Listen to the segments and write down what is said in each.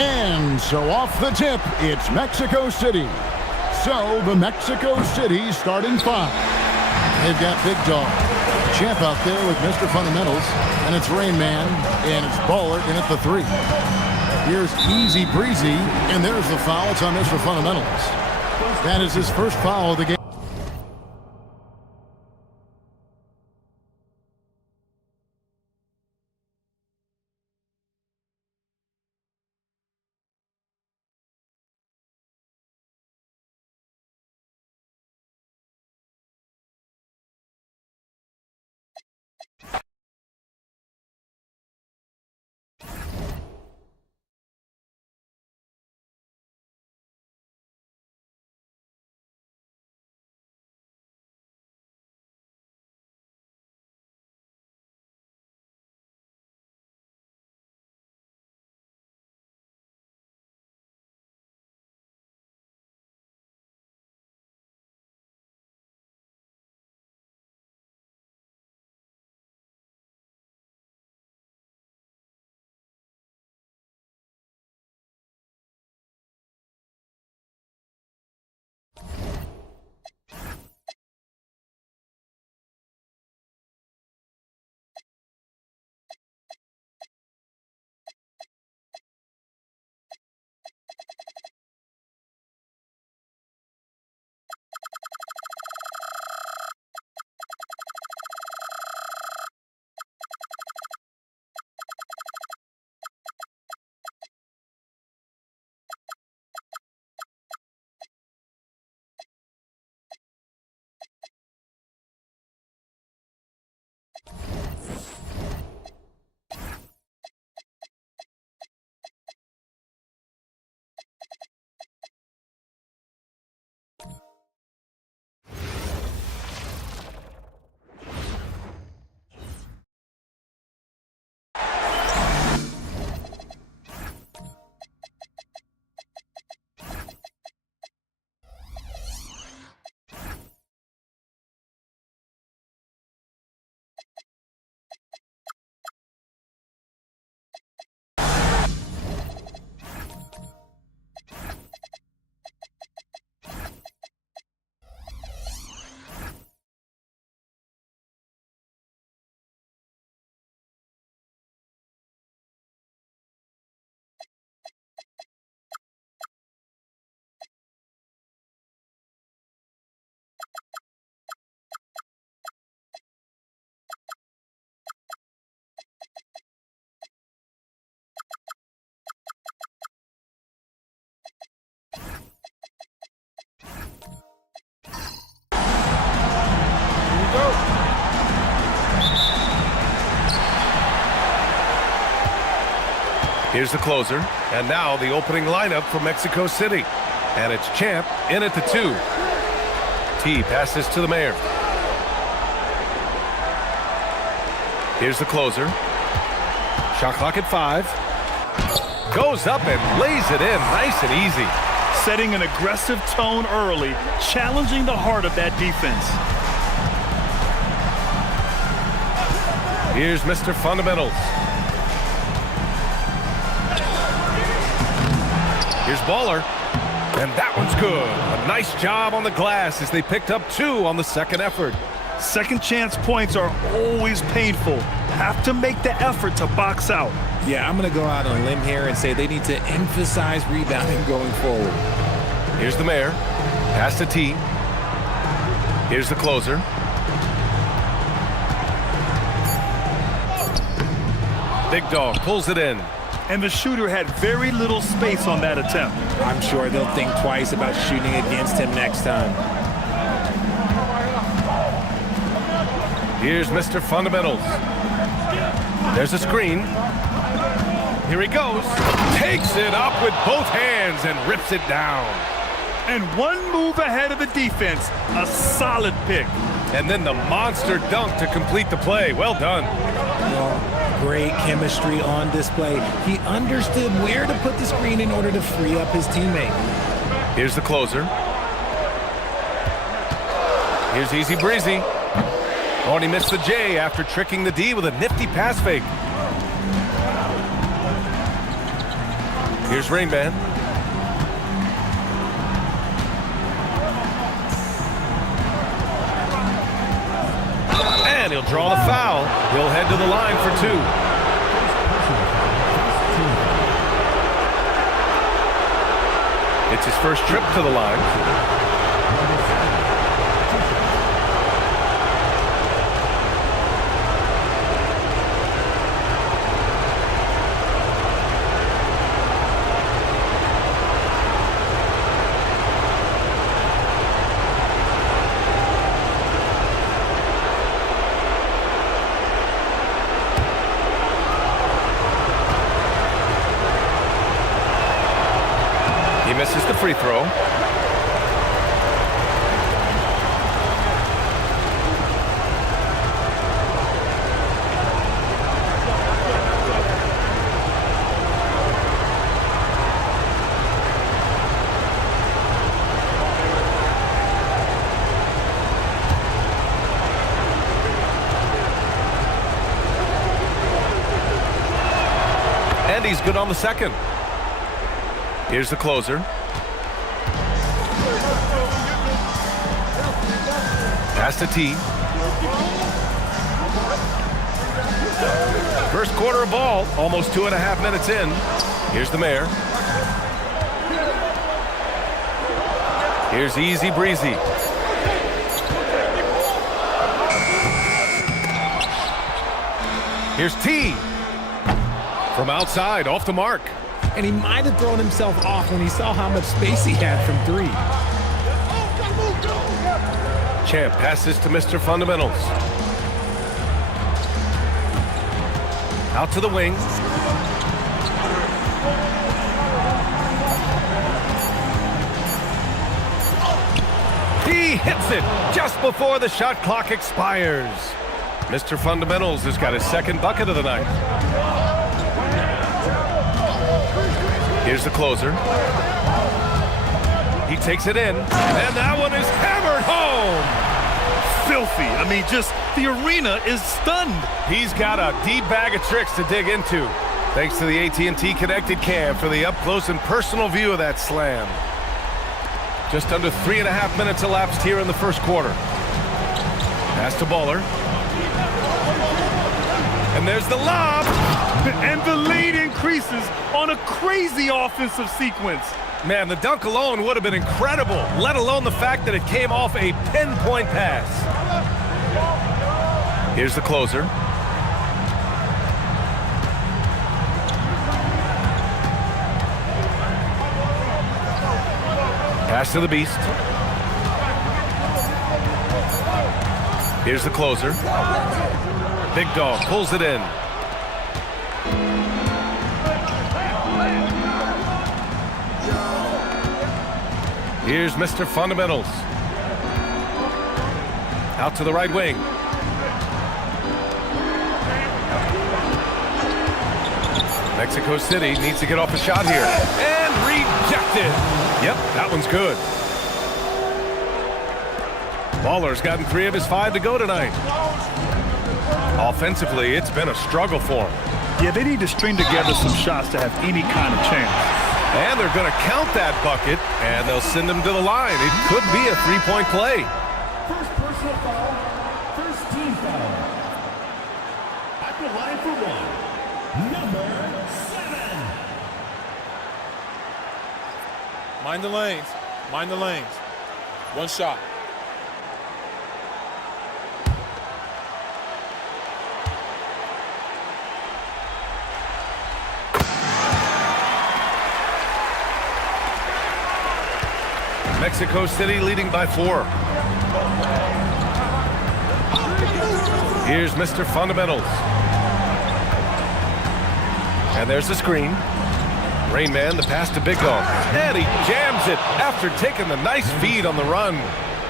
And so off the tip, it's Mexico City. So the Mexico City starting five. They've got Big Dog, Champ out there with Mr. Fundamentals, and it's Rain Man, and it's Baller in at the 3. Here's Easy Breezy, and there's the foul. It's on Mr. Fundamentals. That is his first foul of the game. Here's the closer, and now the opening lineup for Mexico City. And it's Champ in at the 2. T passes to the Mayor. Here's the closer. Shot clock at 5. Goes up and lays it in nice and easy. Setting an aggressive tone early, challenging the heart of that defense. Here's Mr. Fundamentals. Here's Baller, and that one's good. A nice job on the glass as they picked up 2 on the second effort. Second chance points are always painful. Have to make the effort to box out. Yeah, I'm going to go out on a limb here and say they need to emphasize rebounding going forward. Here's the Mayor. Pass to T. Here's the closer. Big Dog pulls it in. And the shooter had very little space on that attempt. I'm sure they'll think twice about shooting against him next time. Here's Mr. Fundamentals. There's a screen. Here he goes. Takes it up with both hands and rips it down. And one move ahead of the defense. A solid pick. And then the monster dunk to complete the play. Well done. Well, great chemistry on display. He understood where to put the screen in order to free up his teammate. Here's the closer. Here's Easy Breezy. Oh, and he missed the J after tricking the D with a nifty pass fake. Here's Rain Man. And he'll draw the foul. He'll head to the line for 2. It's his first trip to the line. He misses the free throw. And he's good on the second. Here's the closer. Pass to T. First quarter of ball, almost 2.5 minutes in. Here's the mayor. Here's Easy Breezy. Here's T. From outside, off the mark. And he might have thrown himself off when he saw how much space he had from 3. Champ passes to Mr. Fundamentals. Out to the wing. He hits it just before the shot clock expires. Mr. Fundamentals has got his second bucket of the night. Here's the closer. He takes it in, and that one is hammered home. Filthy. I mean, just the arena is stunned. He's got a deep bag of tricks to dig into. Thanks to the AT&T Connected Cam for the up-close and personal view of that slam. Just under 3.5 minutes elapsed here in the first quarter. Pass to Baller. And there's the lob. And the lead increases on a crazy offensive sequence. Man, the dunk alone would have been incredible, let alone the fact that it came off a pinpoint pass. Here's the closer. Pass to the Beast. Here's the closer. Big Dog pulls it in. Here's Mr. Fundamentals. Out to the right wing. Mexico City needs to get off a shot here. And rejected. Yep, that one's good. Baller's gotten 3 of his 5 to go tonight. Offensively, it's been a struggle for him. Yeah, they need to string together some shots to have any kind of chance. And they're going to count that bucket, and they'll send him to the line. It could be a 3-point play. First personal foul, first team foul. At the line for 1, number 7. Mind the lanes. Mind the lanes. One shot. Mexico City leading by 4. Here's Mr. Fundamentals. And there's the screen. Rain Man, the pass to Big Dog. And he jams it after taking the nice feed on the run.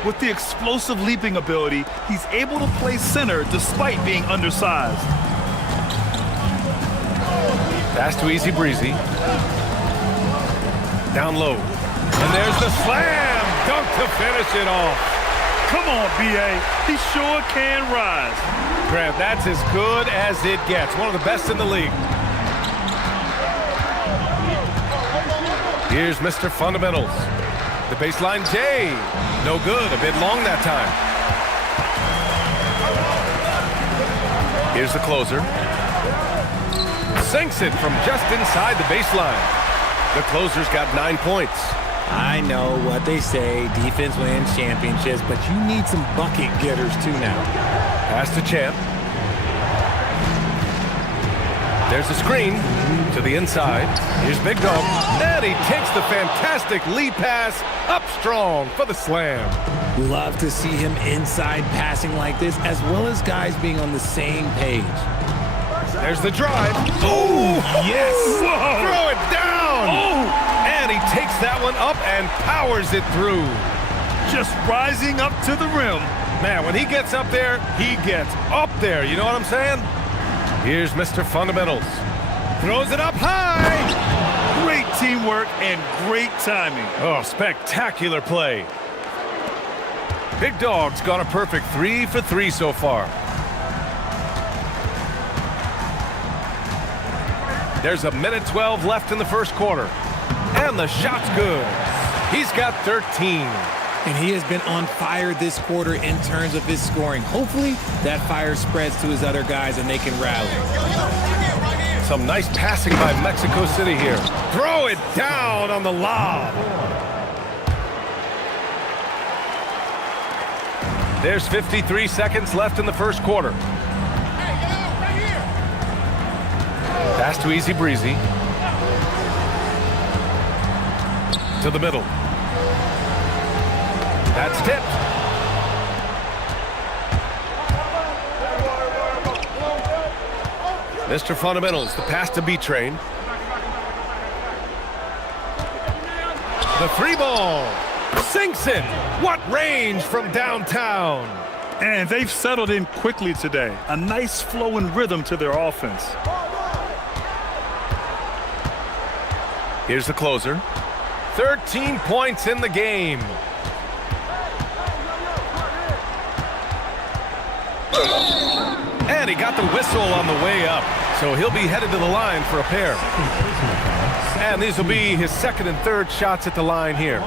With the explosive leaping ability, he's able to play center despite being undersized. Pass to Easy Breezy. Down low. And there's the slam dunk to finish it off. Come on, B.A. He sure can rise. Grant, that's as good as it gets. One of the best in the league. Here's Mr. Fundamentals. The baseline J. No good. A bit long that time. Here's the closer. Sinks it from just inside the baseline. The closer's got 9 points. I know what they say, defense wins championships, but you need some bucket getters too now. Pass to Champ. There's a screen to the inside. Here's Big Dog. And he takes the fantastic lead pass up strong for the slam. Love to see him inside passing like this, as well as guys being on the same page. There's the drive. Oh, Yes! whoa. Throw it down. Oh! And he takes that one up and powers it through. Just rising up to the rim. Man, when he gets up there, he gets up there. You know what I'm saying? Here's Mr. Fundamentals. Throws it up high. Great teamwork and great timing. Oh, spectacular play. Big Dog's got a perfect 3 for 3 so far. There's a minute 12 left in the first quarter. And the shot's good. He's got 13. And he has been on fire this quarter in terms of his scoring. Hopefully, that fire spreads to his other guys and they can rally. Some nice passing by Mexico City here. Throw it down on the lob. There's 53 seconds left in the first quarter. Pass to Easy Breezy. To the middle. That's tipped. Mr. Fundamentals, the pass to B-Train. The 3 ball. Sinks it. What range from downtown. And they've settled in quickly today. A nice flow and rhythm to their offense. Here's the closer. 13 points in the game. And he got the whistle on the way up, so he'll be headed to the line for a pair. And these will be his second and third shots at the line here.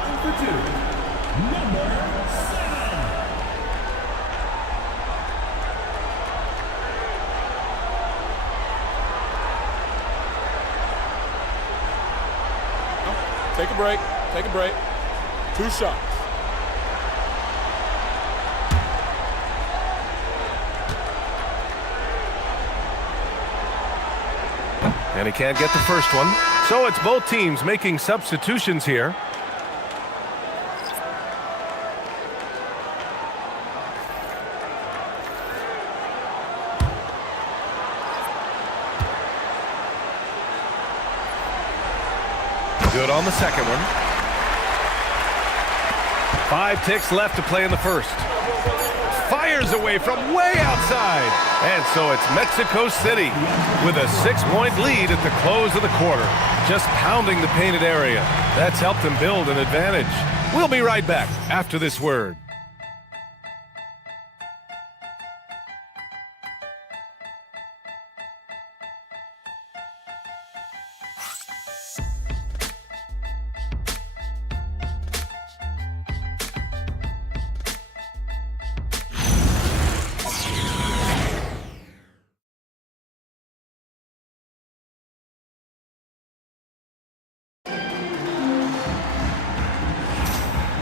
Take a break. Take a break. 2 shots. And he can't get the first one. So it's both teams making substitutions here. Good on the second one. 5 ticks left to play in the first. Fires away from way outside. And so it's Mexico City with a 6-point lead at the close of the quarter. Just pounding the painted area. That's helped them build an advantage. We'll be right back after this word.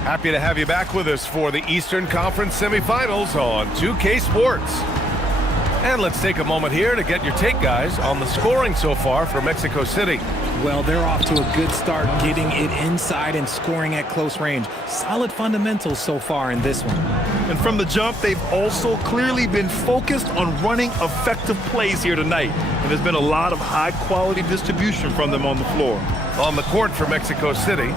Happy to have you back with us for the Eastern Conference semifinals on 2K Sports. And let's take a moment here to get your take, guys, on the scoring so far for Mexico City. Well, they're off to a good start getting it inside and scoring at close range. Solid fundamentals so far in this one. And from the jump, they've also clearly been focused on running effective plays here tonight. And there's been a lot of high-quality distribution from them on the floor. On the court for Mexico City,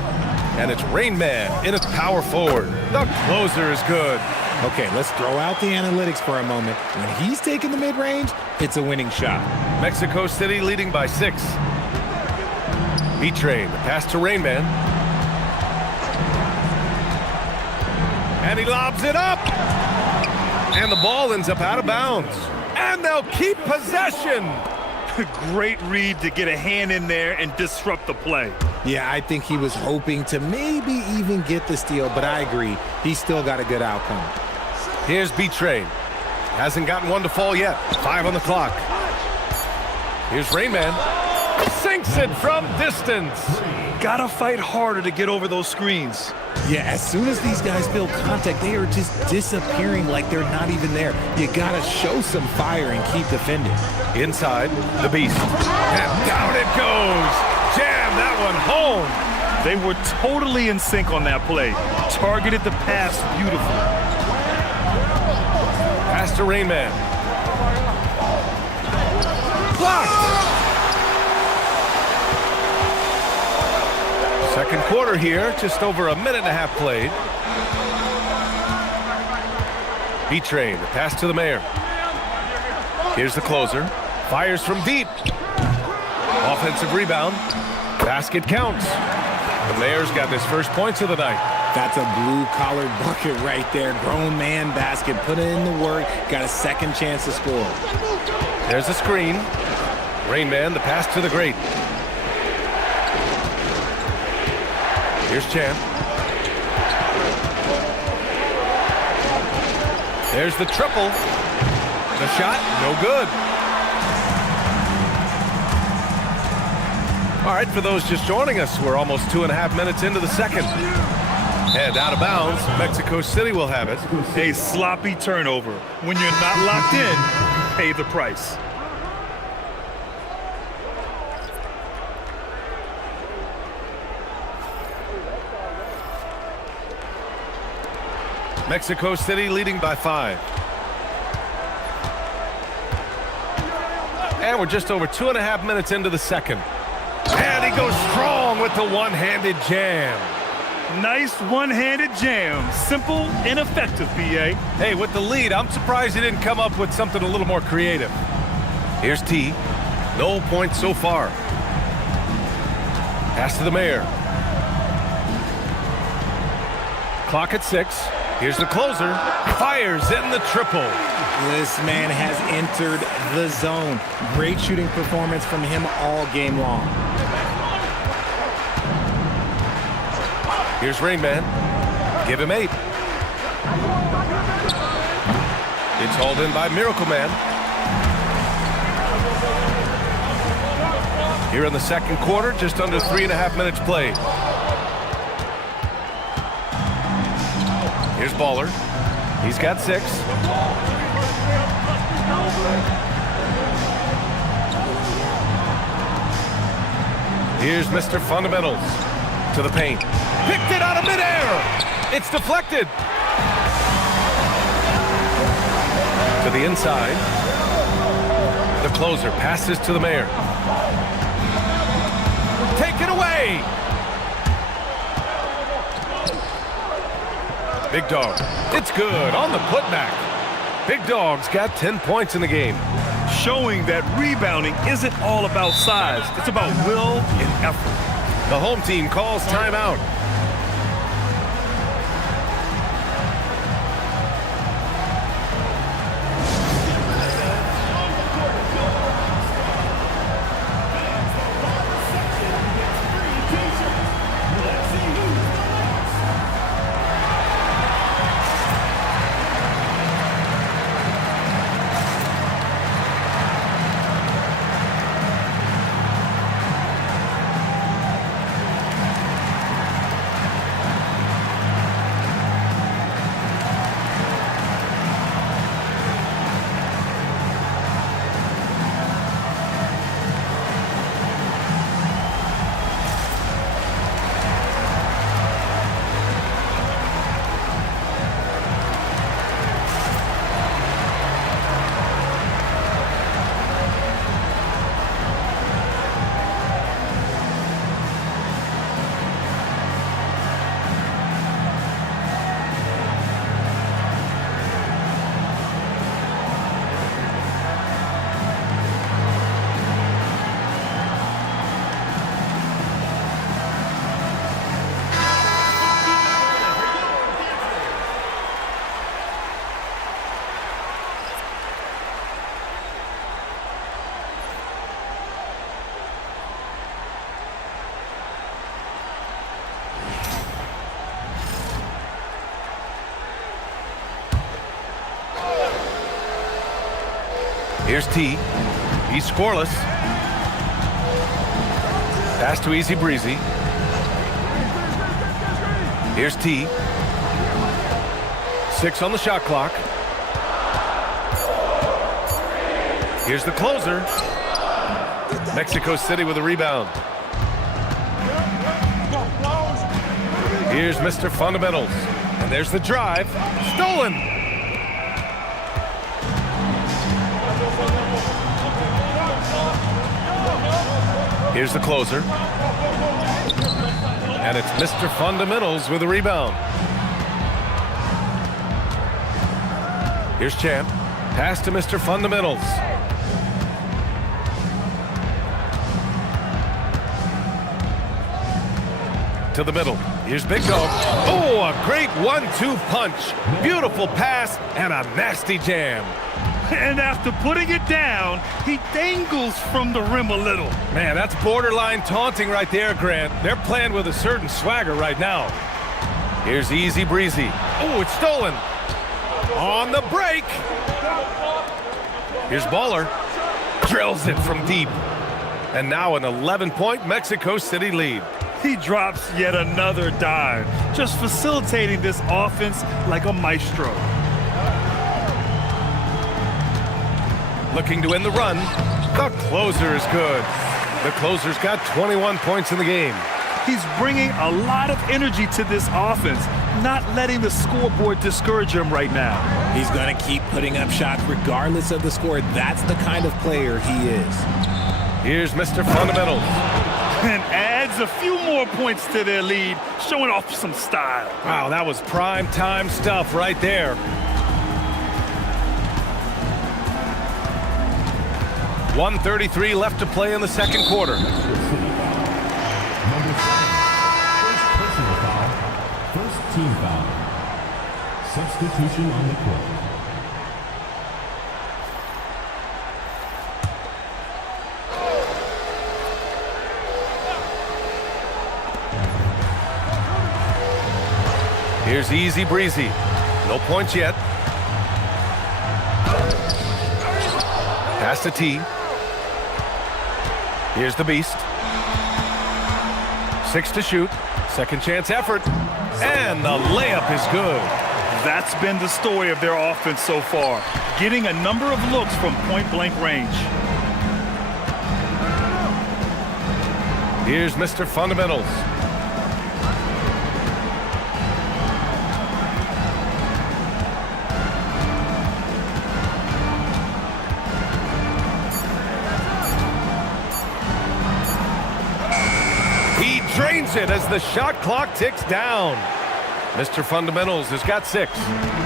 and it's Rain Man in at power forward. The closer is good. Okay, let's throw out the analytics for a moment. When he's taking the mid-range, it's a winning shot. Mexico City leading by 6. B-Train, the pass to Rain Man. And he lobs it up. And the ball ends up out of bounds. And they'll keep possession. Great read to get a hand in there and disrupt the play. Yeah, I think he was hoping to maybe even get the steal, but I agree. He still got a good outcome. Here's B-Train. Hasn't gotten one to fall yet. 5 on the clock. Here's Rainman. Sinks it from distance. Gotta fight harder to get over those screens. Yeah, as soon as these guys feel contact, they are just disappearing like they're not even there. You gotta show some fire and keep defending. Inside, the Beast. And down it goes. Jam that one home. They were totally in sync on that play. Targeted the pass beautifully. Pass to Rainman. Blocked. Second quarter here, just over a minute and a half played. B-Train, the pass to the Mayor. Here's the closer. Fires from deep. Offensive rebound. Basket counts. The Mayor's got his first points of the night. That's a blue-collar bucket right there. Grown man basket. Put in the work. Got a second chance to score. There's a screen. Rainman, the pass to the great. Here's Champ. There's the triple. The shot, no good. All right, for those just joining us, we're almost 2.5 minutes into the second. And out of bounds, Mexico City will have it. A sloppy turnover. When you're not locked in, you pay the price. Mexico City leading by 5. And we're just over 2.5 minutes into the second. And he goes strong with the one-handed jam. Nice one-handed jam. Simple and effective, PA. Hey, with the lead, I'm surprised he didn't come up with something a little more creative. Here's T. No points so far. Pass to the Mayor. Clock at 6. Here's the closer. Fires in the triple. This man has entered the zone. Great shooting performance from him all game long. Here's Rainman. Give him 8. It's hauled in by Miracle Man. Here in the second quarter, just under 3.5 minutes played. Here's Baller. He's got 6. Here's Mr. Fundamentals to the paint. Picked it out of midair. It's deflected. To the inside. The closer passes to the Mayor. Take it away. Big Dog. It's good on the putback. Big Dog's got 10 points in the game. Showing that rebounding isn't all about size. It's about will and effort. The home team calls timeout. Here's T. He's scoreless. Pass to Easy Breezy. Here's T. 6 on the shot clock. Here's the closer. Mexico City with a rebound. Here's Mr. Fundamentals. And there's the drive. Stolen. Here's the closer. And it's Mr. Fundamentals with a rebound. Here's Champ. Pass to Mr. Fundamentals. To the middle. Here's Big Dog. Oh, a great 1-2 punch. Beautiful pass and a nasty jam. And after putting it down, he dangles from the rim a little. Man, that's borderline taunting right there, Grant. They're playing with a certain swagger right now. Here's Easy Breezy. Oh, it's stolen. On the break. Here's Baller. Drills it from deep. And now an 11-point Mexico City lead. He drops yet another dime, just facilitating this offense like a maestro. Looking to end the run. The closer is good. The closer's got 21 points in the game. He's bringing a lot of energy to this offense, not letting the scoreboard discourage him right now. He's going to keep putting up shots regardless of the score. That's the kind of player he is. Here's Mr. Fundamentals. And adds a few more points to their lead, showing off some style. Wow, that was prime time stuff right there. .133 left to play in the second quarter. Number 5. First personal foul. First team foul. Substitution on the court. Here's Easy Breezy. No points yet. Pass to T. Here's the Beast. 6 to shoot. Second chance effort. And the layup is good. That's been the story of their offense so far, getting a number of looks from point-blank range. Here's Mr. Fundamentals. He drains it as the shot clock ticks down. Mr. Fundamentals has got 6.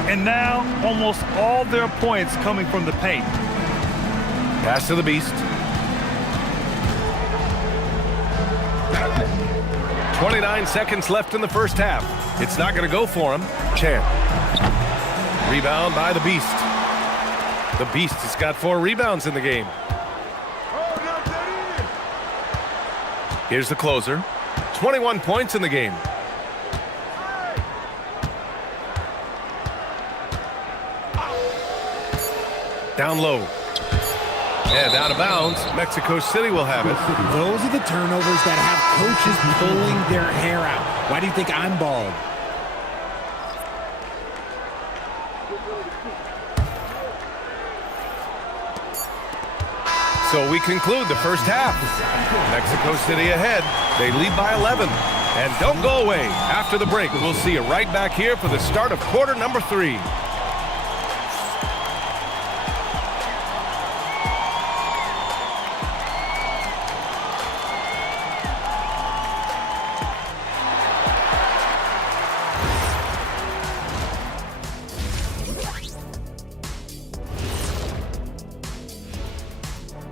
And now, almost all their points coming from the paint. Pass to the Beast. 29 seconds left in the first half. It's not going to go for him. Champ. Rebound by the Beast. The Beast has got 4 rebounds in the game. Here's the closer. 21 points in the game. Down low. And out of bounds. Mexico City will have it. Those are the turnovers that have coaches pulling their hair out. Why do you think I'm bald? So we conclude the first half. Mexico City ahead. They lead by 11. And don't go away. After the break, we'll see you right back here for the start of quarter number 3.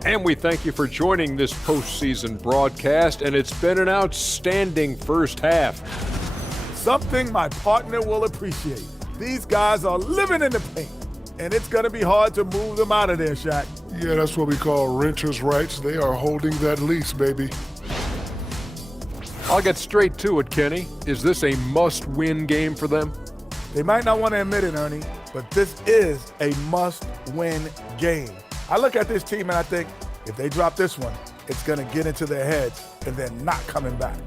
And we thank you for joining this postseason broadcast, and it's been an outstanding first half. Something my partner will appreciate. These guys are living in the paint, and it's going to be hard to move them out of there, Shaq. Yeah, that's what we call renters' rights. They are holding that lease, baby. I'll get straight to it, Kenny. Is this a must-win game for them? They might not want to admit it, Ernie, but this is a must-win game. I look at this team and I think if they drop this one, it's going to get into their heads and then not coming back.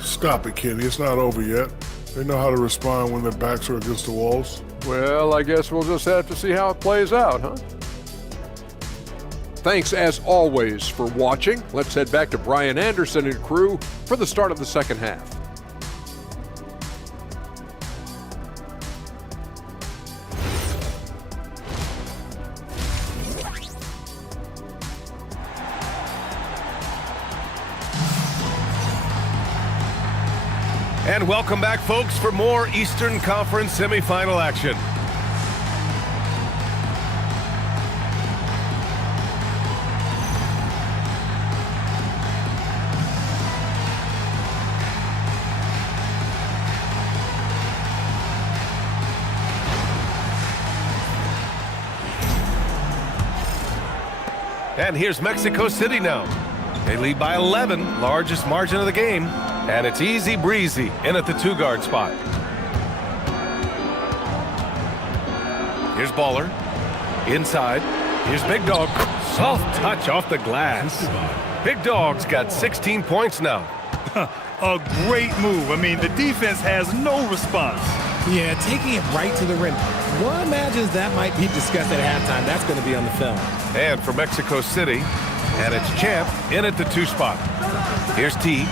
Stop it, Kenny. It's not over yet. They know how to respond when their backs are against the walls. Well, I guess we'll just have to see how it plays out, huh? Thanks, as always, for watching. Let's head back to Brian Anderson and crew for the start of the second half. And welcome back, folks, for more Eastern Conference semifinal action. And here's Mexico City now. They lead by 11, largest margin of the game. And it's easy breezy in at the 2-guard spot. Here's Baller. Inside. Here's Big Dog. Soft touch off the glass. Big Dog's got 16 points now. A great move. I mean, the defense has no response. Yeah, taking it right to the rim. One imagines that might be discussed at halftime. That's going to be on the film. And for Mexico City, and it's Champ in at the 2 spot. Here's T.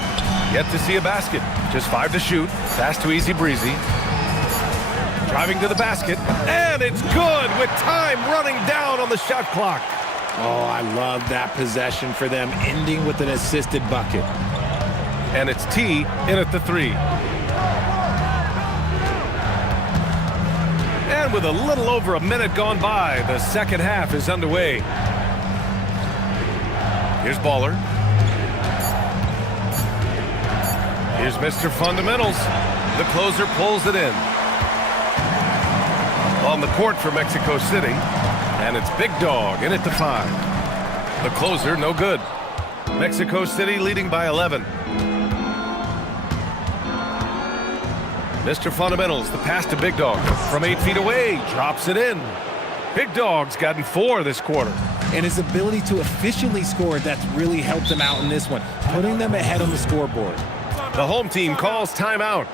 Yet to see a basket. Just 5 to shoot. Pass to easy breezy. Driving to the basket. And it's good with time running down on the shot clock. Oh, I love that possession for them, ending with an assisted bucket. And it's T in at the 3. And with a little over a minute gone by, the second half is underway. Here's Baller. Here's Mr. Fundamentals. The closer pulls it in. On the court for Mexico City. And it's Big Dog in at the 5. The closer, no good. Mexico City leading by 11. Mr. Fundamentals, the pass to Big Dog. From 8 feet away, drops it in. Big Dog's gotten 4 this quarter. And his ability to efficiently score, that's really helped them out in this one, putting them ahead on the scoreboard. The home team calls timeout.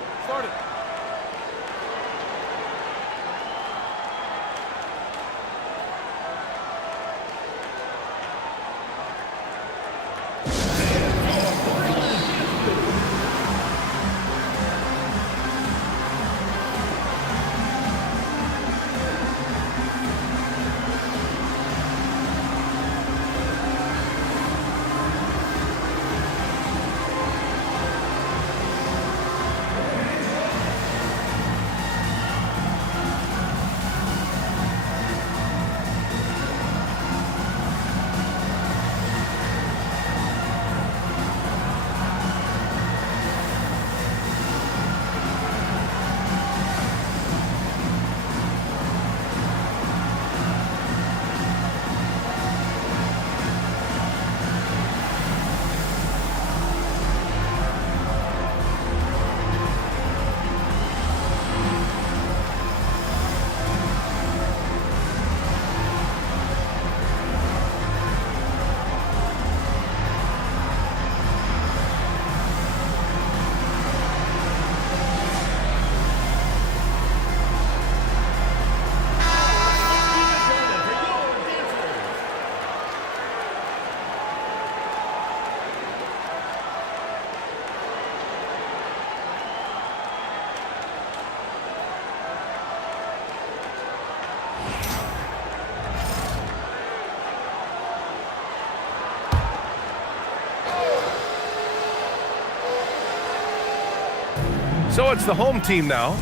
So it's the home team now.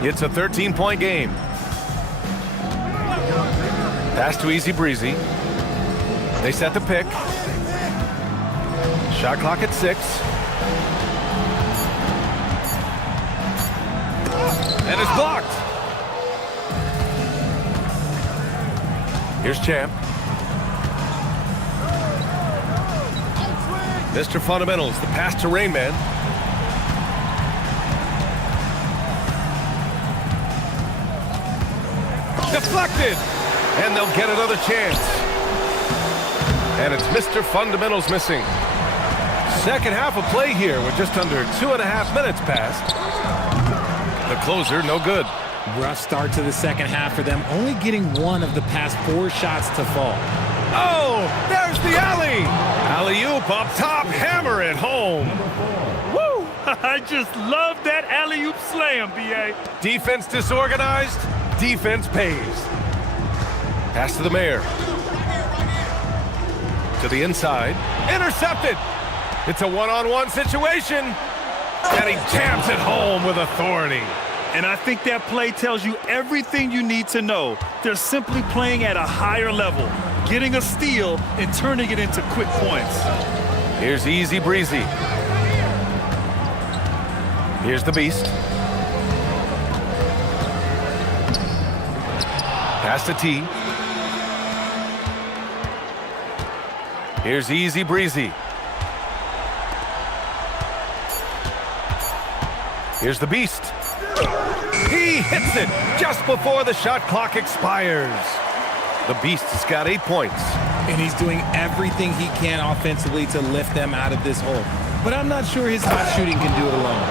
It's a 13-point game. Pass to easy breezy. They set the pick. Shot clock at 6. And it's blocked. Here's Champ. Mr. Fundamentals, the pass to Rain Man. Deflected. And they'll get another chance. And it's Mr. Fundamentals missing. Second half of play here with just under 2.5 minutes passed. The closer, no good. Rough start to the second half for them, only getting one of the past 4 shots to fall. Oh, there's the alley. Alley-oop up top, hammer it home. Woo! I just love that alley-oop slam, B.A. Defense disorganized, defense pays. Pass to the mayor. To the inside, intercepted. It's a one-on-one situation, and he jams it home with authority. And I think that play tells you everything you need to know. They're simply playing at a higher level, getting a steal and turning it into quick points. Here's easy breezy. Here's the beast. Pass to T. Here's easy breezy. Here's the beast. He hits it just before the shot clock expires. The beast has got 8 points. And he's doing everything he can offensively to lift them out of this hole. But I'm not sure his hot shooting can do it alone.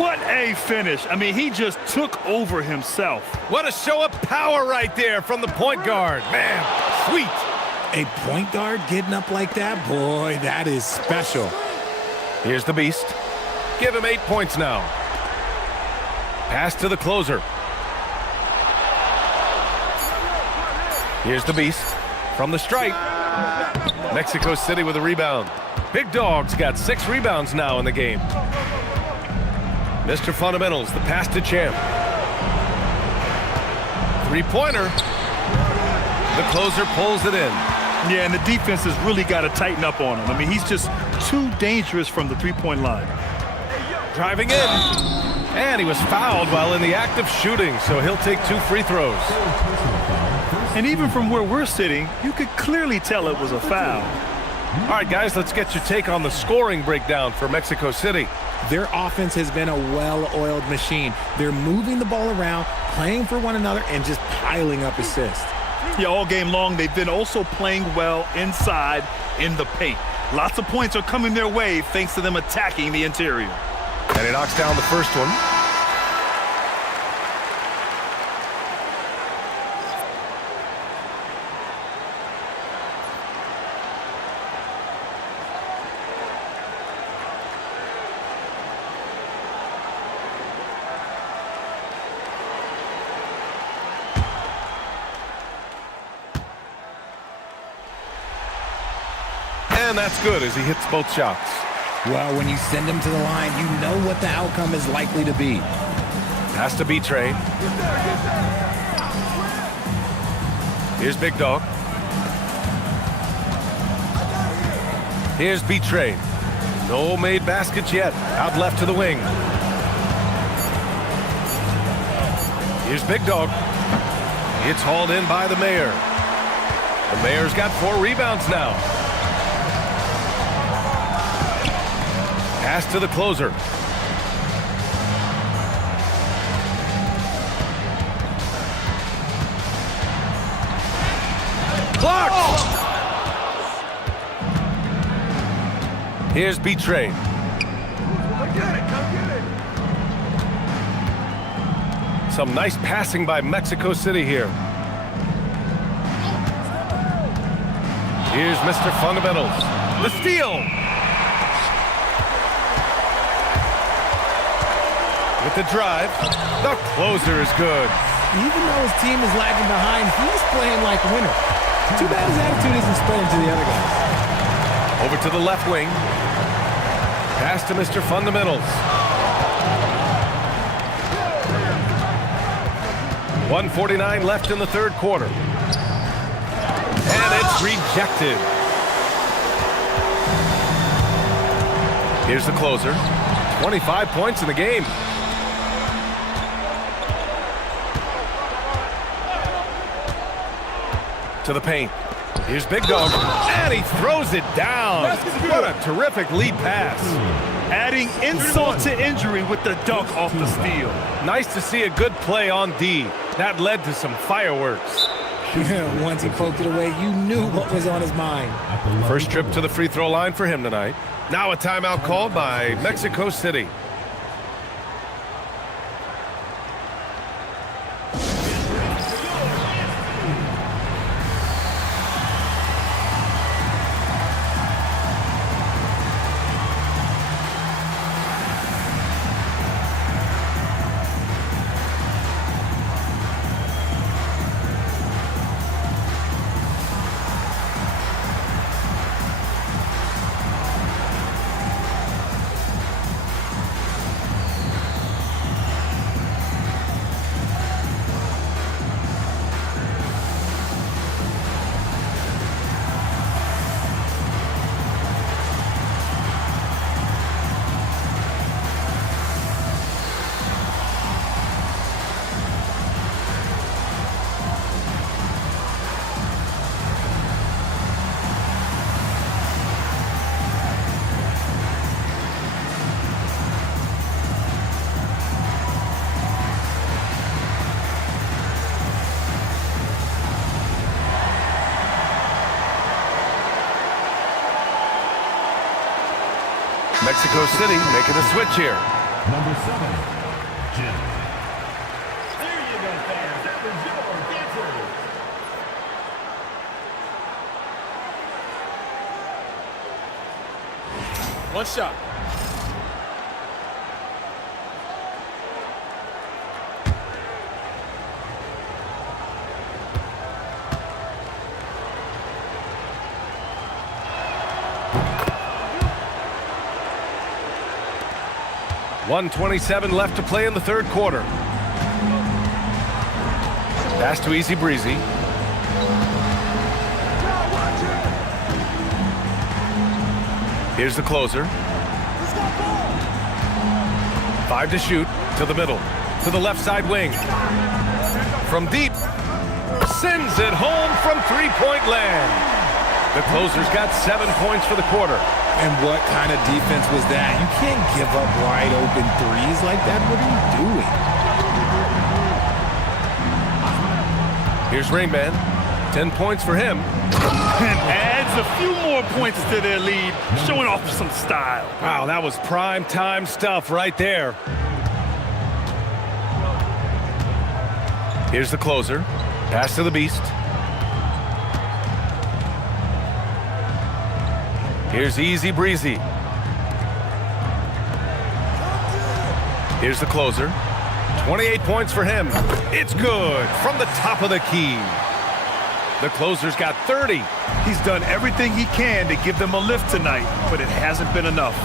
What a finish. I mean, he just took over himself. What a show of power right there from the point guard. Man, sweet. A point guard getting up like that? Boy, that is special. Here's the beast. Give him 8 points now. Pass to the closer. Here's the beast from the stripe. Mexico City with a rebound. Big Dog's got 6 rebounds now in the game. Mr. Fundamentals, the pass to Champ. 3-pointer. The closer pulls it in. Yeah, and the defense has really got to tighten up on him. I mean, he's just too dangerous from the three-point line. Driving in. And he was fouled while in the act of shooting, so he'll take 2 free throws. And even from where we're sitting, you could clearly tell it was a foul. All right, guys, let's get your take on the scoring breakdown for Mexico City. Their offense has been a well-oiled machine. They're moving the ball around, playing for one another, and just piling up assists. Yeah, all game long, they've been also playing well inside in the paint. Lots of points are coming their way thanks to them attacking the interior. And he knocks down the first one. And that's good as he hits both shots. Well, when you send him to the line, you know what the outcome is likely to be. Pass to B-Trey. Here's Big Dog. Here's B-Trey. No made baskets yet. Out left to the wing. Here's Big Dog. It's hauled in by the Mayor. The Mayor's got 4 rebounds now. Pass to the closer. Blocked! Here's B-Trey. Some nice passing by Mexico City here. Here's Mr. Fundamentals. The steal! With the drive, the closer is good. Even though his team is lagging behind, he's playing like a winner. Too bad his attitude isn't spreading to the other guys. Over to the left wing. Pass to Mr. Fundamentals. 1:49 left in the third quarter. And it's rejected. Here's the closer. 25 points in the game. To the paint. Here's Big Dog. And he throws it down. What a terrific lead pass. Adding insult to injury with the dunk off the steal. Nice to see a good play on D. That led to some fireworks. Once he poked it away, you knew what was on his mind. First trip to the free throw line for him tonight. Now a timeout called by Mexico City. Mexico City making a switch here. Number 7, Jim. There you go, fans. That was your answer. One shot. .127 left to play in the third quarter. Pass to Easy Breezy. Here's the closer. 5 to shoot, to the middle, to the left side wing. From deep, sends it home from three-point land. The closer's got 7 points for the quarter. And what kind of defense was that? You can't give up wide open threes like that. What are you doing? Here's Rain Man. 10 points for him. And adds a few more points to their lead, showing off some style. Wow, that was prime time stuff right there. Here's the closer. Pass to the Beast. Here's Easy Breezy. Here's the closer. 28 points for him. It's good from the top of the key. The closer's got 30. He's done everything he can to give them a lift tonight, but it hasn't been enough.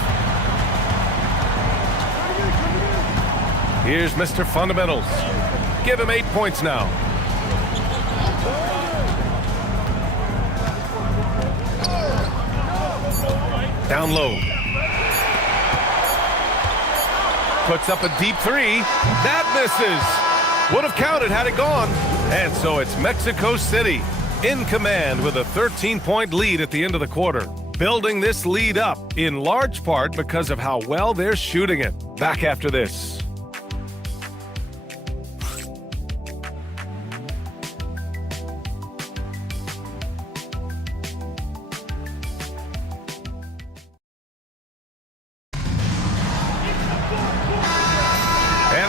Here's Mr. Fundamentals. Give him 8 points now. Down low. Puts up a deep three. That misses. Would have counted had it gone. And so it's Mexico City in command with a 13-point lead at the end of the quarter. Building this lead up in large part because of how well they're shooting it. Back after this.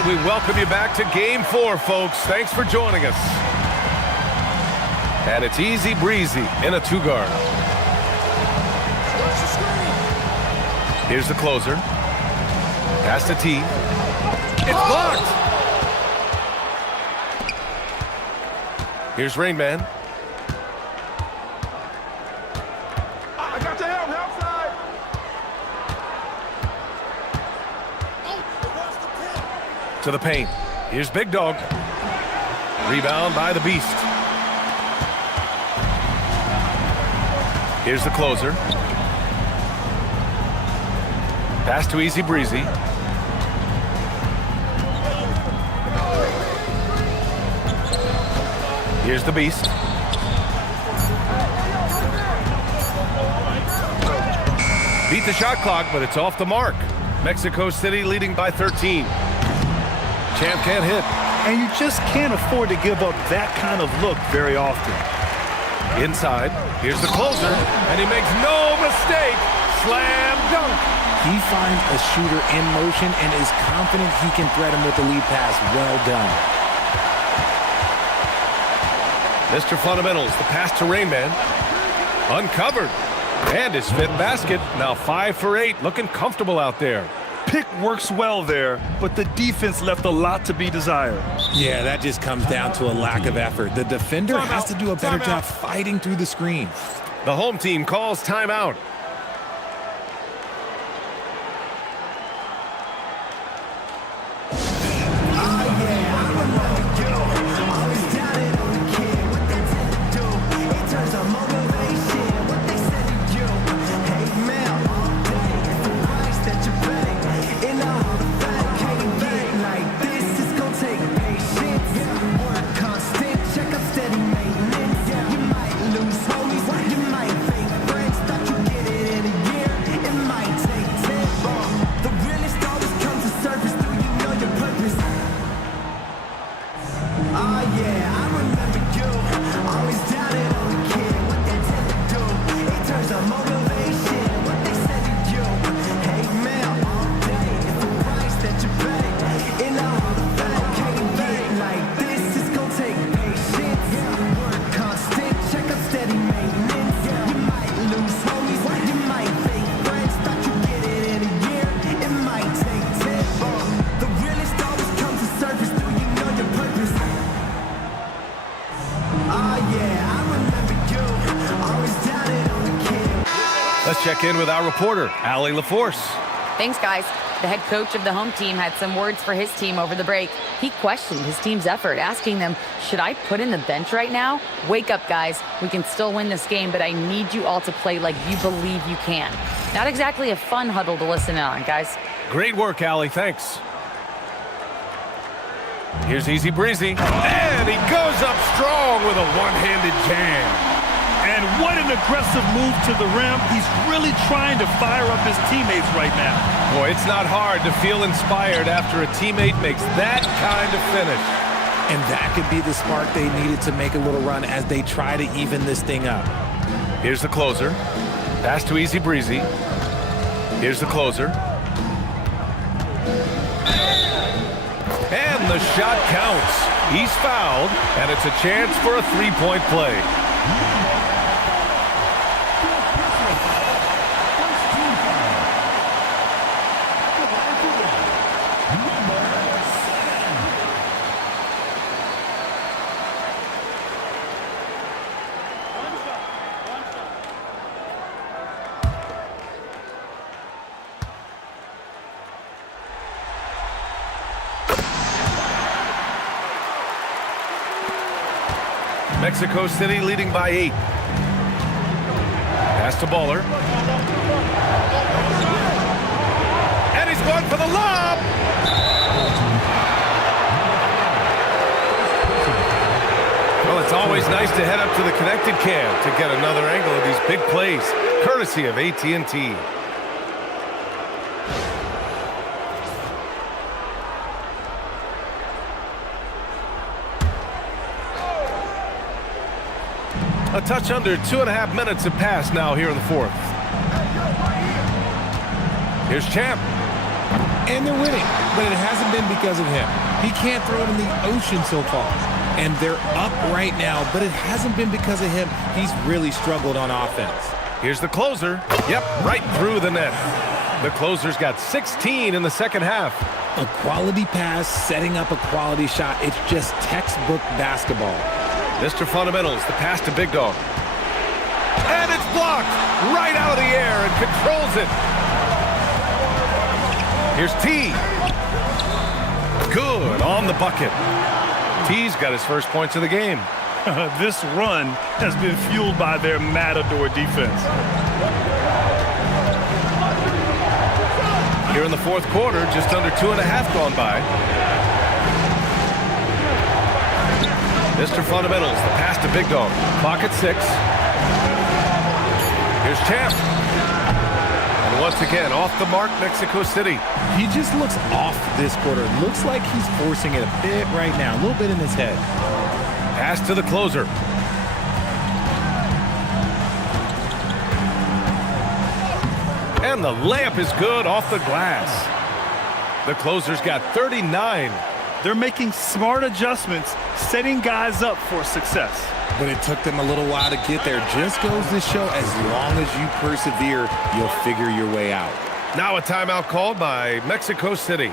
We welcome you back to Game 4, folks. Thanks for joining us. And it's Easy Breezy in a 2-guard. Here's the closer. Pass to T. It's blocked. Here's Rain Man. I got the help side. To the paint. Here's Big Dog. Rebound by the Beast. Here's the closer. Pass to Easy Breezy. Here's the Beast. Beat the shot clock, but it's off the mark. Mexico City leading by 13. Champ can't hit. and you just can't afford to give up that kind of look very often. Inside, here's the closer, and he makes no mistake. Slam dunk. He finds a shooter in motion and is confident he can thread him with the lead pass. Well done. Mr. Fundamentals, the pass to Rain Man. Uncovered. And his fifth basket. Now 5 for 8. Looking comfortable out there. Pick works well there, but the defense left a lot to be desired. Yeah, that just comes down to a lack of effort. The defender has to do a better job fighting through the screen. The home team calls timeout. Let's check in with our reporter, Allie LaForce. Thanks, guys. The head coach of the home team had some words for his team over the break. He questioned his team's effort, asking them, should I put in the bench right now? Wake up, guys. We can still win this game, but I need you all to play like you believe you can. Not exactly a fun huddle to listen in on, guys. Great work, Allie. Thanks. Here's Easy Breezy. And he goes up strong with a one-handed jam. And what an aggressive move to the rim. He's really trying to fire up his teammates right now. Boy, it's not hard to feel inspired after a teammate makes that kind of finish. And that could be the spark they needed to make a little run as they try to even this thing up. Here's the closer. Pass to Easy Breezy. Here's the closer. And the shot counts. He's fouled, and it's a chance for a three-point play. Mexico City leading by 8. Pass to Bowler. And he's going for the lob. Well, it's always nice to head up to the connected cam to get another angle of these big plays, courtesy of AT&T. A touch under 2.5 minutes have passed now here in the fourth. Here's Champ. And they're winning, but it hasn't been because of him. He can't throw it in the ocean so far. And they're up right now, but it hasn't been because of him. He's really struggled on offense. Here's the closer. Yep, right through the net. The closer's got 16 in the second half. A quality pass, setting up a quality shot. It's just textbook basketball. Mr. Fundamentals, the pass to Big Dog. And it's blocked right out of the air and controls it. Here's T. Good on the bucket. T's got his first points of the game. This run has been fueled by their Matador defense. Here in the fourth quarter, just under 2.5 gone by. Mr. Fundamentals, the pass to Big Dog. Clock at 6. Here's Champ. And once once again. Off the mark, Mexico City. He just looks off this quarter. Looks like he's forcing it a bit right now, a little bit in his head. Pass to the closer. And the layup is good off the glass. The closer's got 39. They're making smart adjustments, setting guys up for success. But it took them a little while to get there. Just goes to show, as long as you persevere, you'll figure your way out. Now a timeout called by Mexico City.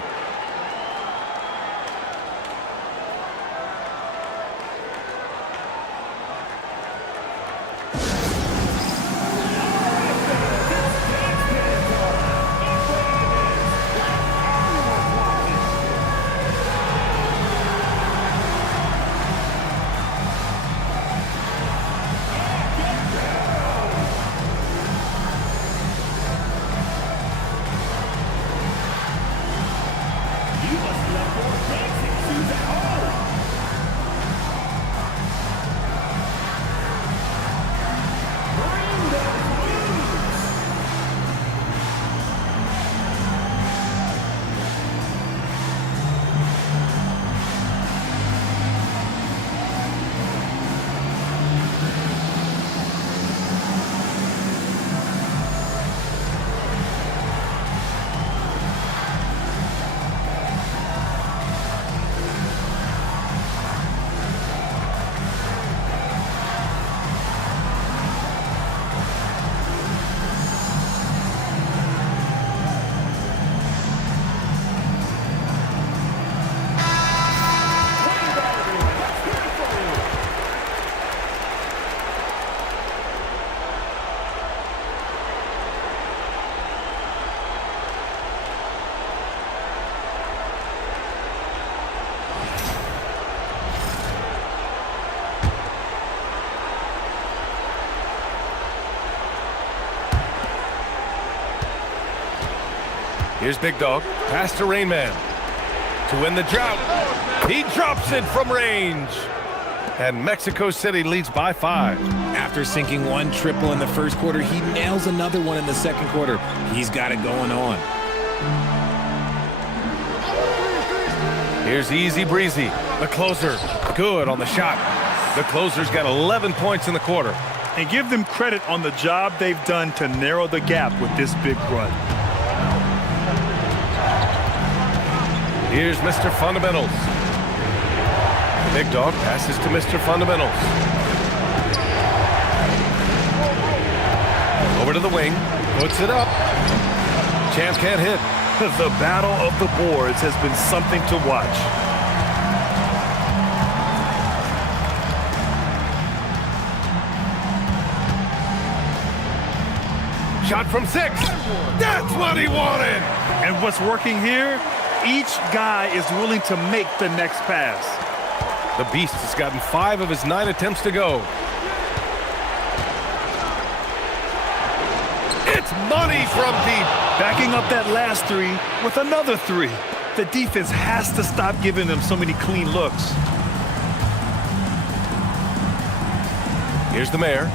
Here's Big Dog. Pass to Rain Man. To win the drought. He drops it from range. And Mexico City leads by 5. After sinking one triple in the first quarter, he nails another one in the second quarter. He's got it going on. Here's Easy Breezy. The closer. Good on the shot. The closer's got 11 points in the quarter. And give them credit on the job they've done to narrow the gap with this big run. Here's Mr. Fundamentals. Big Dog passes to Mr. Fundamentals. Over to the wing. Puts it up. Champ can't hit. The battle of the boards has been something to watch. Shot from 6. That's what he wanted. And what's working here? Each guy is willing to make the next pass. The Beast has gotten 5 of his 9 attempts to go. It's money from deep. Backing up that last 3 with another 3. The defense has to stop giving them so many clean looks. Here's the mayor.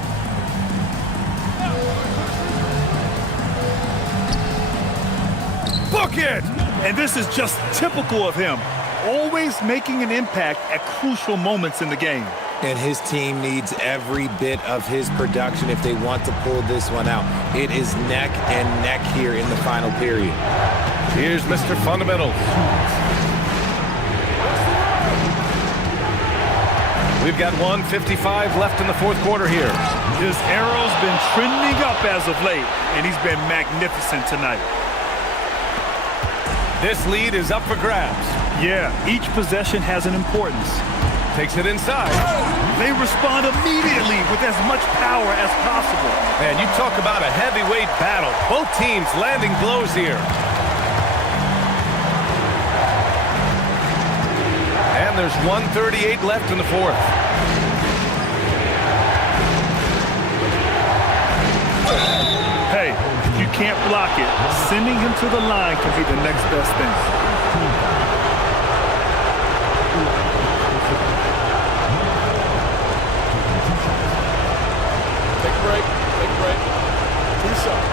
Book it! And this is just typical of him. Always making an impact at crucial moments in the game. And his team needs every bit of his production if they want to pull this one out. It is neck and neck here in the final period. Here's Mr. Fundamentals. We've got 1:55 left in the fourth quarter here. His arrow's been trending up as of late, and he's been magnificent tonight. This lead is up for grabs. Yeah, each possession has an importance. Takes it inside. They respond immediately with as much power as possible. Man, you talk about a heavyweight battle. Both teams landing blows here. And there's 1:38 left in the fourth. Hey, if you can't block it, sending him to the line can be the next best thing. Take a break. Take a break. 2 shots.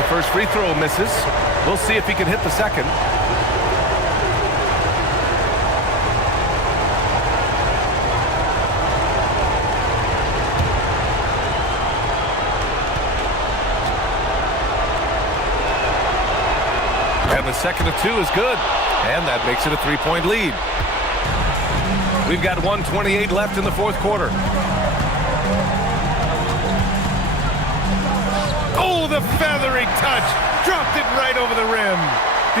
the first free throw misses. We'll see if he can hit the second. And the second of two is good. And that makes it a three-point lead. We've got 1:28 left in the fourth quarter. Oh, the feathery touch. Dropped it right over the rim.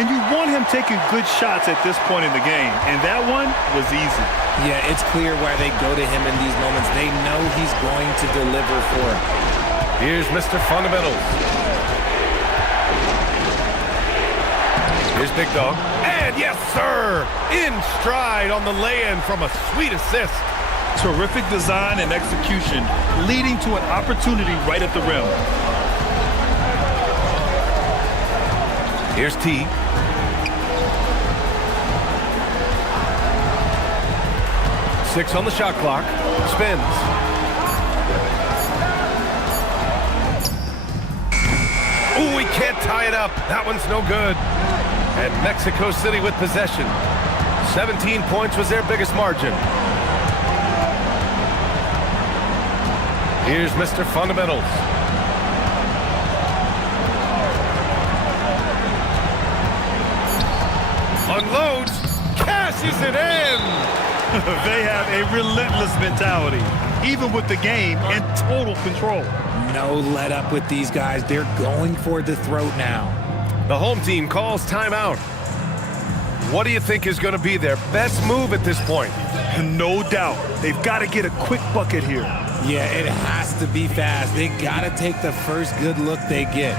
And you want him taking good shots at this point in the game. And that one was easy. Yeah, it's clear why they go to him in these moments. They know he's going to deliver for them. Here's Mr. Fundamentals. Here's Big Dog. And yes, sir! In stride on the lay-in from a sweet assist. Terrific design and execution, leading to an opportunity right at the rim. Here's T. Six on the shot clock. Spins. Ooh, we can't tie it up. That one's no good. And Mexico City with possession. 17 points was their biggest margin. Here's Mr. Fundamentals. Unloads, cashes it in. They have a relentless mentality, even with the game in total control. No let up with these guys. They're going for the throat now. The home team calls timeout. What do you think is going to be their best move at this point? No doubt. They've got to get a quick bucket here. Yeah, it has to be fast. They got to take the first good look they get.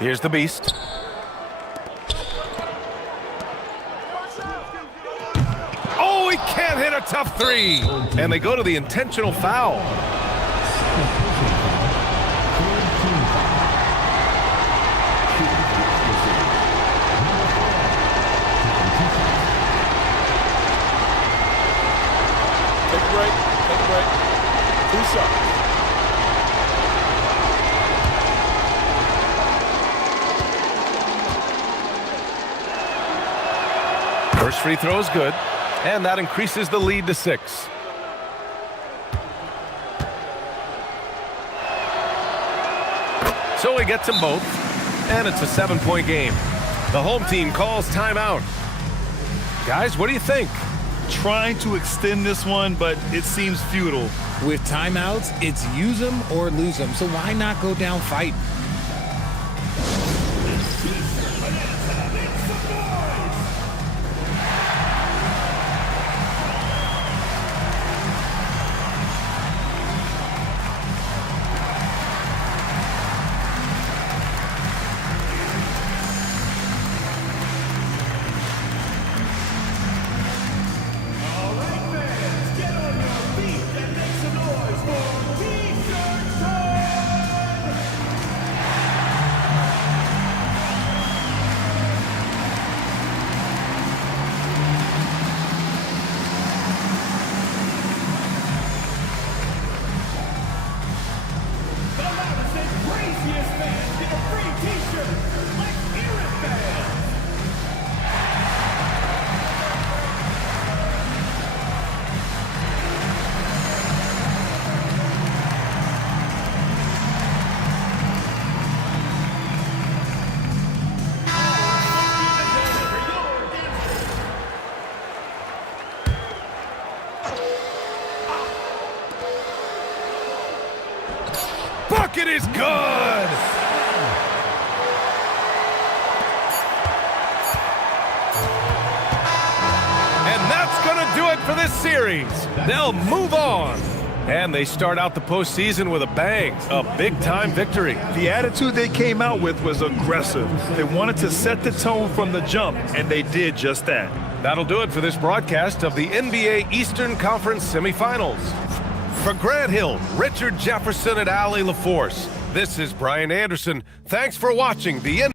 Here's the Beast. Oh, he can't hit a tough three. And they go to the intentional foul. Take a break. Take a break. 2 shots. First free throw is good, and that increases the lead to 6. So he gets them both, and it's a 7-point game. The home team calls timeout. Guys, what do you think? Trying to extend this one, but it seems futile. With timeouts, it's use them or lose them. So why not go down fighting? bucket is good. And that's going to do it for this series. They'll move on. And they start out the postseason with a bang, a big-time victory. The attitude they came out with was aggressive. They wanted to set the tone from the jump, and they did just that. That'll do it for this broadcast of the NBA Eastern Conference semifinals. For Grant Hill, Richard Jefferson, and Allie LaForce, this is Brian Anderson. Thanks for watching the NBA.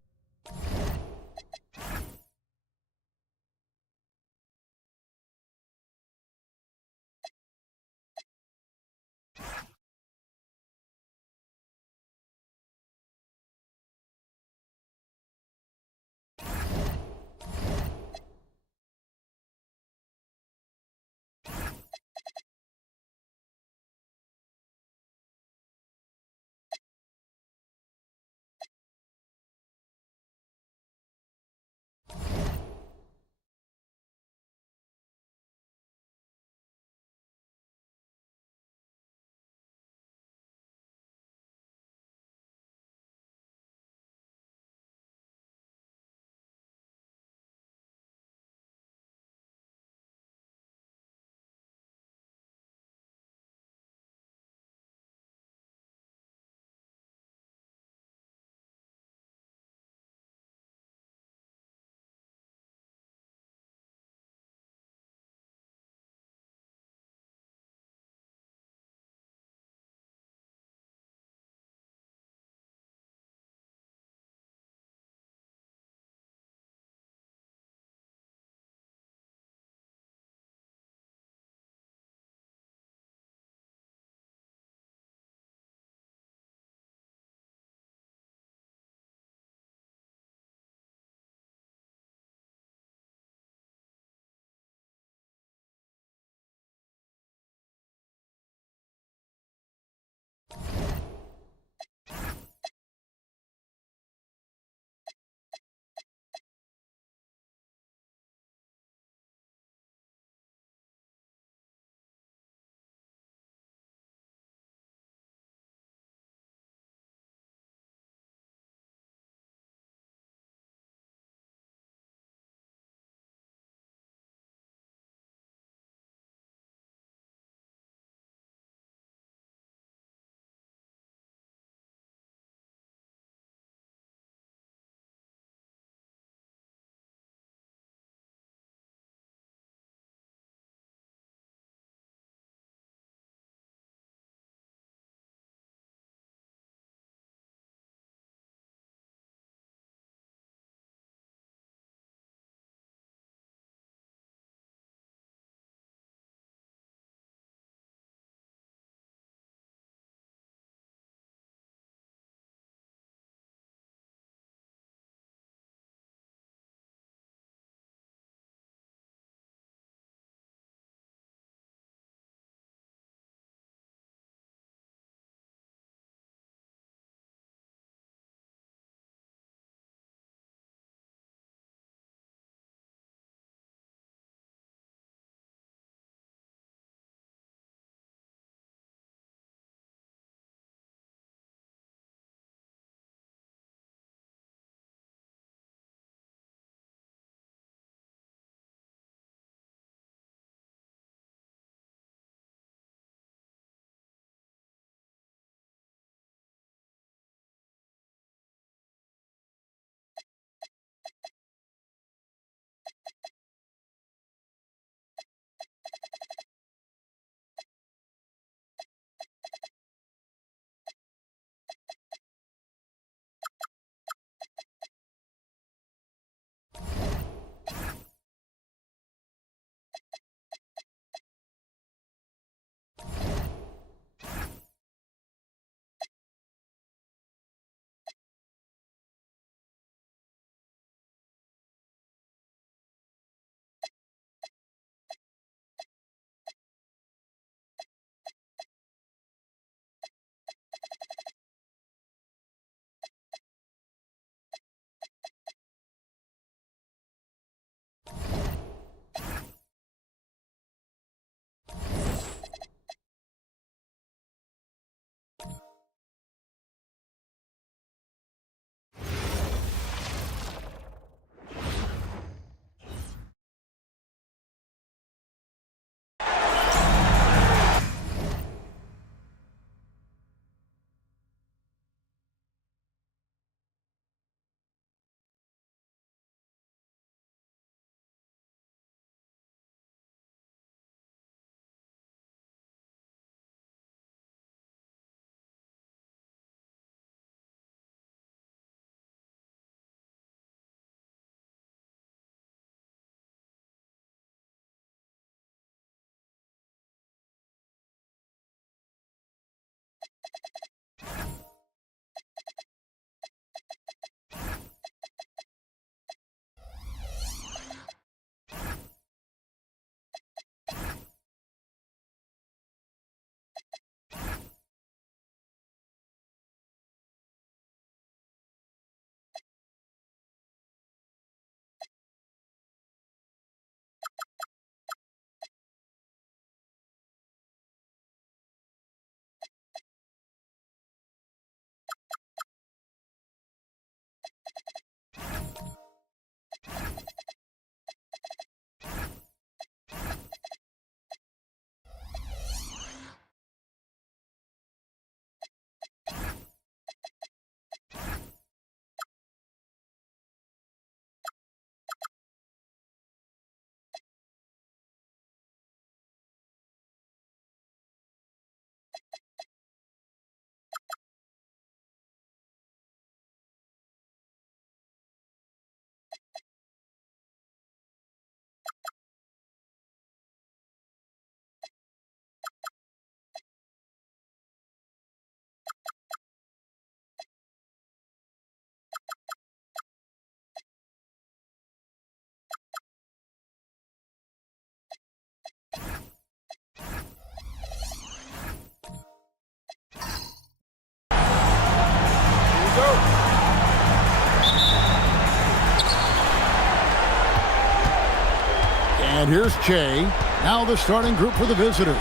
And here's Che. Now the starting group for the visitors.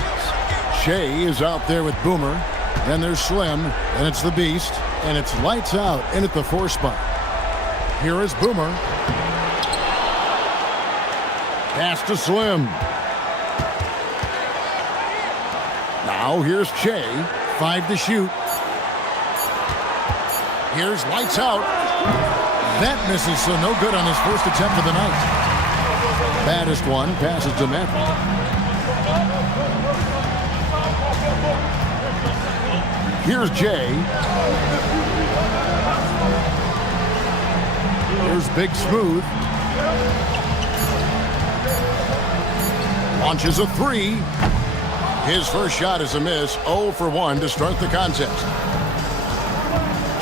Che is out there with Boomer. Then there's Slim. And it's the Beast. And it's lights out in at the 4 spot. Here is Boomer. Pass to Slim. Now here's Che. 5 to shoot. Here's lights out. That misses, so no good on his first attempt of the night. Baddest one passes to Maverick. Here's Jay. Here's Big Smooth. Launches a 3. His first shot is a miss. 0 for 1 to start the contest.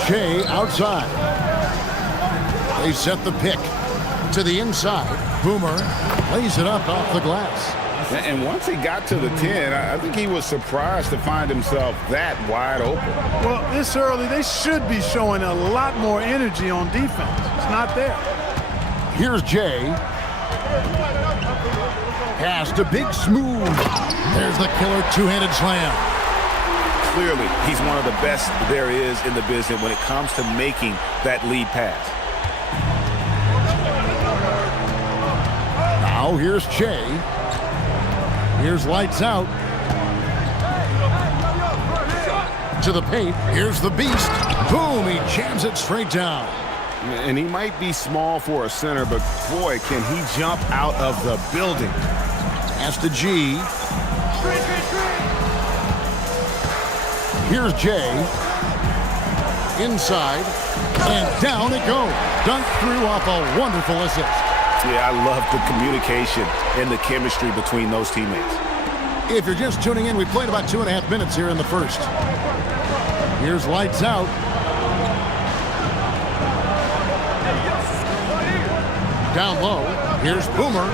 Che outside. They set the pick to the inside. Boomer lays it up off the glass. And once he got to the 10, I think he was surprised to find himself that wide open. Well, this early, they should be showing a lot more energy on defense. It's not there. Here's Jay. Pass to Big Smooth. There's the killer two-handed slam. Clearly, he's one of the best there is in the business when it comes to making that lead pass. Now here's Che. Here's lights out. To the paint. Here's the Beast. Boom, he jams it straight down. And he might be small for a center, but boy, can he jump out of the building. Pass to G. Here's Jay. Inside. And down it goes. Dunked through off a wonderful assist. Yeah, I love the communication and the chemistry between those teammates. If you're just tuning in, we played about 2.5 minutes here in the first. Here's lights out. Down low. Here's Boomer.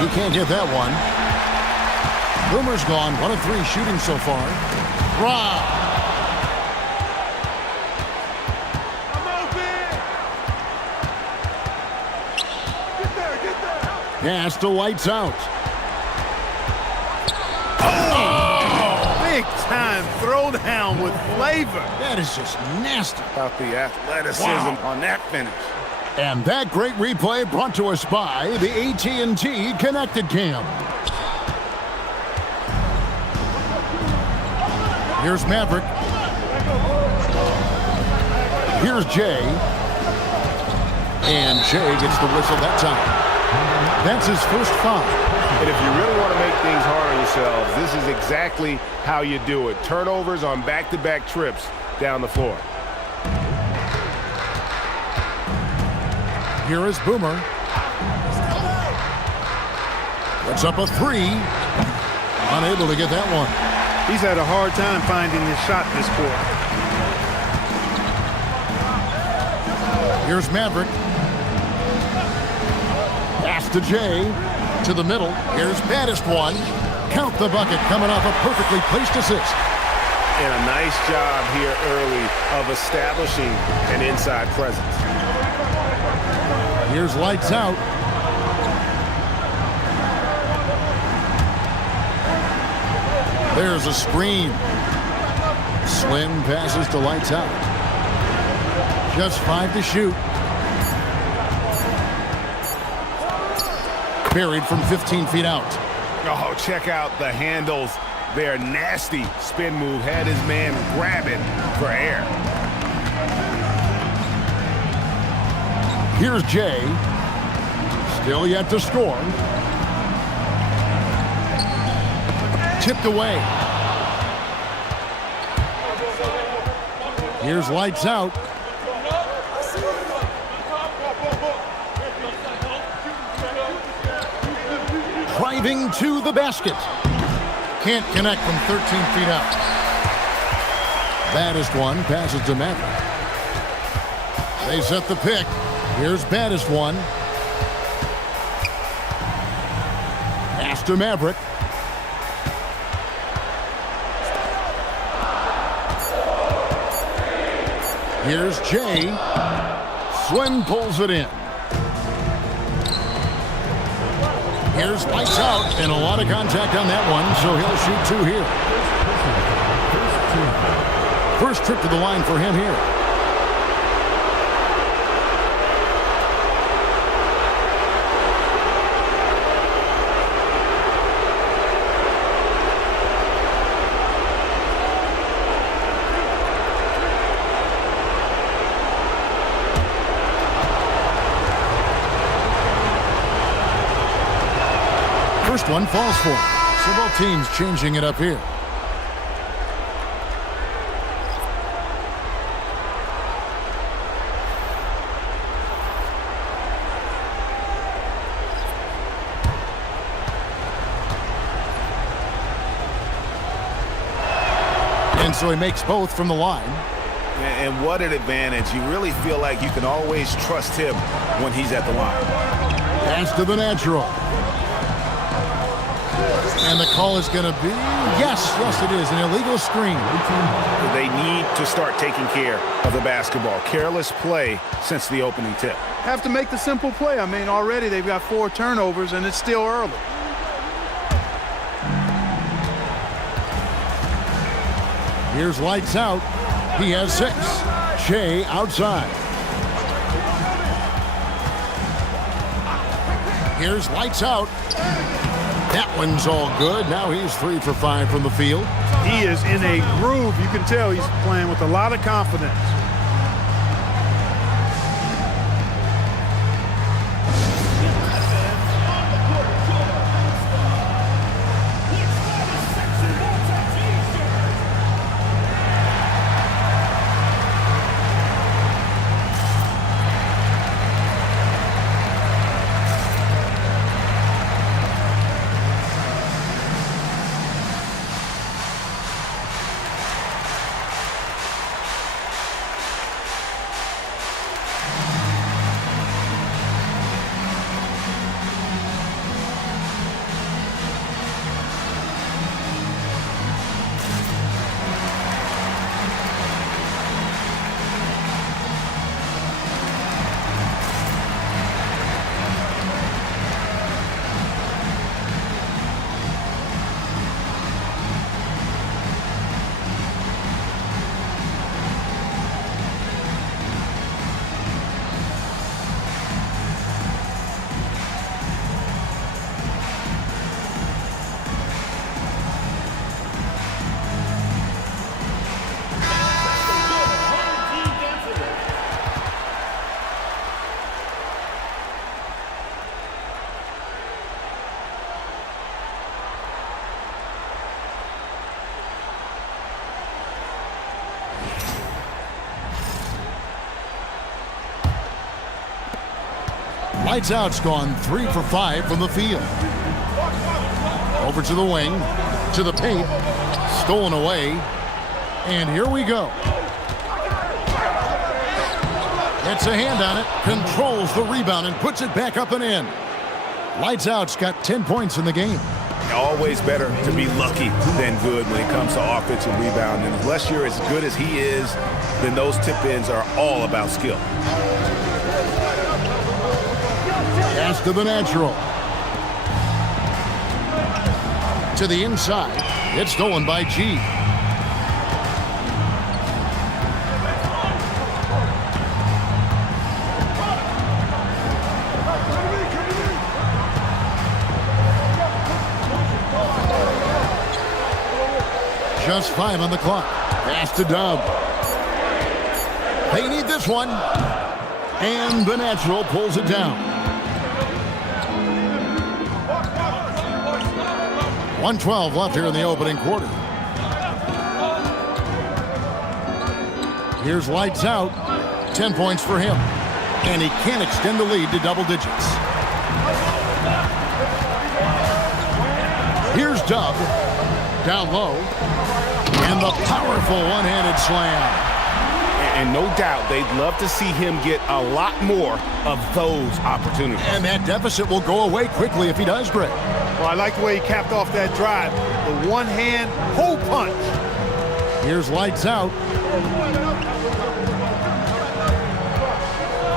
He can't hit that one. Boomer's gone. 1 of 3 shooting so far. Rob. Pass to lights out. Oh, big time throwdown with flavor. That is just nasty. About the athleticism on that finish. And that great replay brought to us by the AT&T Connected Cam. Here's Maverick. Here's Jay. And Jay gets the whistle that time. That's his first foul. And if you really want to make things hard on yourselves, this is exactly how you do it. Turnovers on back-to-back trips down the floor. Here is Boomer. Puts up a 3. Unable to get that one. He's had a hard time finding his shot this quarter. Here's Maverick. Pass to Jay. To the middle. Here's baddest one. Count the bucket coming off a perfectly placed assist. And a nice job here early of establishing an inside presence. Here's lights out. There's a screen. Slim passes to lights out. Just 5 to shoot. Buried from 15 feet out. Oh, check out the handles. They're nasty. Spin move. Had his man grabbing for air. Here's Jay. Still yet to score. Tipped away. Here's lights out. Driving to the basket. Can't connect from 13 feet out. Baddest one passes to Maverick. They set the pick. Here's baddest one. Pass to Maverick. Here's Jay. Slim pulls it in. Here's lights out, and a lot of contact on that one, so he'll shoot 2 here. First trip to the line for him here. First one falls for him. So both teams changing it up here. And so he makes both from the line. And what an advantage. You really feel like you can always trust him when he's at the line. Pass to the natural. And the call is going to be, yes, it is, an illegal screen. They need to start taking care of the basketball. Careless play since the opening tip. Have to make the simple play. I mean, already they've got 4 turnovers, and it's still early. Here's lights out. He has 6. Shea outside. Here's lights out. That one's all good. Now he's 3 for 5 from the field. He is in a groove. You can tell he's playing with a lot of confidence. Lights out's gone 3 for 5 from the field. Over to the wing, to the paint, stolen away, and here we go. Gets a hand on it, controls the rebound, and puts it back up and in. Lights out's got 10 points in the game. Always better to be lucky than good when it comes to offensive rebound. And unless you're as good as he is, then those tip-ins are all about skill. Pass to the natural. To the inside. It's stolen by G. Just 5 on the clock. Pass to Dub. They need this one. And the natural pulls it down. 1:12 left here in the opening quarter. Here's lights out. 10 points for him. And he can't extend the lead to double digits. Here's Dub. Down low. And the powerful one-handed slam. And no doubt they'd love to see him get a lot more of those opportunities. And that deficit will go away quickly if he does, Greg. Well, I like the way he capped off that drive. The one-hand hole punch. Here's lights out.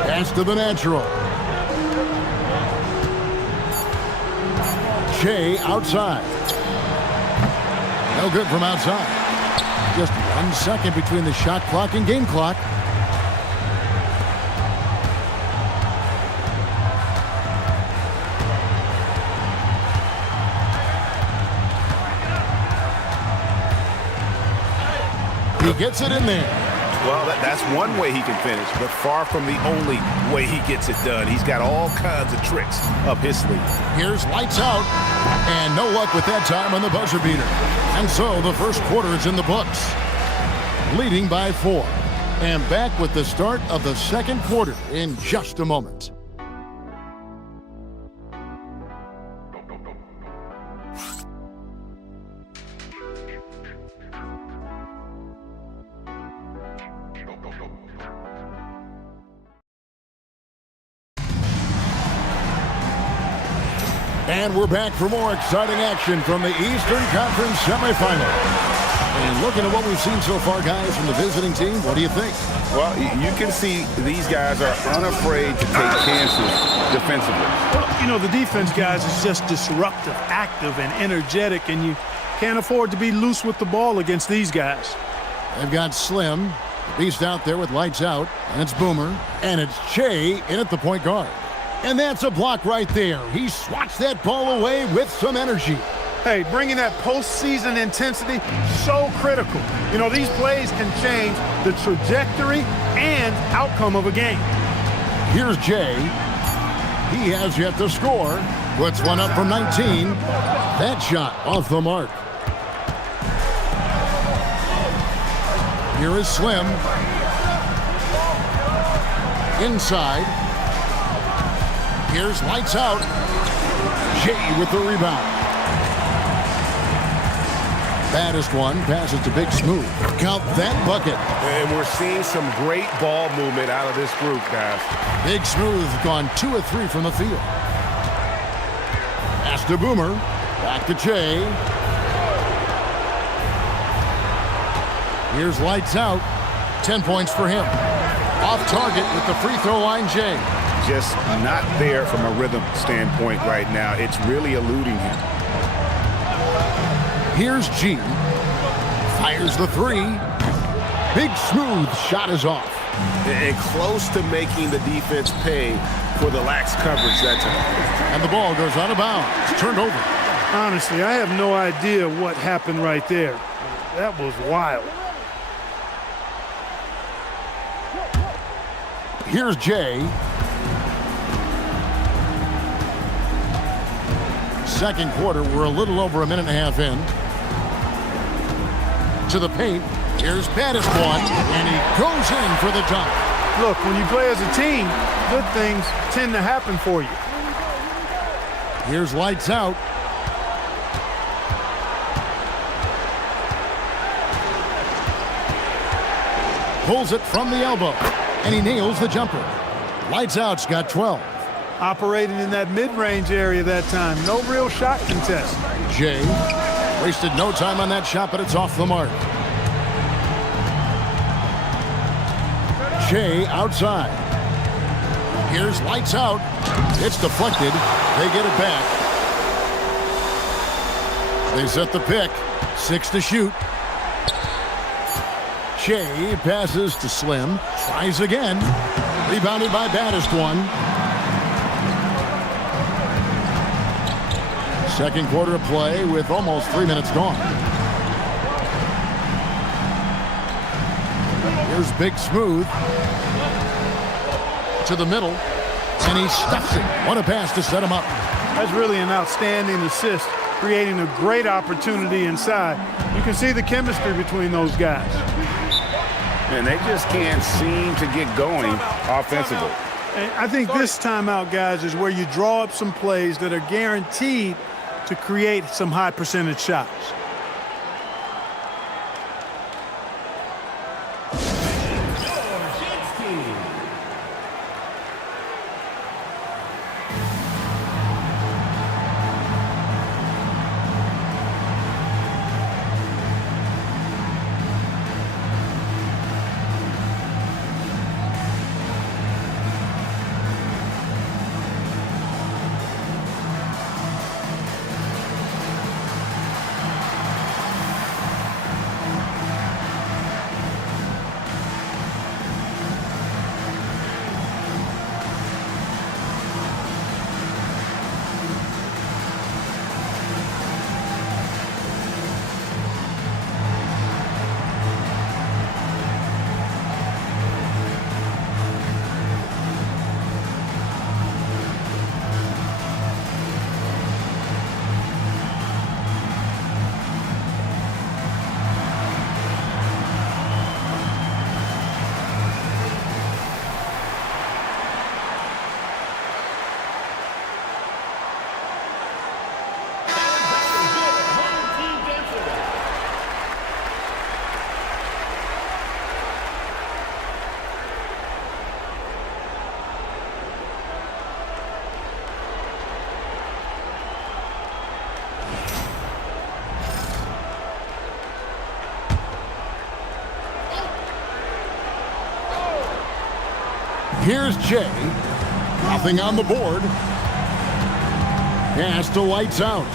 Pass to the natural. Shea outside. No good from outside. Just 1 second between the shot clock and game clock. He gets it in there. Well, that's one way he can finish, but far from the only way he gets it done. He's got all kinds of tricks up his sleeve. Here's lights out, and no luck with that time on the buzzer beater. And so the first quarter is in the books, leading by 4. And back with the start of the second quarter in just a moment. And we're back for more exciting action from the Eastern Conference semifinal. And looking at what we've seen so far, guys, from the visiting team, what do you think? Well, you can see these guys are unafraid to take chances defensively. Well, you know, the defense, guys, is just disruptive, active, and energetic, and you can't afford to be loose with the ball against these guys. They've got Slim, the beast out there with lights out, and it's Boomer, and it's Che in at the point guard. And that's a block right there. He swats that ball away with some energy. Hey, bringing that postseason intensity, so critical. You know, these plays can change the trajectory and outcome of a game. Here's Jay. He has yet to score. Puts one up from 19. That shot off the mark. Here is Slim. Inside. Here's lights out. Jay with the rebound. Baddest one passes to Big Smooth. Count that bucket. And we're seeing some great ball movement out of this group, guys. Big Smooth gone 2 of 3 from the field. Pass to Boomer. Back to Jay. Here's lights out. 10 points for him. Off target with the free throw line, Jay. Just not there from a rhythm standpoint right now. It's really eluding him. Here's G. Fires the 3. Big Smooth shot is off. And close to making the defense pay for the lax coverage that time. And the ball goes out of bounds. It's turned over. Honestly, I have no idea what happened right there. That was wild. Here's Jay. Second quarter, we're a little over a minute and a half in. To the paint. Here's Baddest one, and he goes in for the dunk. Look, when you play as a team, good things tend to happen for you. Here's lights out. Pulls it from the elbow, and he nails the jumper. Lights out's got 12. Operating in that mid-range area that time. No real shot contest. Jay wasted no time on that shot, but it's off the mark. Jay outside. Here's lights out. It's deflected. They get it back. They set the pick. 6 to shoot. Jay passes to Slim. Tries again. Rebounded by Baddest one. Second quarter of play with almost 3 minutes gone. Here's Big Smooth. To the middle. And he stuffs it. What a pass to set him up. That's really an outstanding assist, creating a great opportunity inside. You can see the chemistry between those guys. And they just can't seem to get going offensively. And I think this timeout, guys, is where you draw up some plays that are guaranteed to create some high percentage shots. Here's Jay. Nothing on the board. Pass to lights out.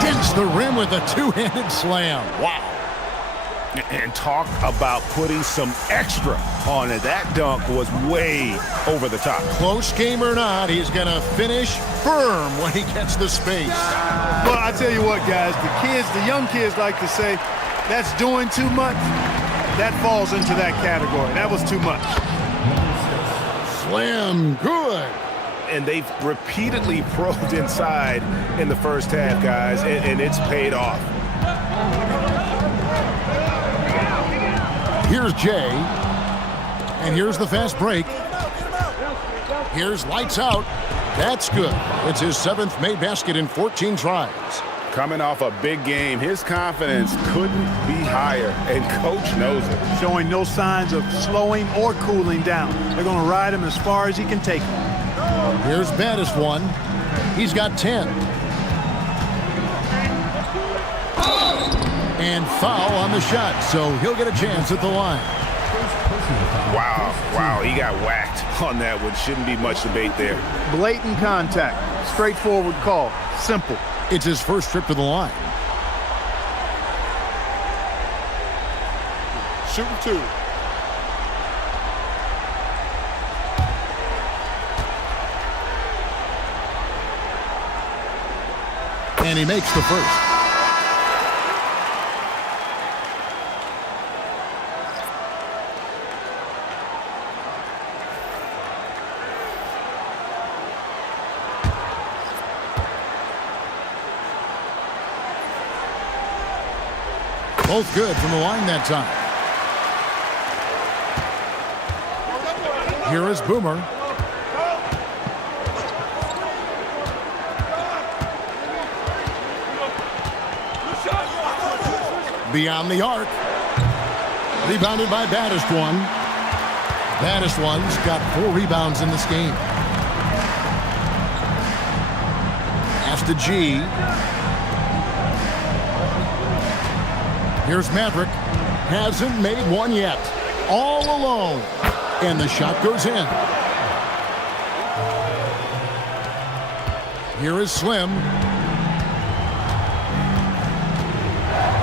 He hits the rim with a two-handed slam. Wow. And talk about putting some extra on it. That dunk was way over the top. Close game or not, he's going to finish firm when he gets the space. Well, I tell you what, guys, the young kids like to say, that's doing too much. That falls into that category. That was too much. Slam good. And they've repeatedly probed inside in the first half, guys, and it's paid off. Here's Jay. And here's the fast break. Here's lights out. That's good. It's his 7th made basket in 14 tries. Coming off a big game, his confidence couldn't be higher, and Coach knows it. Showing no signs of slowing or cooling down. They're going to ride him as far as he can take him. Here's baddest one. He's got 10. And foul on the shot, so he'll get a chance at the line. Wow, he got whacked on that one. Shouldn't be much debate there. Blatant contact. Straightforward call. Simple. It's his first trip to the line. Shooting 2. And he makes the first. Both good from the line that time. Here is Boomer. Beyond the arc. Rebounded by baddest one. Baddest one's got 4 rebounds in this game. Pass to G. Here's Maverick. Hasn't made one yet. All alone. And the shot goes in. Here is Slim.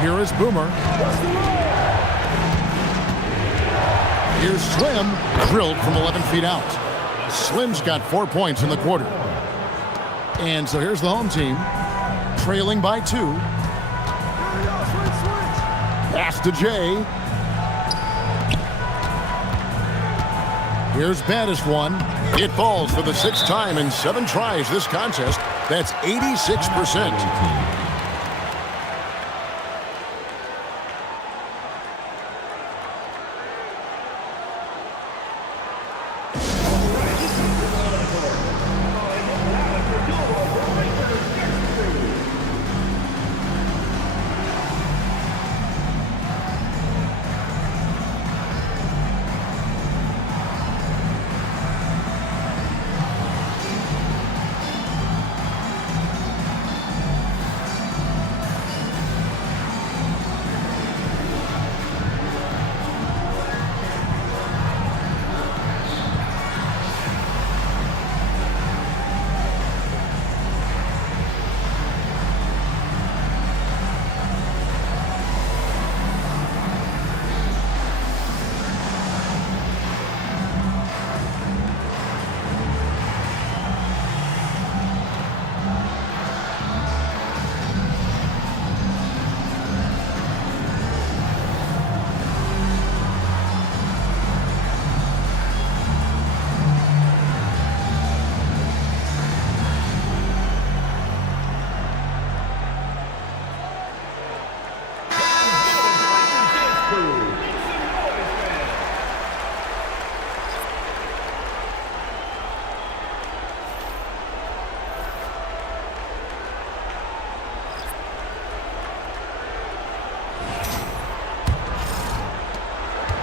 Here is Boomer. Here's Slim. Drilled from 11 feet out. Slim's got 4 points in the quarter. And so here's the home team. Trailing by 2. Pass to Jay. Here's baddest one. It falls for the 6th time in 7 tries this contest. That's 86%.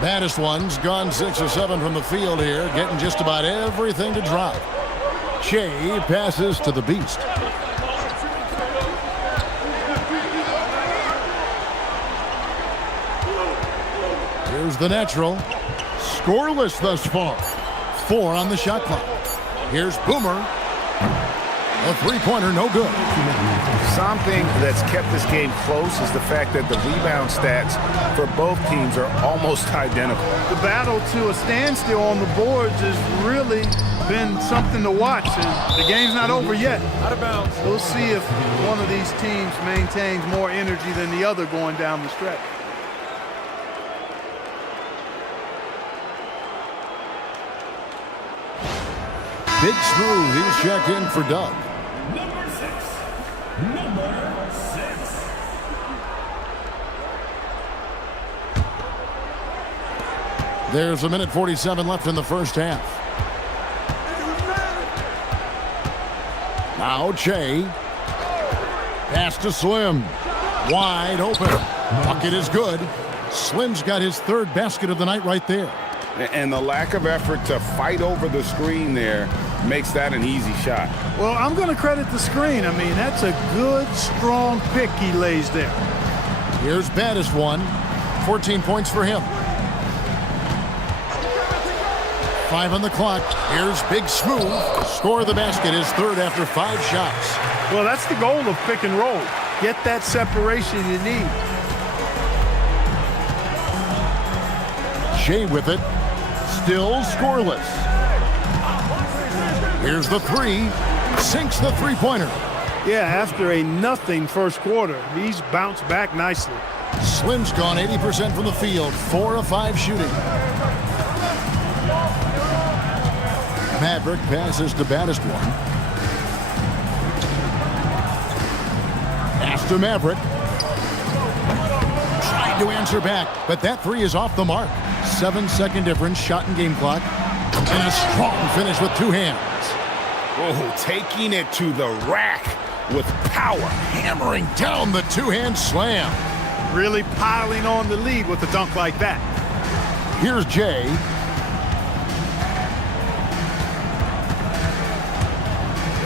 Baddest one's gone 6 or 7 from the field here, getting just about everything to drop. Shea passes to the beast. Here's the natural. Scoreless thus far. 4 on the shot clock. Here's Boomer. A three-pointer, no good. Something that's kept this game close is the fact that the rebound stats for both teams are almost identical. The battle to a standstill on the boards has really been something to watch. And the game's not over yet. Out of bounds. We'll see if one of these teams maintains more energy than the other going down the stretch. Big Smooth, he's checked in for Doug. Number 6. Number 6. There's a minute 47 left in the first half. Now Che. Pass to Slim. Wide open. Bucket is good. Slim's got his third basket of the night right there. And the lack of effort to fight over the screen there makes that an easy shot. Well, I'm going to credit the screen. I mean, that's a good, strong pick he lays there. Here's baddest one. 14 points for him. 5 on the clock. Here's Big Smooth. Score the basket, his third after 5 shots. Well, that's the goal of pick and roll. Get that separation you need. Shea with it. Still scoreless. Here's the 3. Sinks the three-pointer. Yeah, after a nothing first quarter, he's bounced back nicely. Slim's gone 80% from the field. 4 of 5 shooting. Maverick passes to baddest one. Pass to Maverick. Tried to answer back, but that 3 is off the mark. 7-second difference, shot and game clock. And a strong finish with 2 hands. Oh, taking it to the rack with power. Hammering down the 2-hand slam. Really piling on the lead with a dunk like that. Here's Jay.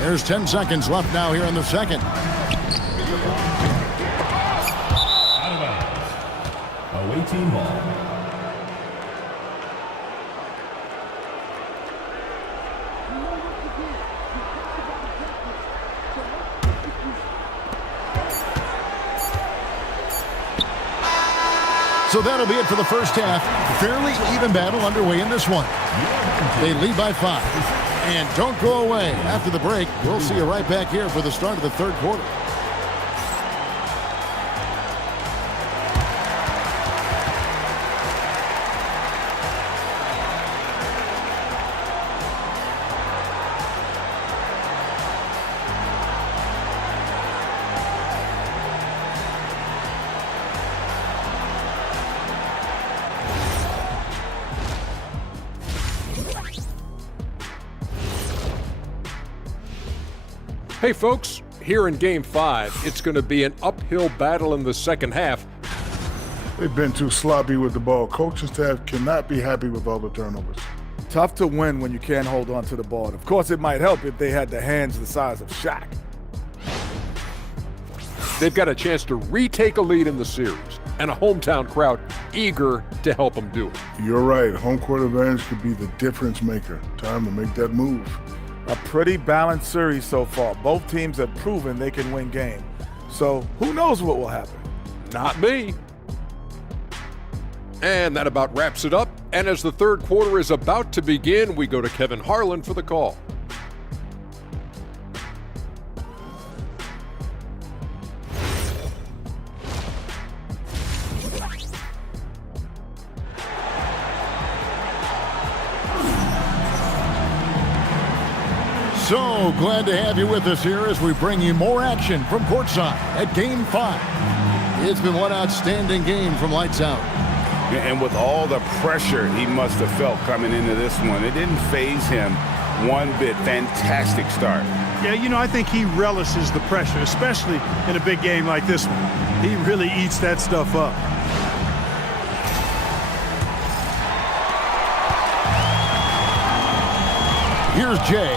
There's 10 seconds left now here in the second. Out of bounds. Away team ball. So that'll be it for the first half. Fairly even battle underway in this one. They lead by 5. And don't go away. After the break, we'll see you right back here for the start of the third quarter. Hey folks, here in Game 5, it's going to be an uphill battle in the second half. They've been too sloppy with the ball. Coaching staff cannot be happy with all the turnovers. Tough to win when you can't hold on to the ball. Of course, it might help if they had the hands the size of Shaq. They've got a chance to retake a lead in the series, and a hometown crowd eager to help them do it. You're right. Home court advantage could be the difference maker. Time to make that move. A pretty balanced series so far. Both teams have proven they can win games. So who knows what will happen? Not me. And that about wraps it up. And as the third quarter is about to begin, we go to Kevin Harlan for the call. So glad to have you with us here as we bring you more action from courtside at Game 5. It's been one outstanding game from lights out. And with all the pressure he must have felt coming into this one, it didn't faze him one bit. Fantastic start. Yeah, you know, I think he relishes the pressure, especially in a big game like this one. He really eats that stuff up. Here's Jay.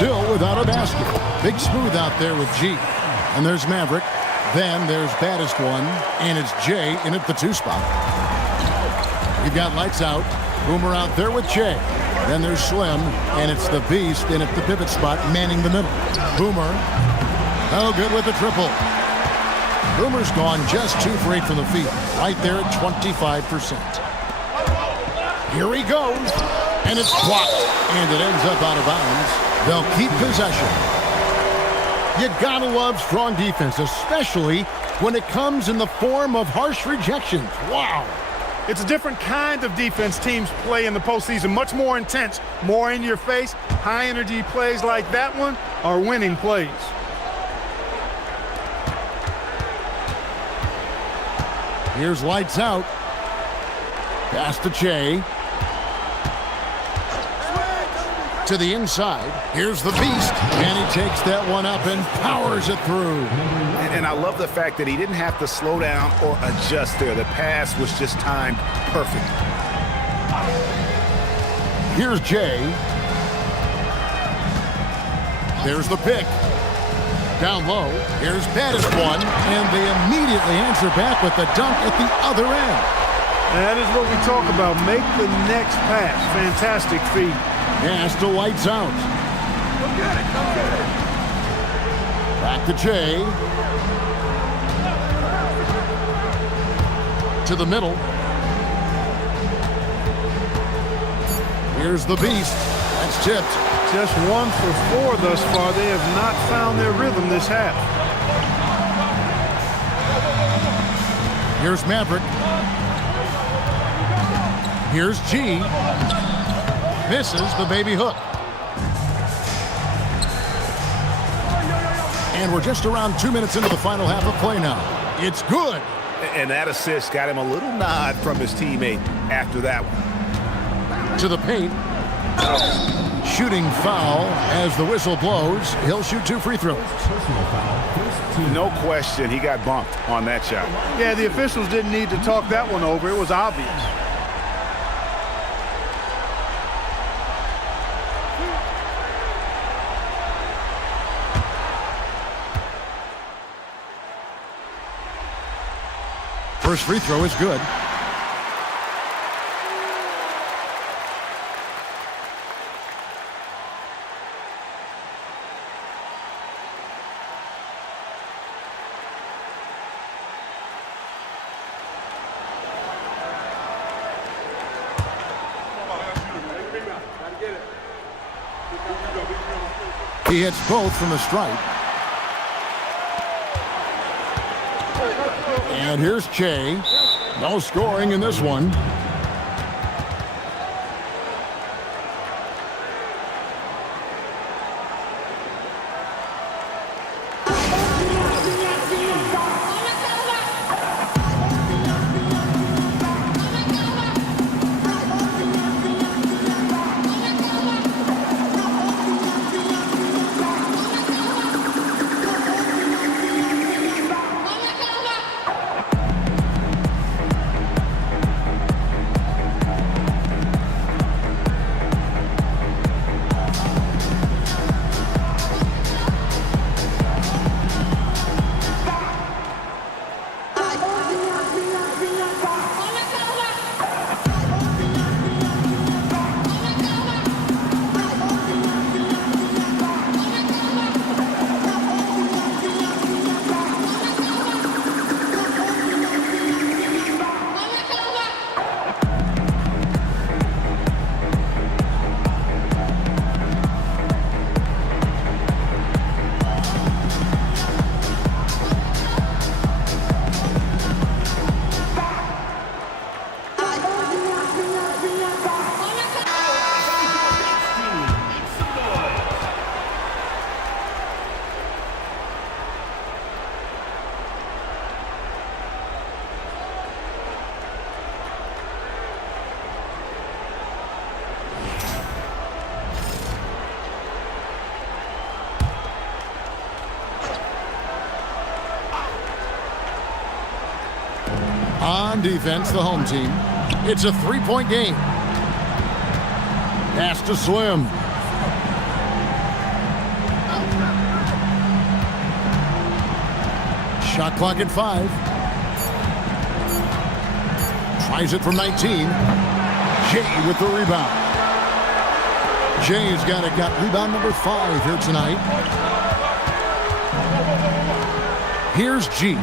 Still without a basket. Big Smooth out there with G. And there's Maverick. Then there's baddest one. And it's Jay in at the 2 spot. We've got lights out. Boomer out there with Jay. Then there's Slim, and it's the Beast in at the pivot spot, manning the middle. Boomer. Oh, good with the triple. Boomer's gone just 2 for 8 from the field. Right there at 25%. Here he goes. And it's blocked. And it ends up out of bounds. They'll keep possession. You gotta love strong defense, especially when it comes in the form of harsh rejections. Wow. It's a different kind of defense teams play in the postseason. Much more intense, more in your face. High energy plays like that one are winning plays. Here's lights out. Pass to Che. To the inside. Here's the Beast. And he takes that one up and powers it through. And I love the fact that he didn't have to slow down or adjust there. The pass was just timed perfect. Here's Jay. There's the pick. Down low. Here's Pettis one. And they immediately answer back with the dunk at the other end. That is what we talk about. Make the next pass. Fantastic feed. Pass to lights out. Back to Jay. To the middle. Here's the Beast. That's tipped. Just 1 for 4 thus far. They have not found their rhythm this half. Here's Maverick. Here's G. Misses the baby hook. And we're just around 2 minutes into the final half of play now. It's good. And that assist got him a little nod from his teammate after that one. To the paint. Shooting foul as the whistle blows. He'll shoot 2 free throws. No question, he got bumped on that shot. Yeah, the officials didn't need to talk that one over. It was obvious. First free throw is good. He hits both from the stripe. And here's Che. No scoring in this one. On defense, the home team. It's a 3-point game. Pass to Slim. Shot clock at 5. Tries it from 19. Jay with the rebound. Jay's got rebound number 5 here tonight. Here's G.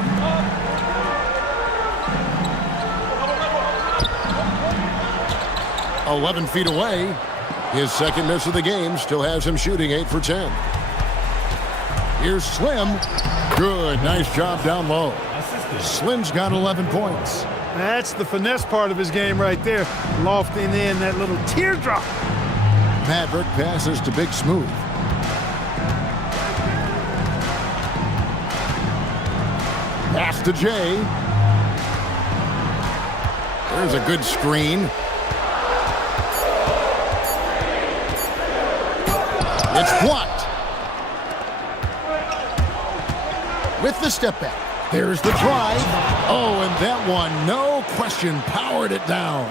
"11 feet away." His second miss of the game still has him shooting 8 for 10. Here's Slim. Good, nice job down low. Slim's got 11 points. That's the finesse part of his game right there. Lofting in that little teardrop. Maverick passes to Big Smooth. Pass to Jay. There's a good screen. It's blocked. With the step back. There's the drive. Oh, and that one, no question, powered it down.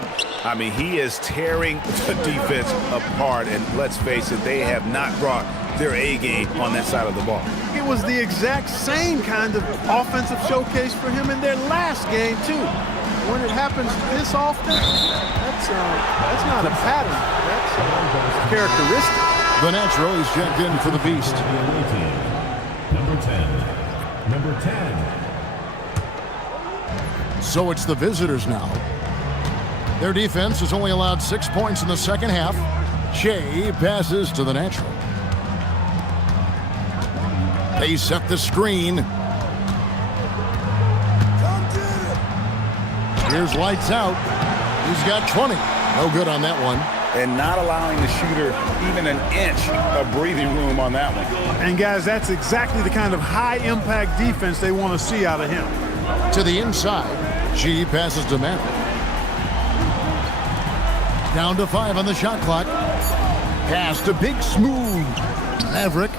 I mean, he is tearing the defense apart, and let's face it, they have not brought their A game on that side of the ball. It was the exact same kind of offensive showcase for him in their last game, too. When it happens this often, that's not a pattern. That's characteristic. The natural is checked in for the Beast. Number 10. Number 10. So it's the visitors now. Their defense has only allowed 6 points in the second half. Jay passes to the natural. They set the screen. Here's lights out. He's got 20. No good on that one. And not allowing the shooter even an inch of breathing room on that one. And guys, that's exactly the kind of high-impact defense they want to see out of him. To the inside. G passes to Maverick. Down to 5 on the shot clock. Pass to Big Smooth. Maverick.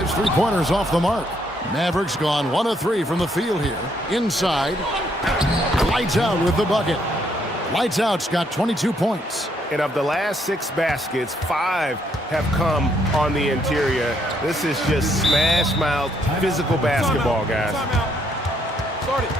His 3-pointers off the mark. Maverick's gone 1 of 3 from the field here. Inside. Lights out with the bucket. Lights out's got 22 points. And of the last 6 baskets, 5 have come on the interior. This is just smash mouth, physical basketball, guys. Start it.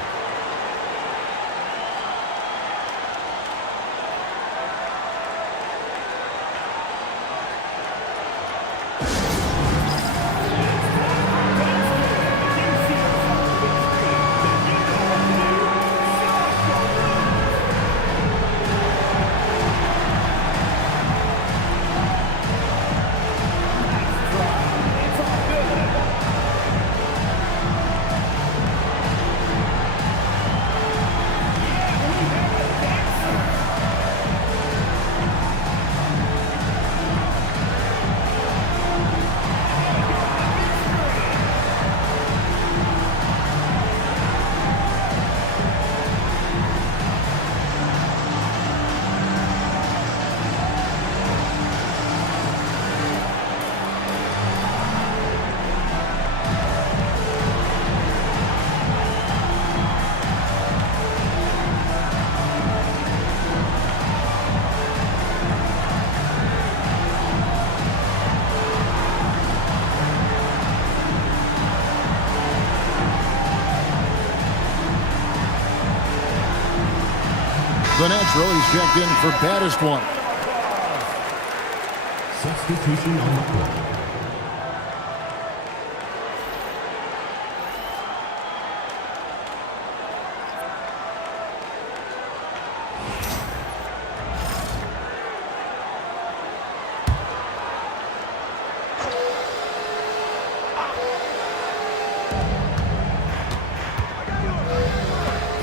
The natural, he's checked in for baddest one. Substitution on the court.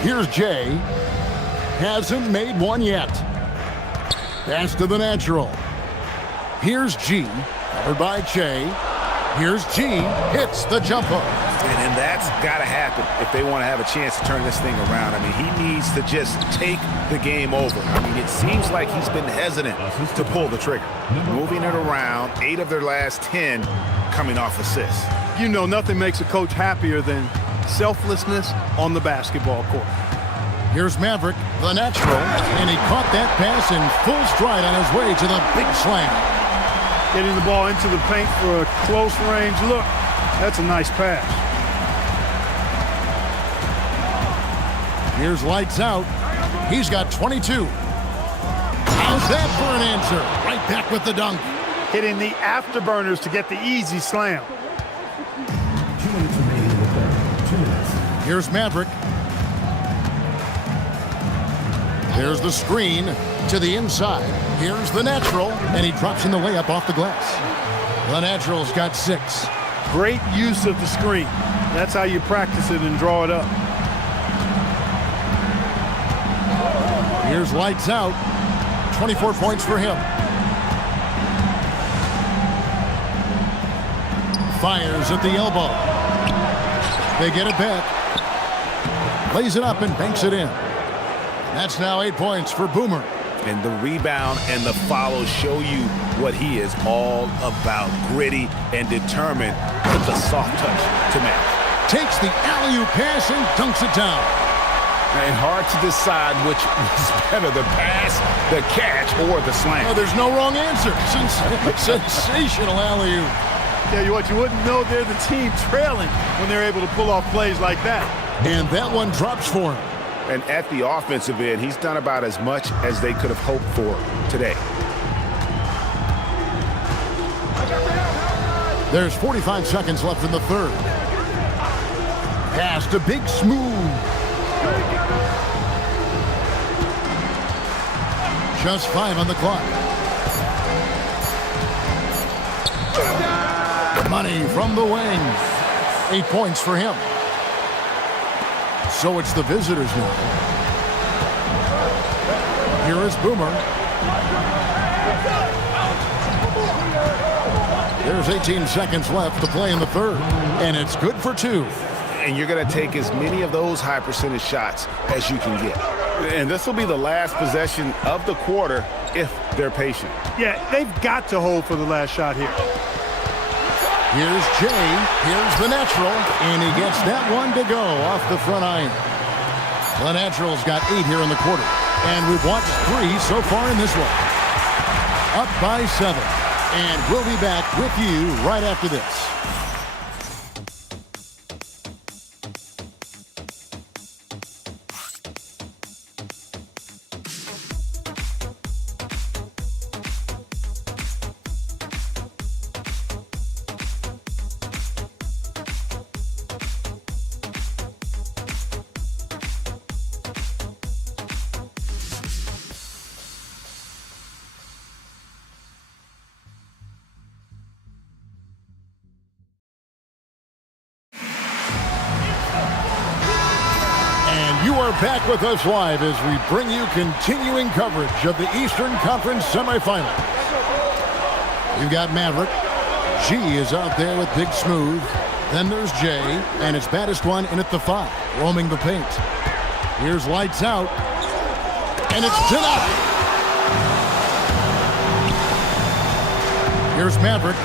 Here's Jay. Hasn't made one yet. Pass to the natural. Here's G. Covered by Jay. Here's G. Hits the jumper. And that's got to happen if they want to have a chance to turn this thing around. I mean, he needs to just take the game over. I mean, it seems like he's been hesitant to pull the trigger. Moving it around, 8 of their last 10 coming off assists. You know, nothing makes a coach happier than selflessness on the basketball court. Here's Maverick, the natural, and he caught that pass in full stride on his way to the big slam. Getting the ball into the paint for a close range look. That's a nice pass. Here's lights out. He's got 22. How's that for an answer? Right back with the dunk. Hitting the afterburners to get the easy slam. 2 minutes remaining in the third. 2 minutes. Here's Maverick. There's the screen to the inside. Here's the natural, and he drops in the layup off the glass. The natural's got 6. Great use of the screen. That's how you practice it and draw it up. Here's lights out. 24 points for him. Fires at the elbow. They get it back. Lays it up and banks it in. That's now 8 points for Boomer. And the rebound and the follow show you what he is all about. Gritty and determined with the soft touch to match. Takes the alley-oop pass and dunks it down. And hard to decide which was better, the pass, the catch, or the slam. Oh, there's no wrong answer. Sensational alley-oop. Tell you what, you wouldn't know they're the team trailing when they're able to pull off plays like that. And that one drops for him. And at the offensive end, he's done about as much as they could have hoped for today. There's 45 seconds left in the third. Pass to Big Smooth. Just 5 on the clock. Money from the wing. 8 points for him. So it's the visitors now. Here is Boomer. There's 18 seconds left to play in the third, and it's good for 2. And you're going to take as many of those high percentage shots as you can get. And this will be the last possession of the quarter if they're patient. Yeah, they've got to hold for the last shot here. Here's Jay. Here's the natural, and he gets that one to go off the front iron. The natural's got 8 here in the quarter, and we've watched 3 so far in this one. Up by 7, and we'll be back with you right after this. You are back with us live as we bring you continuing coverage of the Eastern Conference semifinals. You've got Maverick. G is out there with Big Smooth. Then there's Jay, and it's baddest one in at the 5, roaming the paint. Here's lights out, and it's denied. Here's Maverick,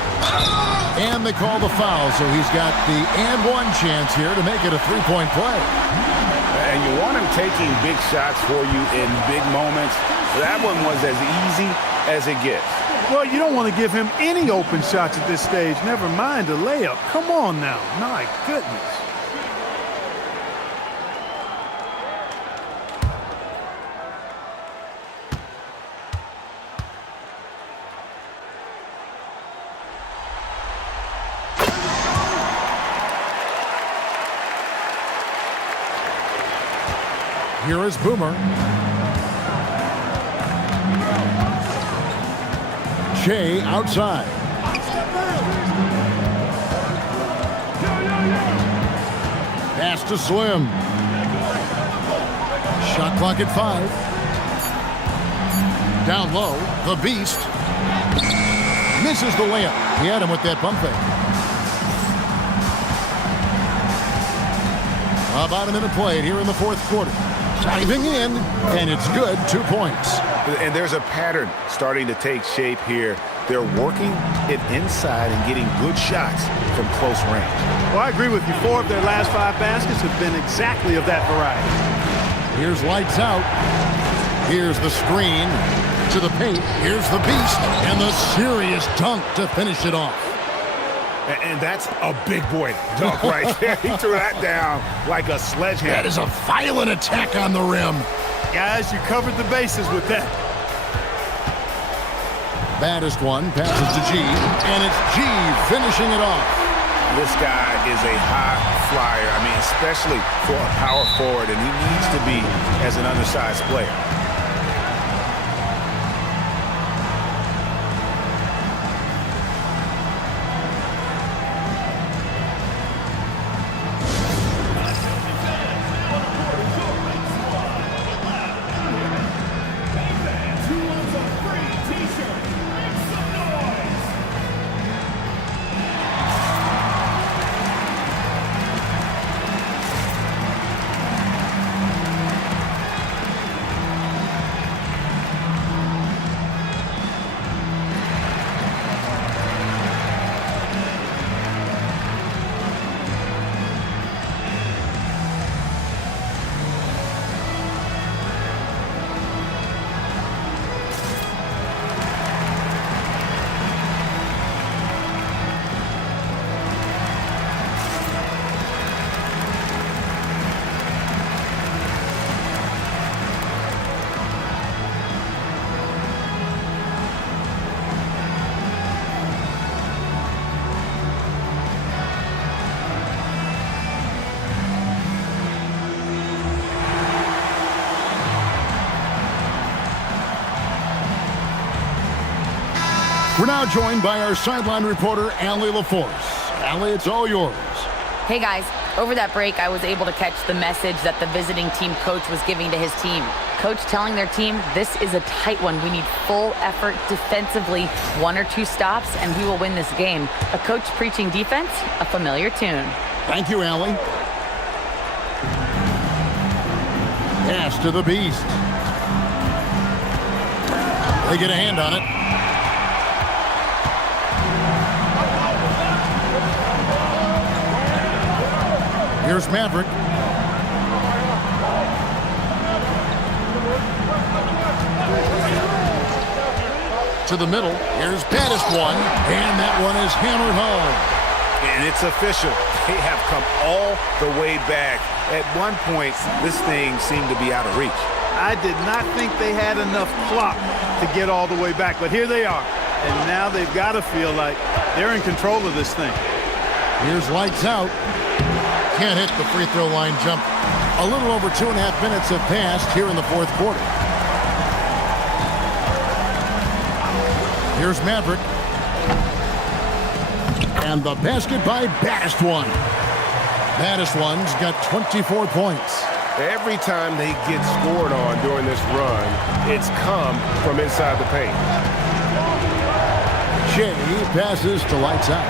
and they call the foul, so he's got the and one chance here to make it a 3-point play. And you want him taking big shots for you in big moments. That one was as easy as it gets. Well, you don't want to give him any open shots at this stage, never mind a layup. Come on now, my goodness. Here is Boomer. Jay outside. Pass to Slim. Shot clock at 5. Down low, the Beast. Misses the layup. He had him with that bump fake. About a minute played here in the fourth quarter. Diving in, and it's good, 2 points. And there's a pattern starting to take shape here. They're working it inside and getting good shots from close range. Well, I agree with you. 4 of their last 5 baskets have been exactly of that variety. Here's lights out. Here's the screen to the paint. Here's the Beast, and the serious dunk to finish it off. And that's a big boy dunk right there. He threw that down like a sledgehammer. That is a violent attack on the rim. Guys, you covered the bases with that. Baddest one passes to G, and it's G finishing it off. This guy is a high flyer. I mean, especially for a power forward, and he needs to be as an undersized player. We're now joined by our sideline reporter, Allie LaForce. Allie, it's all yours. Hey guys, over that break, I was able to catch the message that the visiting team coach was giving to his team. Coach telling their team, this is a tight one. We need full effort defensively, 1 or 2 stops, and we will win this game. A coach preaching defense, a familiar tune. Thank you, Allie. Pass to the Beast. They get a hand on it. Here's Maverick. To the middle. Here's baddest one. And that one is hammered home. And it's official. They have come all the way back. At one point, this thing seemed to be out of reach. I did not think they had enough clock to get all the way back, but here they are. And now they've got to feel like they're in control of this thing. Here's lights out. Can't hit the free throw line jump. A little over 2.5 minutes have passed here in the fourth quarter. Here's Maverick. And the basket by baddest one. Baddest one's got 24 points. Every time they get scored on during this run, it's come from inside the paint. Jay passes to lights out.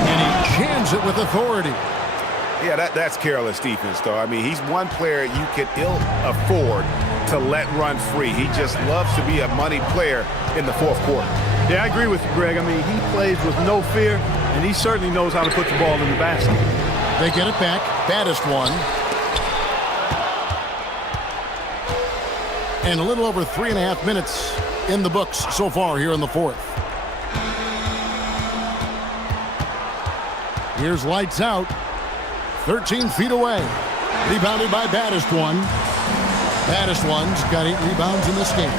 And he jams it with authority. Yeah, that's careless defense, though. I mean, he's one player you could ill afford to let run free. He just loves to be a money player in the fourth quarter. Yeah, I agree with you, Greg. I mean, he plays with no fear, and he certainly knows how to put the ball in the basket. They get it back. Baddest one. And a little over 3.5 minutes in the books so far here in the fourth. Here's lights out. 13 feet away. Rebounded by baddest one. Baddest one's got 8 rebounds in this game.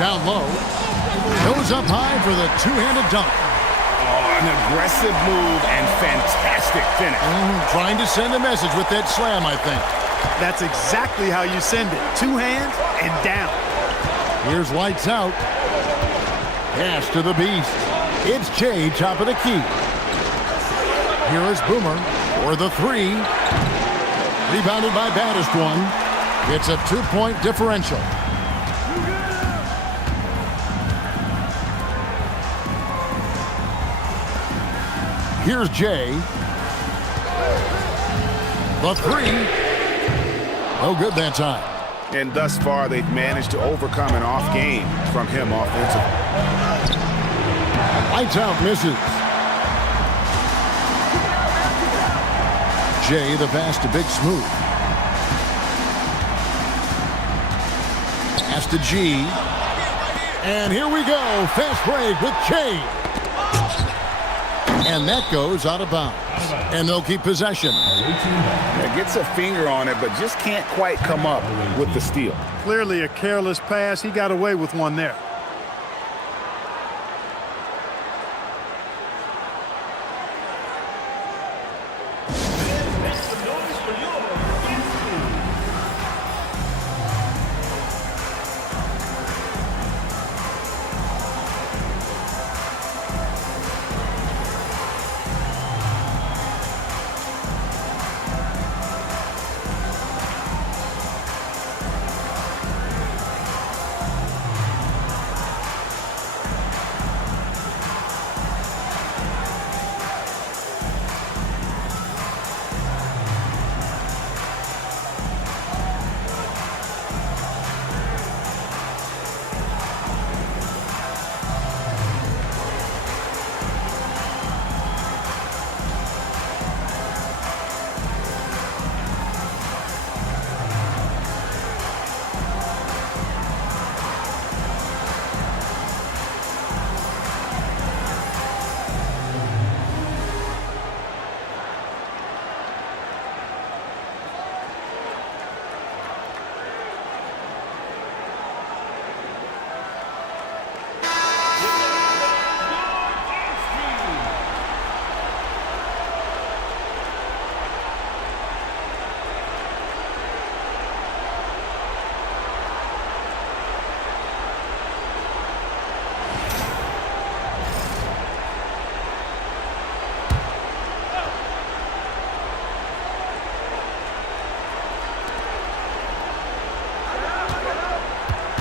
Down low. Goes up high for the two-handed dunk. Oh, an aggressive move and fantastic finish. Trying to send a message with that slam, I think. That's exactly how you send it. 2 hands and down. Here's lights out. Pass to the Beast. It's Jay, top of the key. Here is Boomer for the 3. Rebounded by baddest one. It's a 2-point differential. Here's Jay. The 3. No good that time. And thus far, they've managed to overcome an off game from him offensively. Lights out, misses. Jay, the pass to Big Smooth. Pass to G. And here we go. Fast break with Jay. And that goes out of bounds. And they'll keep possession. Yeah, gets a finger on it, but just can't quite come up with the steal. Clearly a careless pass. He got away with one there.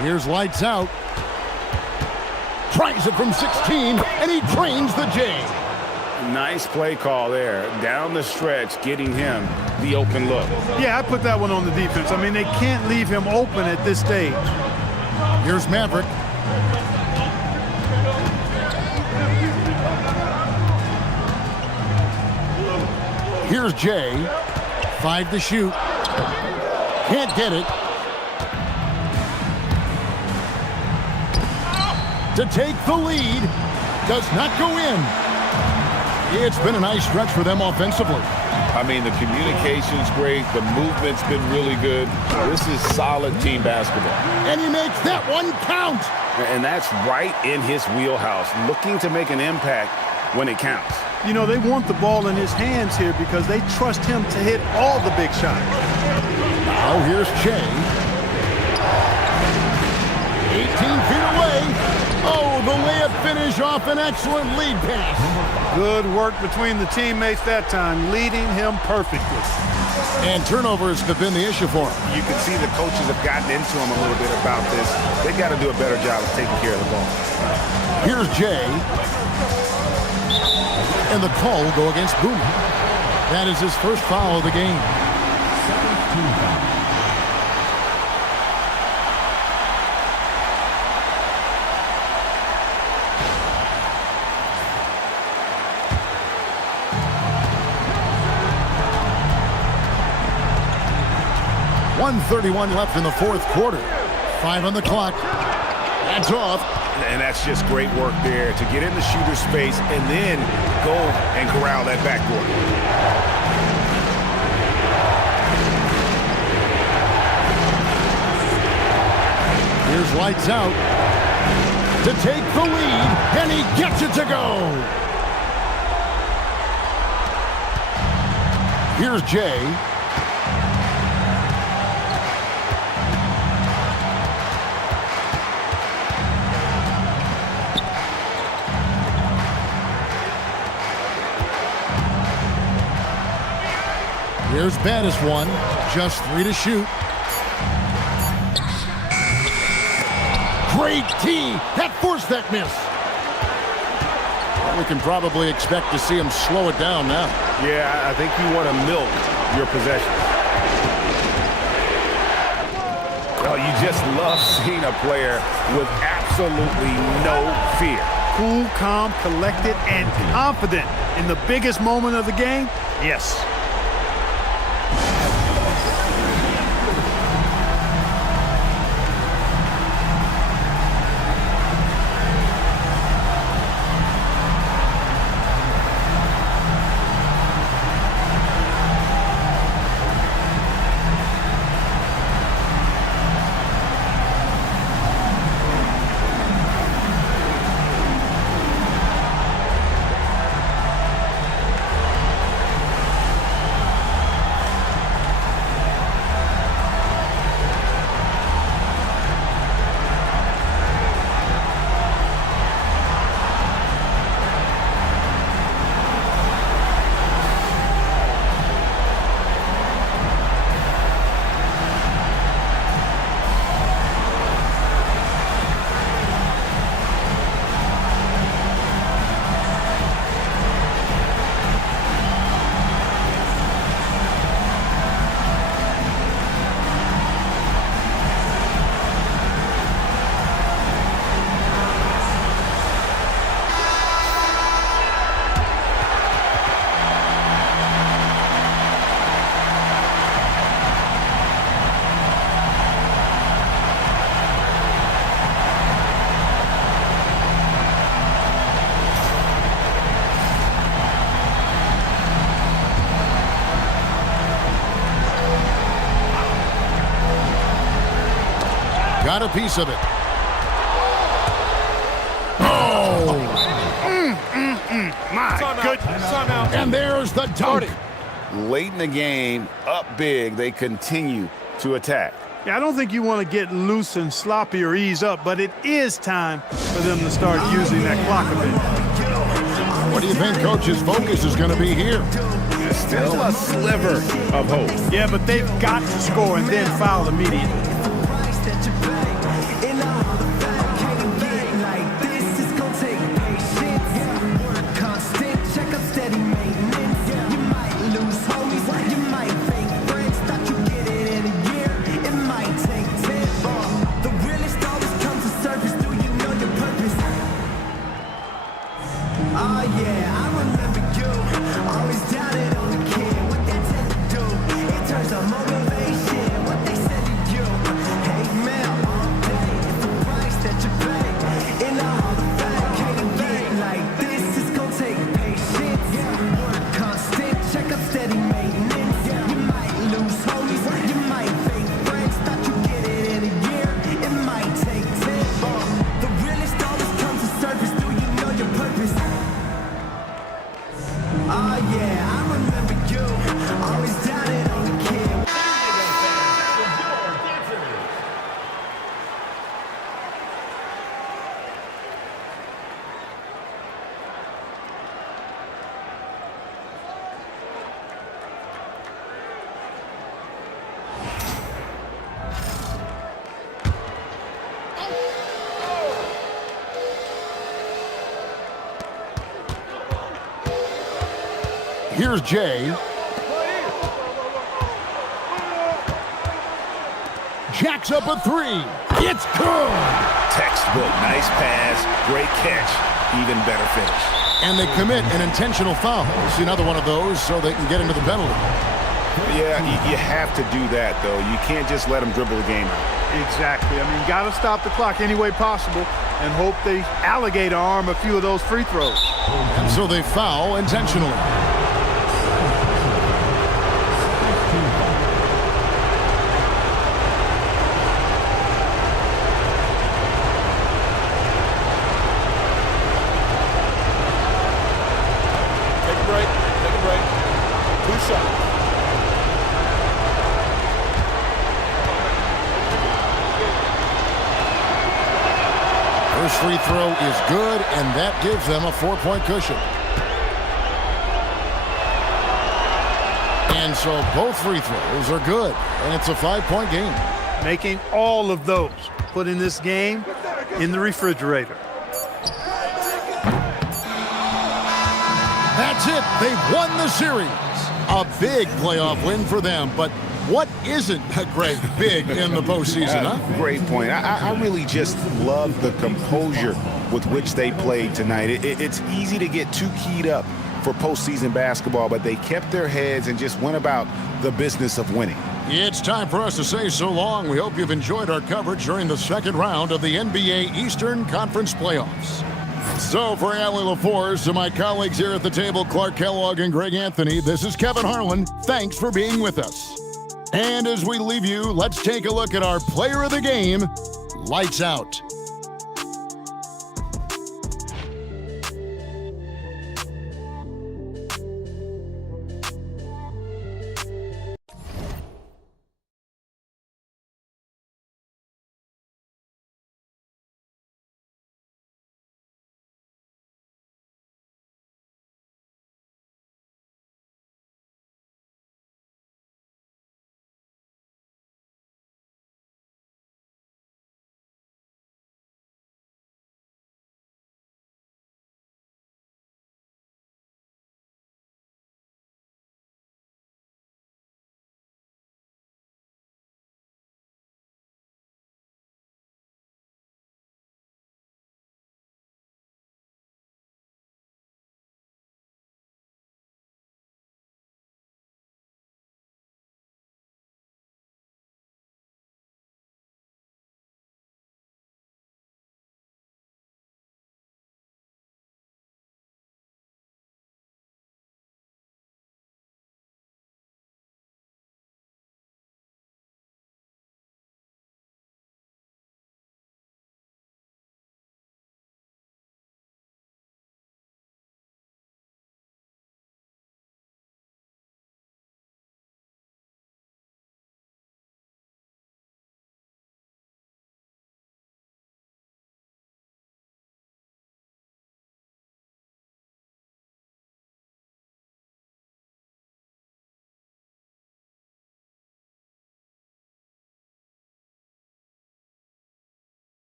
Here's lights out. Tries it from 16, and he drains the J. Nice play call there. Down the stretch, getting him the open look. Yeah, I put that one on the defense. I mean, they can't leave him open at this stage. Here's Maverick. Here's Jay. 5 to shoot. Can't get it. To take the lead. Does not go in. It's been a nice stretch for them offensively. I mean, the communication's great. The movement's been really good. This is solid team basketball. And he makes that one count. And that's right in his wheelhouse, looking to make an impact when it counts. You know, they want the ball in his hands here because they trust him to hit all the big shots. Now here's Che. 18 feet away. Oh, the layup finish off an excellent lead pass. Good work between the teammates that time, leading him perfectly. And turnovers have been the issue for him. You can see the coaches have gotten into him a little bit about this. They've got to do a better job of taking care of the ball. Here's Jay. And the call will go against Boomer. That is his first foul of the game. 1:31 left in the fourth quarter. 5 on the clock. That's off. And that's just great work there to get in the shooter's face and then go and corral that backboard. Here's lights out. To take the lead, and he gets it to go. Here's Jay. Here's Baddest one. Just 3 to shoot. Great tee. That forced that miss. We can probably expect to see him slow it down now. Yeah, I think you want to milk your possession. Oh, you just love seeing a player with absolutely no fear. Cool, calm, collected, and confident in the biggest moment of the game. Yes. got a piece of it. Oh! My goodness. And there's the dunk. Late in the game, up big, they continue to attack. Yeah, I don't think you want to get loose and sloppy or ease up, but it is time for them to start using that clock a bit. What do you think Coach's focus is going to be here? Still a sliver of hope. Yeah, but they've got to score and then foul immediately. Here's Jay. Jacks up a three. It's good. Textbook, nice pass, great catch, even better finish. And they commit an intentional foul. We'll see another one of those so they can get into the penalty. Yeah, you have to do that, though. You can't just let them dribble the game out. Exactly. I mean, got to stop the clock any way possible and hope they alligator arm a few of those free throws. And so they foul intentionally. First free throw is good, and that gives them a 4-point cushion. And so both free throws are good, and it's a 5-point game. Making all of those, putting this game in the refrigerator. That's it. They've won the series. A big playoff win for them, but what isn't a great big in the postseason, huh? Great point. I really just love the composure with which they played tonight. It's easy to get too keyed up for postseason basketball, but they kept their heads and just went about the business of winning. It's time for us to say so long. We hope you've enjoyed our coverage during the second round of the NBA Eastern Conference Playoffs. So for Allie LaForce, to my colleagues here at the table, Clark Kellogg and Greg Anthony, this is Kevin Harlan. Thanks for being with us. And as we leave you, let's take a look at our player of the game, Lights Out.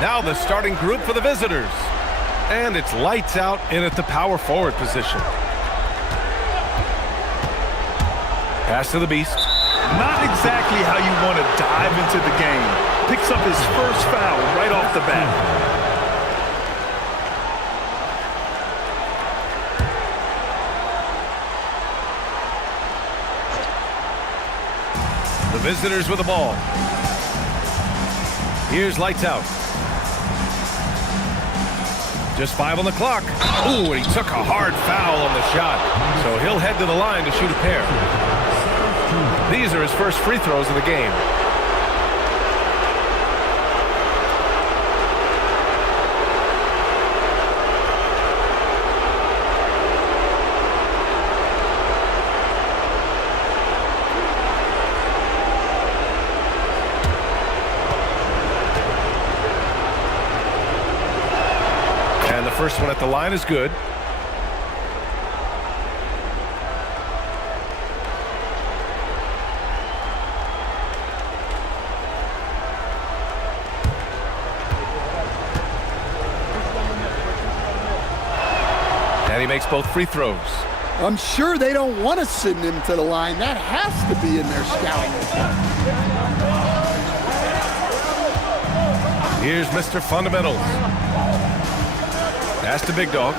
Now the starting group for the visitors. And it's lights out in at the power forward position. Pass to the beast. Not exactly how you want to dive into the game. Picks up his first foul right off the bat. The visitors with the ball. Here's lights out. Just 5 on the clock. Ooh, and he took a hard foul on the shot. So he'll head to the line to shoot a pair. These are his first free throws of the game. And the first one at the line is good. And he makes both free throws. I'm sure they don't want to send him to the line. That has to be in their scouting report. Here's Mr. Fundamentals. Pass to Big Dog.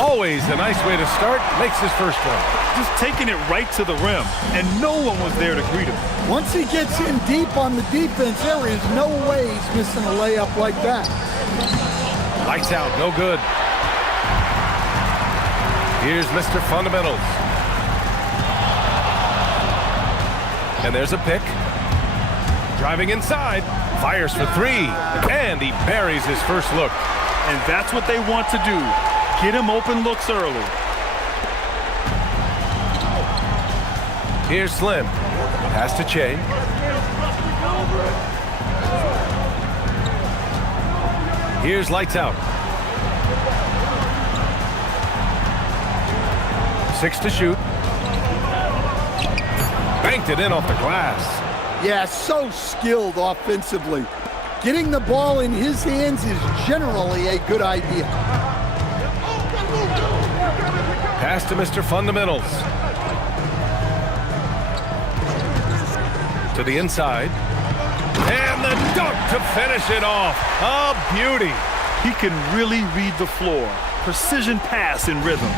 Always a nice way to start. Makes his first one. Just taking it right to the rim, and no one was there to greet him. Once he gets in deep on the defense, there is no way he's missing a layup like that. Lights out, no good. Here's Mr. Fundamentals. And there's a pick. Driving inside. Fires for 3. And he buries his first look. And that's what they want to do. Get him open looks early. Here's Slim. Pass to Che. Here's lights out. 6 to shoot. Banked it in off the glass. Yeah, so skilled offensively. Getting the ball in his hands is generally a good idea. Pass to Mr. Fundamentals. To the inside. And the dunk to finish it off. A beauty. He can really read the floor. Precision pass in rhythm.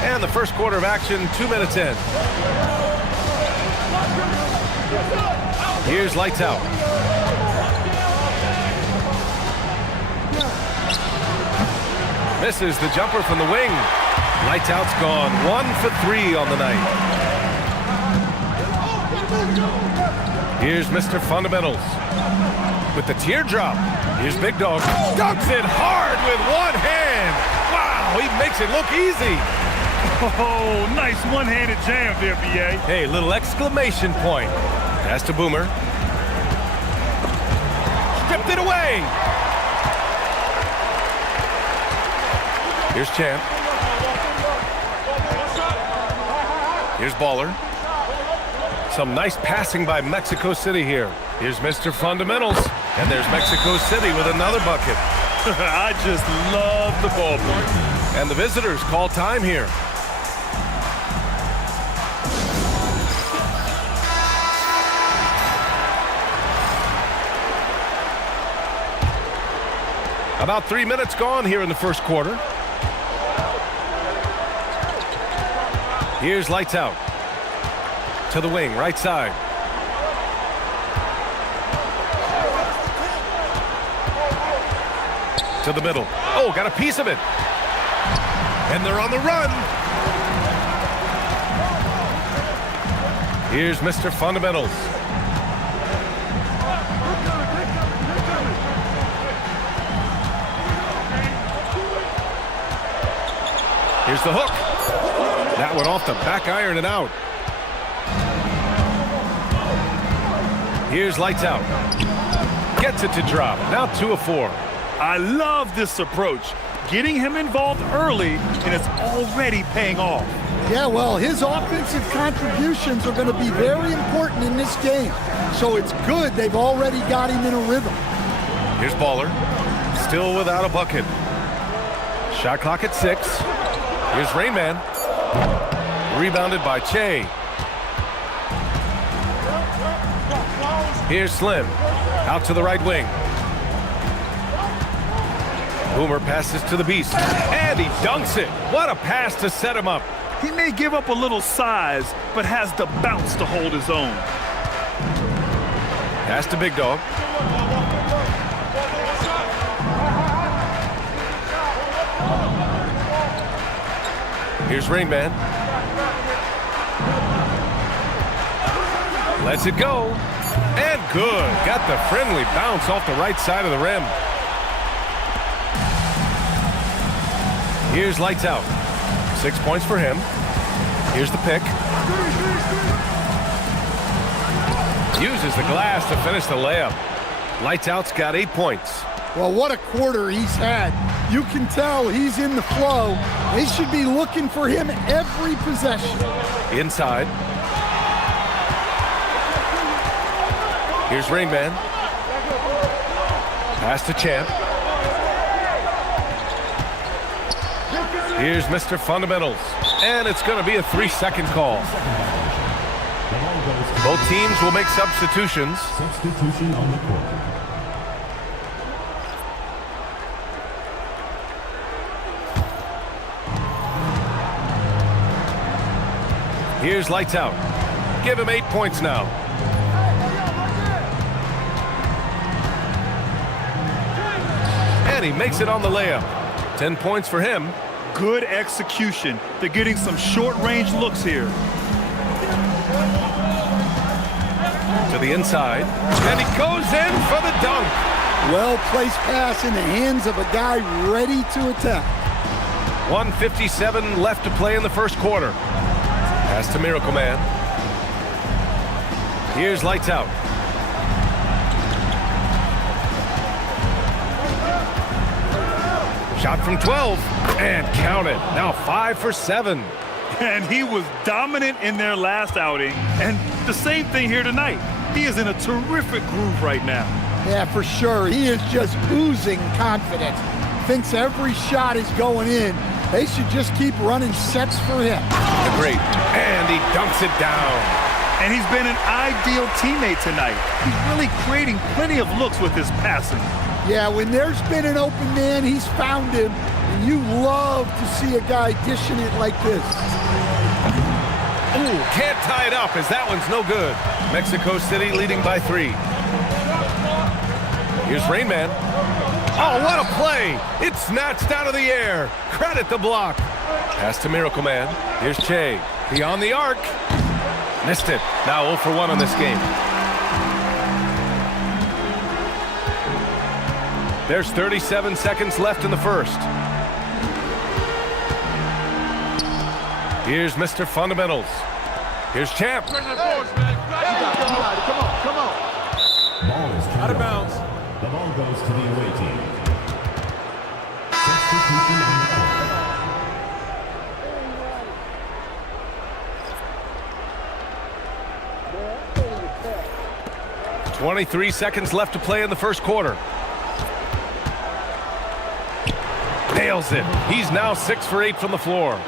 And the first quarter of action, 2 minutes in. Here's lights out. Misses the jumper from the wing. Lights out's gone. 1 for 3 on the night. Here's Mr. Fundamentals. With the teardrop. Here's Big Dog. Dunks it hard with one hand. Wow, he makes it look easy. Oh, nice one-handed jam there, B.A. Hey, little exclamation point. Pass to Boomer. Stripped it away. Here's Champ. Here's Baller. Some nice passing by Mexico City here. Here's Mr. Fundamentals. And there's Mexico City with another bucket. I just love the ballboy. And the visitors call time here. About 3 minutes gone here in the first quarter. Here's lights out. To the wing, right side. To the middle. Oh, got a piece of it. And they're on the run. Here's Mr. Fundamentals. Here's the hook. That went off the back iron and out. Here's lights out. Gets it to drop. Now 2 of 4. I love this approach. Getting him involved early, and it's already paying off. Yeah, well, his offensive contributions are going to be very important in this game. So it's good they've already got him in a rhythm. Here's Baller. Still without a bucket. Shot clock at 6. Here's Rain Man. Rebounded by Che. Here's Slim. Out to the right wing. Boomer passes to the Beast. And he dunks it. What a pass to set him up. He may give up a little size, but has the bounce to hold his own. Pass to Big Dog. Here's Rain Man. Lets it go. And good. Got the friendly bounce off the right side of the rim. Here's Lights Out. 6 points for him. Here's the pick. Uses the glass to finish the layup. Lights Out's got 8 points. Well, what a quarter he's had. You can tell he's in the flow. They should be looking for him every possession. Inside. Here's Rain Man. Pass to Champ. Here's Mr. Fundamentals. And it's going to be a 3-second call. Both teams will make substitutions. Substitution on the court. Here's Lights Out. Give him 8 points now. And he makes it on the layup. 10 points for him. Good execution. They're getting some short-range looks here. To the inside. And he goes in for the dunk. Well-placed pass in the hands of a guy ready to attack. 1:57 left to play in the first quarter. Pass to Miracle Man. Here's Lights Out. Shot from 12 and count it. Now 5 for 7. And he was dominant in their last outing. And the same thing here tonight. He is in a terrific groove right now. Yeah, for sure. He is just oozing confidence. Thinks every shot is going in. They should just keep running sets for him. Great. And he dunks it down. And he's been an ideal teammate tonight. He's really creating plenty of looks with his passing. Yeah, when there's been an open man, he's found him. And you love to see a guy dishing it like this. Ooh, can't tie it up as that one's no good. Mexico City leading by 3. Here's Rain Man. Oh, what a play! It's snatched out of the air. Credit the block. Pass to Miracle Man. Here's Che. Beyond the arc. Missed it. Now 0 for 1 on this game. There's 37 seconds left in the first. Here's Mr. Fundamentals. Here's Champ. Come on. Ball is out of bounds. The ball goes to the away team. Substitution on the court. 23 seconds left to play in the first quarter. Nails it. He's now 6 for 8 from the floor.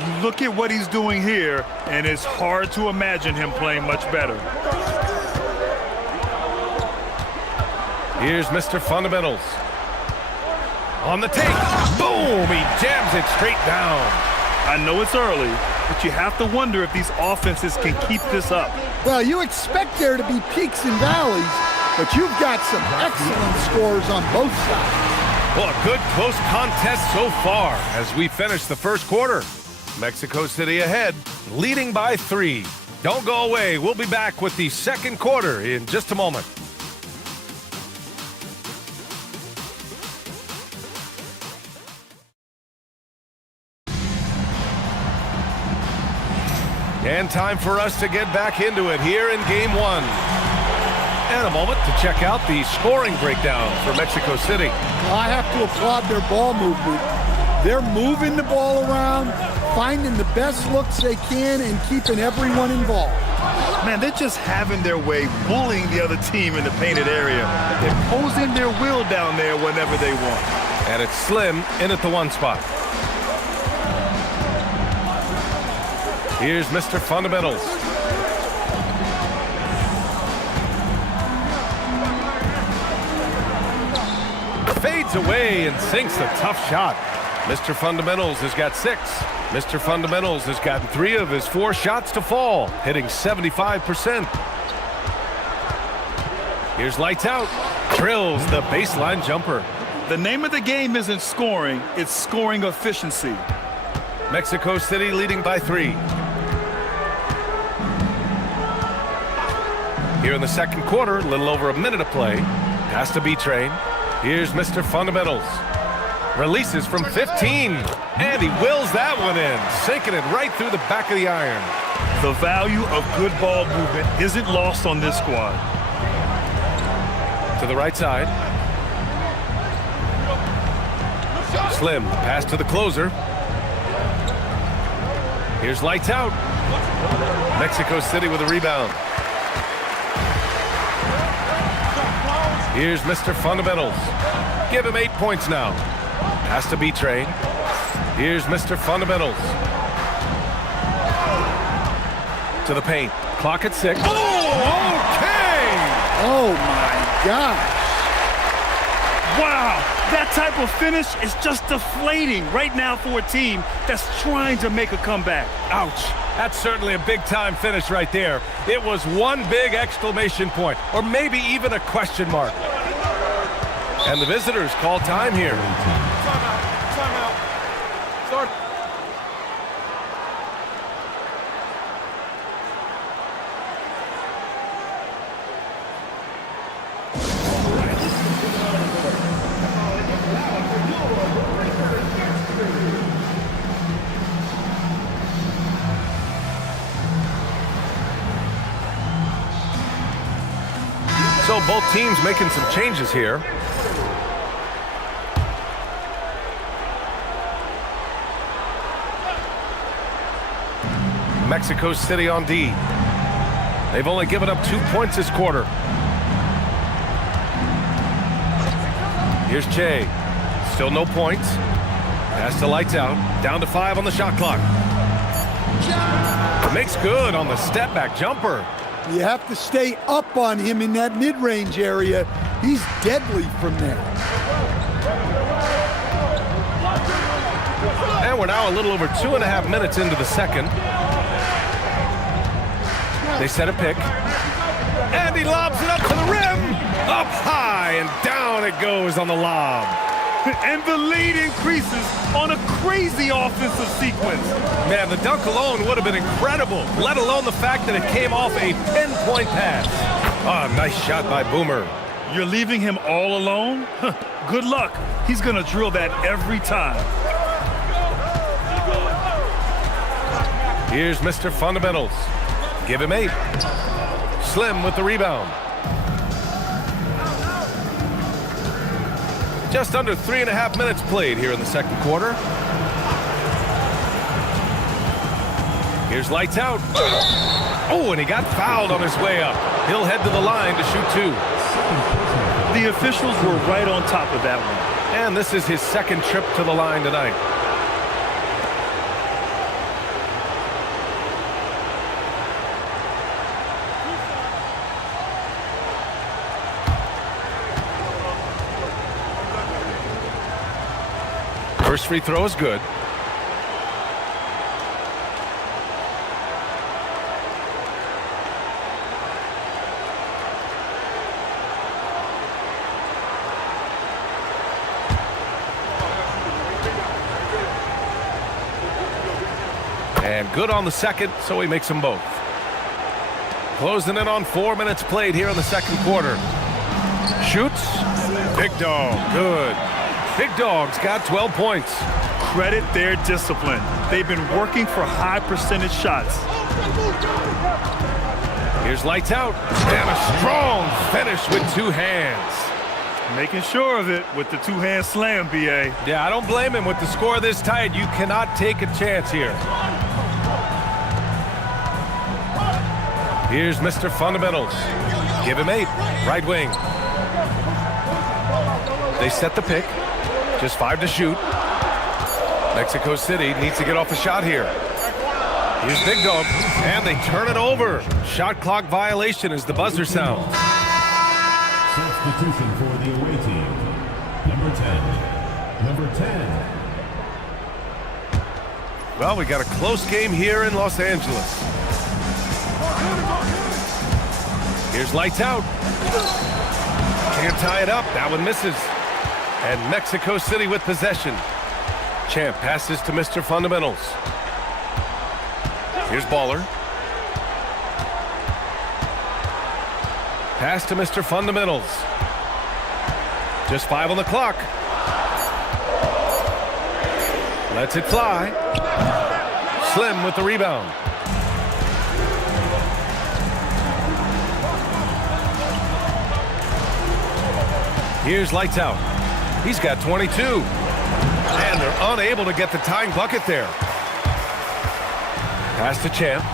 You look at what he's doing here, and it's hard to imagine him playing much better. Here's Mr. Fundamentals. On the take. Boom! He jams it straight down. I know it's early, but you have to wonder if these offenses can keep this up. Well, you expect there to be peaks and valleys, but you've got some excellent scores on both sides. Well, a good close contest so far as we finish the first quarter. Mexico City ahead, leading by 3. Don't go away. We'll be back with the second quarter in just a moment. And time for us to get back into it here in Game 1. And a moment to check out the scoring breakdown for Mexico City. Well, I have to applaud their ball movement. They're moving the ball around, finding the best looks they can and keeping everyone involved. Man, they're just having their way, bullying the other team in the painted area. They're posing their will down there whenever they want. And it's Slim in at the 1 spot. Here's Mr. Fundamentals. Fades away and sinks a tough shot. Mr. Fundamentals has got 6. Mr. Fundamentals has gotten 3 of his 4 shots to fall, hitting 75%. Here's Lights Out. Drills the baseline jumper. The name of the game isn't scoring, it's scoring efficiency. Mexico City leading by 3. Here in the second quarter, a little over a minute of play. Pass to B-Train. Here's Mr. Fundamentals. Releases from 15, and he wills that one in, sinking it right through the back of the iron. The value of good ball movement isn't lost on this squad. To the right side. Slim, pass to the closer. Here's Lights Out. Mexico City with a rebound. Here's Mr. Fundamentals. Give him 8 points now. Pass to B-Train. Here's Mr. Fundamentals. To the paint. Clock at 6. Oh, okay! Oh, my gosh. Wow, that type of finish is just deflating right now for a team that's trying to make a comeback. Ouch. That's certainly a big-time finish right there. It was one big exclamation point, or maybe even a question mark. And the visitors call time here. Timeout. Start. So both teams making some changes here. Mexico City on D. They've only given up 2 points this quarter. Here's Che. Still no points. Pass to Lights Out. Down to 5 on the shot clock. Makes good on the step back jumper. You have to stay up on him in that mid-range area. He's deadly from there. And we're now a little over 2.5 minutes into the second. They set a pick. And he lobs it up to the rim. Up high and down it goes on the lob. And the lead increases on a crazy offensive sequence. Man, the dunk alone would have been incredible, let alone the fact that it came off a pinpoint pass. Ah, nice shot by Boomer. You're leaving him all alone? Good luck. He's going to drill that every time. Here's Mr. Fundamentals. Give him 8. Slim with the rebound. Just under 3.5 minutes played here in the second quarter. Here's Lights Out. Oh, and he got fouled on his way up. He'll head to the line to shoot 2. The officials were right on top of that one. And this is his second trip to the line tonight. First free throw is good. And good on the second, so he makes them both. Closing in on 4 minutes played here in the second quarter. Shoots. Big dog. Good. Big Dog's got 12 points. Credit their discipline. They've been working for high percentage shots. Here's Lights Out. And a strong finish with 2 hands. Making sure of it with the two-hand slam, B.A. Yeah, I don't blame him. With the score this tight, you cannot take a chance here. Here's Mr. Fundamentals. Give him 8. Right wing. They set the pick. Just 5 to shoot. Mexico City needs to get off a shot here. Here's Big Dog, and they turn it over. Shot clock violation as the buzzer sounds. Substitution for the away team. Number 10. Number 10. Well, we got a close game here in Los Angeles. Here's lights out. Can't tie it up. That one misses. And Mexico City with possession. Champ passes to Mr. Fundamentals. Here's Baller. Pass to Mr. Fundamentals. Just 5 on the clock. Lets it fly. Slim with the rebound. Here's lights out. He's got 22. And they're unable to get the tying bucket there. Pass to Champ.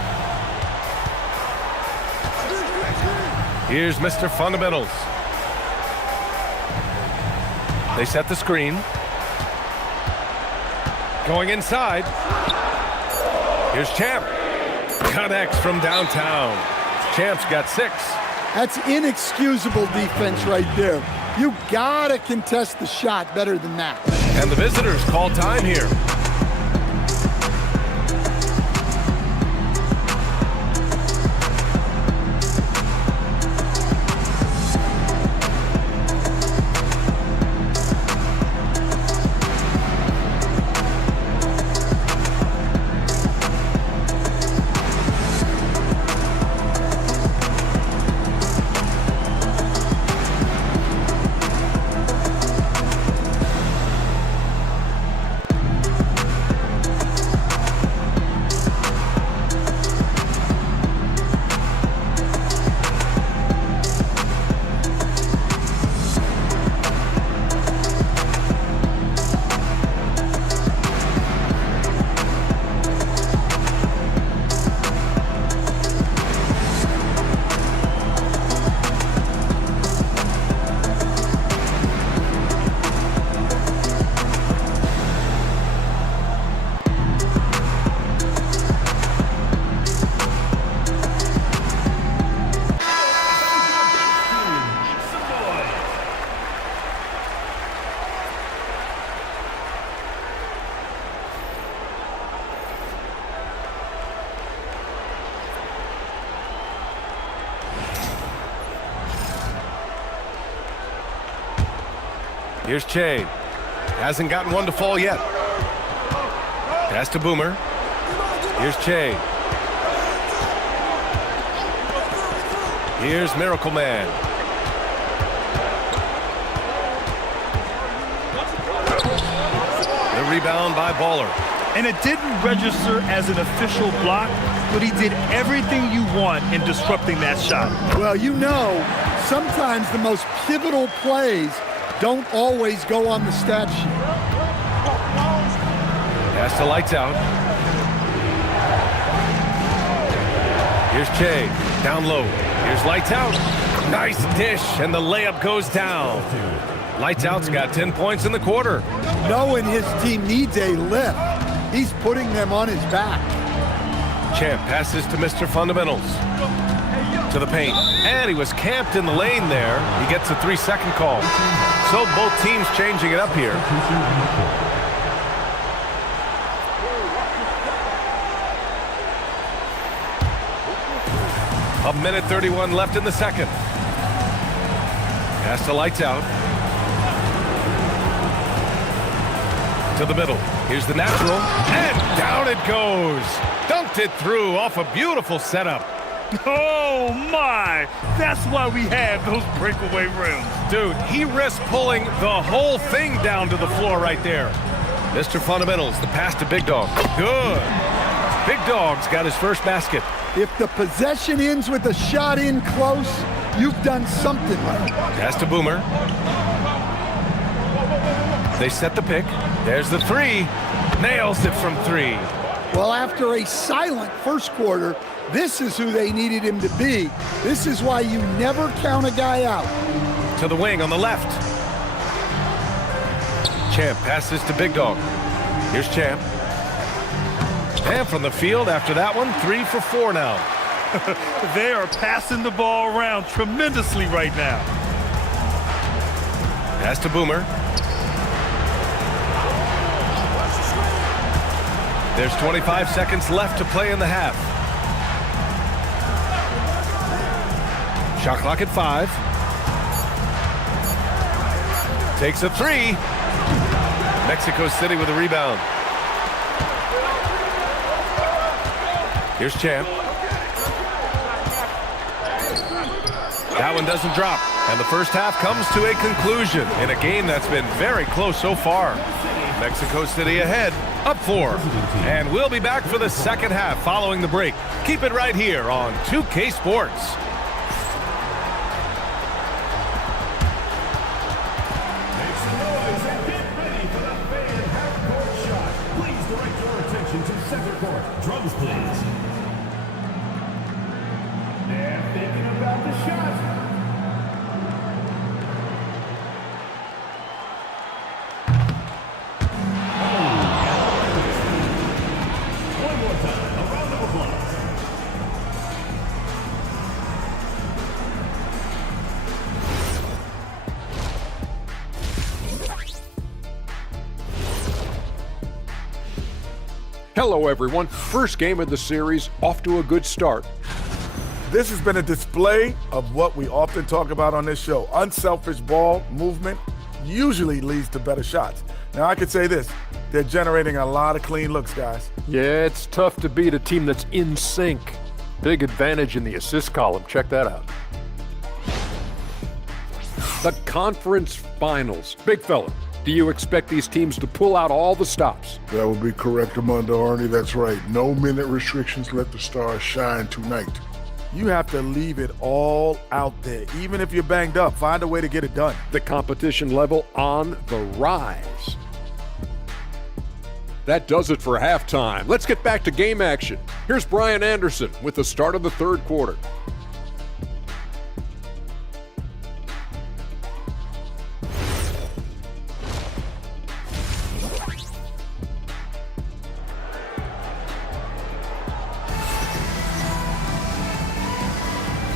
Here's Mr. Fundamentals. They set the screen. Going inside. Here's Champ. Connects from downtown. Champ's got 6. That's inexcusable defense right there. You gotta contest the shot better than that. And the visitors call time here. Here's Che. Hasn't gotten one to fall yet. Pass to Boomer. Here's Che. Here's Miracle Man. The rebound by Baller. And it didn't register as an official block, but he did everything you want in disrupting that shot. Well, you know, sometimes the most pivotal plays don't always go on the stat sheet. Pass to lights out. Here's Che. Down low. Here's lights out. Nice dish, and the layup goes down. Lights out's got 10 points in the quarter. Knowing his team needs a lift, he's putting them on his back. Champ passes to Mr. Fundamentals. To the paint. And he was camped in the lane there. He gets a 3-second call. So both teams changing it up here. A minute 31 left in the second. Pass to lights out. To the middle. Here's the natural. And down it goes. Dunked it through off a beautiful setup. Oh, my! That's why we have those breakaway rims. Dude, he risked pulling the whole thing down to the floor right there. Mr. Fundamentals, the pass to Big Dog. Good. Big Dog's got his first basket. If the possession ends with a shot in close, you've done something right. Pass to Boomer. They set the pick. There's the three. Nails it from three. Well, after a silent first quarter, this is who they needed him to be. This is why you never count a guy out. To the wing on the left. Champ passes to Big Dog. Here's Champ. And from the field after that one, 3 for 4 now. They are passing the ball around tremendously right now. Pass to Boomer. There's 25 seconds left to play in the half. Shot clock at 5. Takes a 3. Mexico City with a rebound. Here's Champ. That one doesn't drop. And the first half comes to a conclusion in a game that's been very close so far. Mexico City ahead, up 4. And we'll be back for the second half following the break. Keep it right here on 2K Sports. Make some noise and get ready for the fan half-court shot. Please direct your attention to center court. Drums, please. They're thinking about the shot. One more time, a round of applause. Hello, everyone. First game of the series, off to a good start. This has been a display of what we often talk about on this show. Unselfish ball movement usually leads to better shots. Now, I could say this. They're generating a lot of clean looks, guys. Yeah, it's tough to beat a team that's in sync. Big advantage in the assist column. Check that out. The conference finals. Big fella, do you expect these teams to pull out all the stops? That would be correct, Armando Arnie. That's right. No minute restrictions. Let the stars shine tonight. You have to leave it all out there. Even if you're banged up, find a way to get it done. The competition level on the rise. That does it for halftime. Let's get back to game action. Here's Brian Anderson with the start of the third quarter.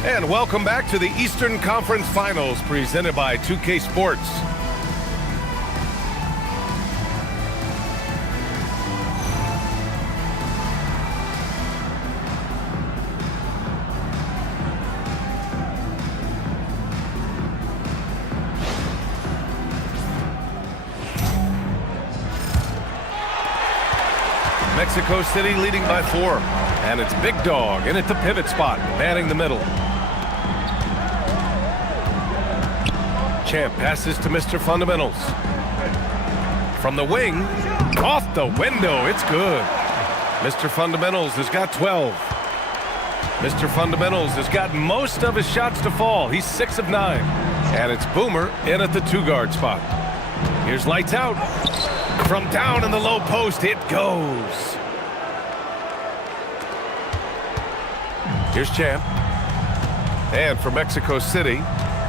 And welcome back to the Eastern Conference Finals presented by 2K Sports. Mexico City leading by 4. And it's Big Dog in at the pivot spot, manning the middle. Champ passes to Mr. Fundamentals. From the wing, off the window, it's good. Mr. Fundamentals has got 12. Mr. Fundamentals has got most of his shots to fall. He's 6 of 9. And it's Boomer in at the 2-guard spot. Here's lights out. From down in the low post, it goes. Here's Champ. And for Mexico City,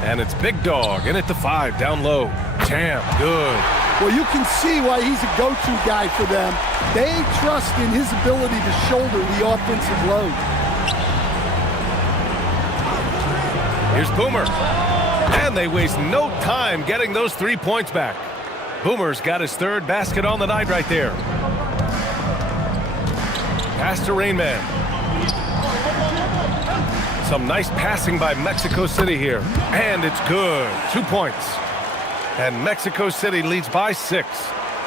and it's Big Dog in at the 5, down low. Champ, good. Well, you can see why he's a go-to guy for them. They trust in his ability to shoulder the offensive load. Here's Boomer. And they waste no time getting those 3 points back. Boomer's got his 3rd basket on the night right there. Pass to Rain Man. Some nice passing by Mexico City here. And it's good. 2 points. And Mexico City leads by 6.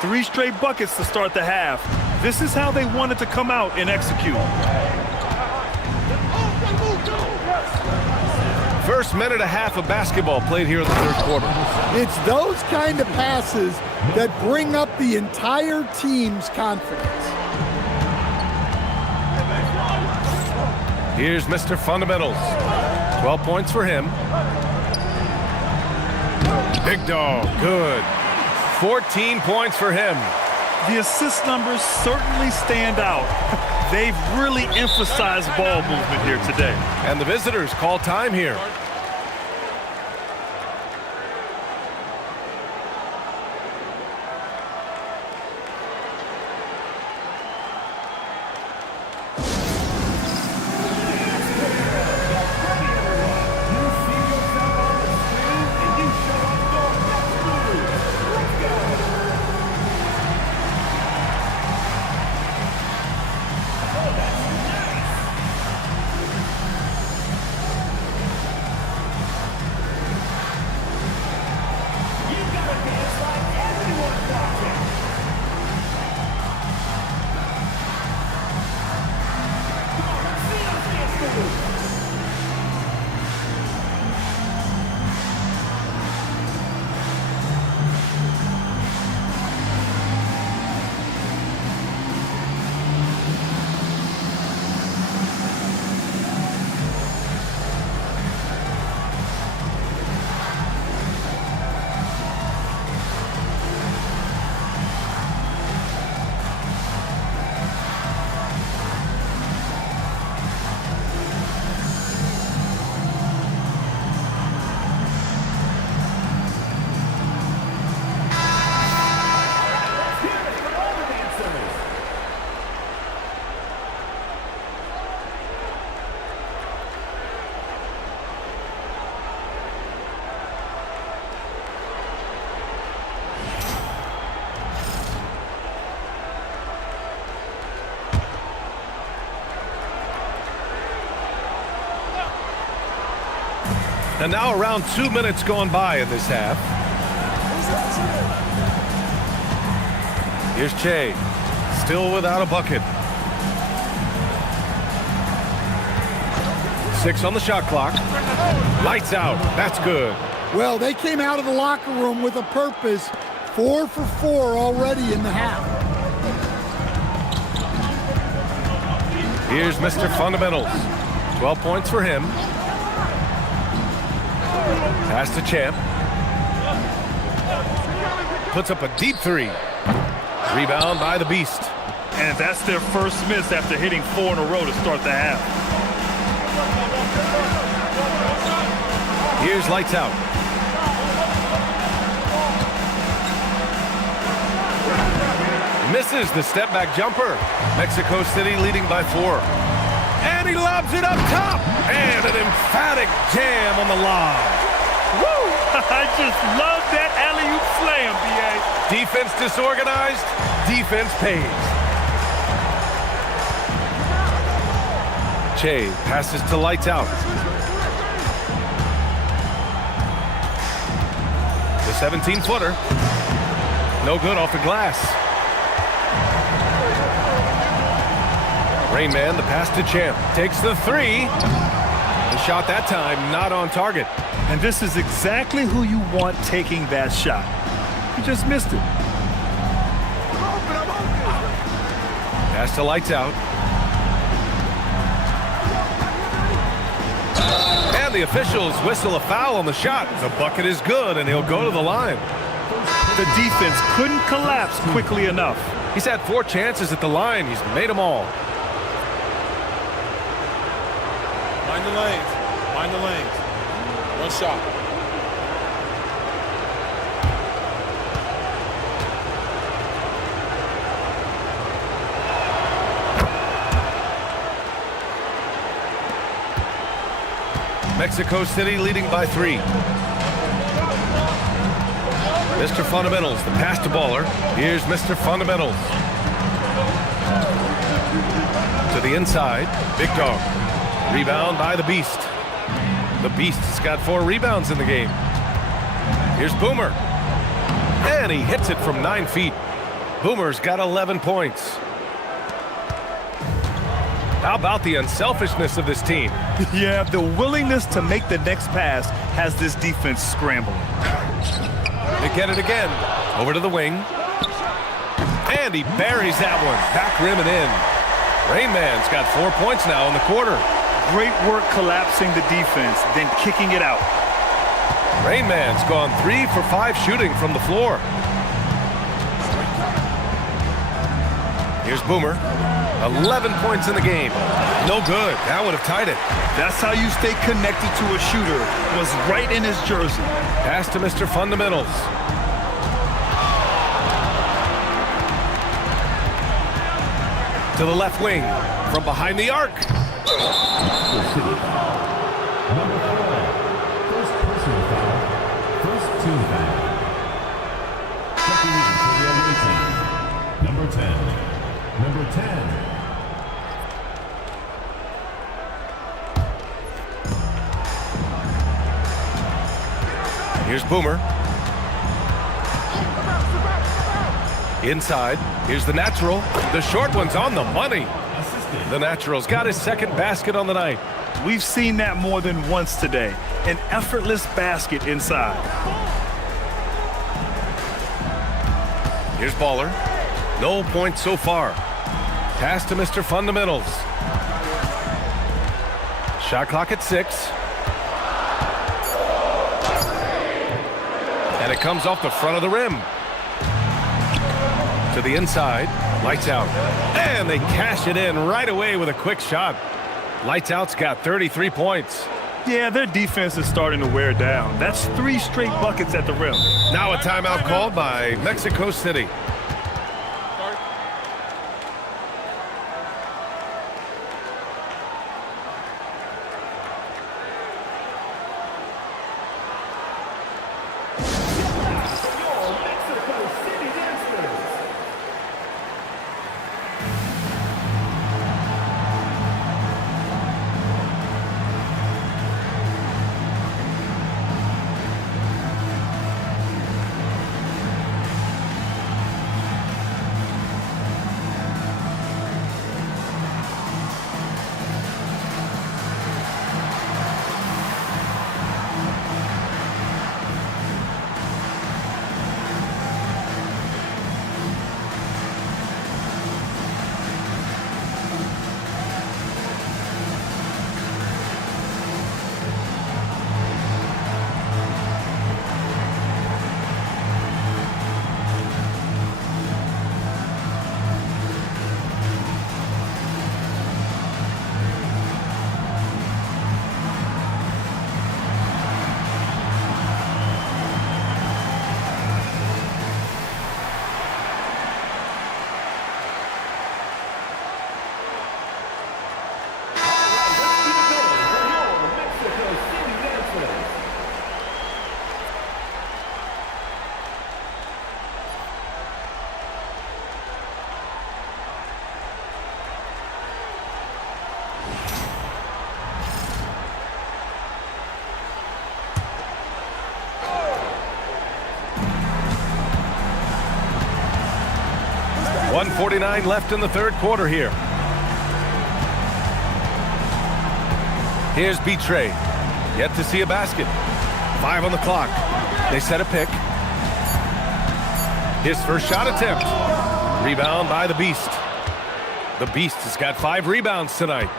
3 straight buckets to start the half. This is how they wanted to come out and execute. First minute and a half of basketball played here in the third quarter. It's those kind of passes that bring up the entire team's confidence. Here's Mr. Fundamentals. 12 points for him. Big Dog, good. 14 points for him. The assist numbers certainly stand out. They've really emphasized ball movement here today. And the visitors call time here. And now around 2 minutes gone by in this half. Here's Che, still without a bucket. 6 on the shot clock. Lights out. That's good. Well, they came out of the locker room with a purpose. 4 for 4 already in the half. Here's Mr. Fundamentals. 12 points for him. Pass to Champ. Puts up a deep 3. Rebound by the Beast. And that's their first miss after hitting 4 in a row to start the half. Here's Lights Out. Misses the step back jumper. Mexico City leading by 4. And he lobs it up top. And an emphatic jam on the lob. Woo! I just love that alley-oop slam, B.A. Defense disorganized, defense pays. Che passes to Lights Out. The 17-footer. No good off the glass. Rain Man, the pass to Champ. Takes the 3. The shot that time not on target. And this is exactly who you want taking that shot. He just missed it. Pass to Lights Out. And the officials whistle a foul on the shot. The bucket is good, and he'll go to the line. The defense couldn't collapse quickly enough. He's had 4 chances at the line. He's made them all. Mind the lanes. Mind the lanes. One shot. Mexico City leading by 3. Mr. Fundamentals, the pass to Baller. Here's Mr. Fundamentals. To the inside. Big Dog. Rebound by the Beast. The Beast has got 4 rebounds in the game. Here's Boomer. And he hits it from 9 feet. Boomer's got 11 points. How about the unselfishness of this team? Yeah, the willingness to make the next pass has this defense scrambling. They get it again. Over to the wing. And he buries that one. Back rim and in. Rain Man's got 4 points now in the quarter. Great work collapsing the defense, then kicking it out. Rain Man's gone 3 for 5 shooting from the floor. Here's Boomer. 11 points in the game. No good. That would have tied it. That's how you stay connected to a shooter. Was right in his jersey. Pass to Mr. Fundamentals. To the left wing. From behind the arc. Number 4. First personal foul. First team foul. Checking in for the away team. Number 10. Number 10. Here's Boomer. Inside. Here's the natural. The short one's on the money. The natural's got his second basket on the night. We've seen that more than once today. An effortless basket inside. Here's Baller. No points so far. Pass to Mr. Fundamentals. Shot clock at 6. And it comes off the front of the rim. To the inside. Lights out. And they cash it in right away with a quick shot. Lights out's got 33 points. Yeah, their defense is starting to wear down. That's 3 straight buckets at the rim. Now a timeout called by Mexico City. .149 left in the third quarter here. Here's Betray. Yet to see a basket. 5 on the clock. They set a pick. His first shot attempt. Rebound by the Beast. The Beast has got 5 rebounds tonight.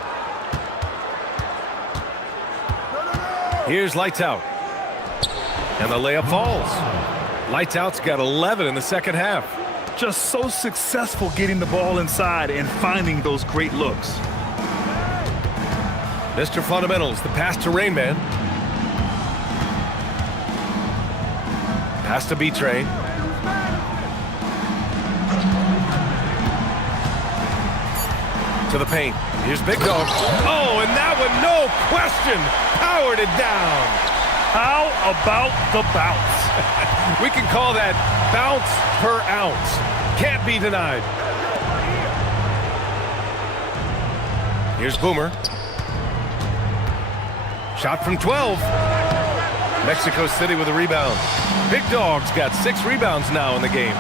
Here's Lights Out. And the layup falls. Lights Out's got 11 in the second half. Just so successful getting the ball inside and finding those great looks. Mr. Fundamentals, the pass to Rain Man. Pass to Betray. To the paint. Here's Big Dog. Oh, and that one, no question, powered it down. How about the bounce? We can call that bounce per ounce. Can't be denied. Here's Boomer. Shot from 12. Mexico City with a rebound. Big Dog's got 6 rebounds now in the game.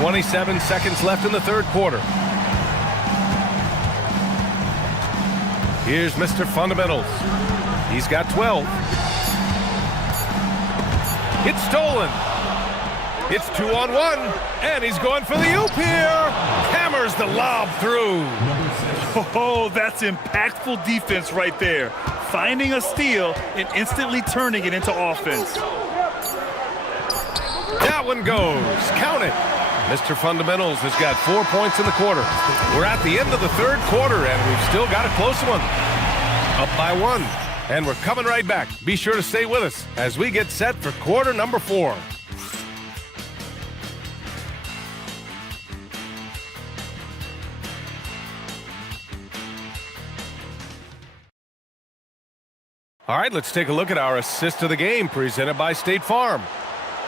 27 seconds left in the third quarter. Here's Mr. Fundamentals. He's got 12. It's stolen. It's 2-on-1, and he's going for the oop here. Hammers the lob through. Oh, that's impactful defense right there. Finding a steal and instantly turning it into offense. That that one goes. Count it. Mr. Fundamentals has got 4 points in the quarter. We're at the end of the third quarter, and we've still got a close one. Up by 1. And we're coming right back. Be sure to stay with us as we get set for quarter number 4. All right, let's take a look at our assist of the game presented by State Farm.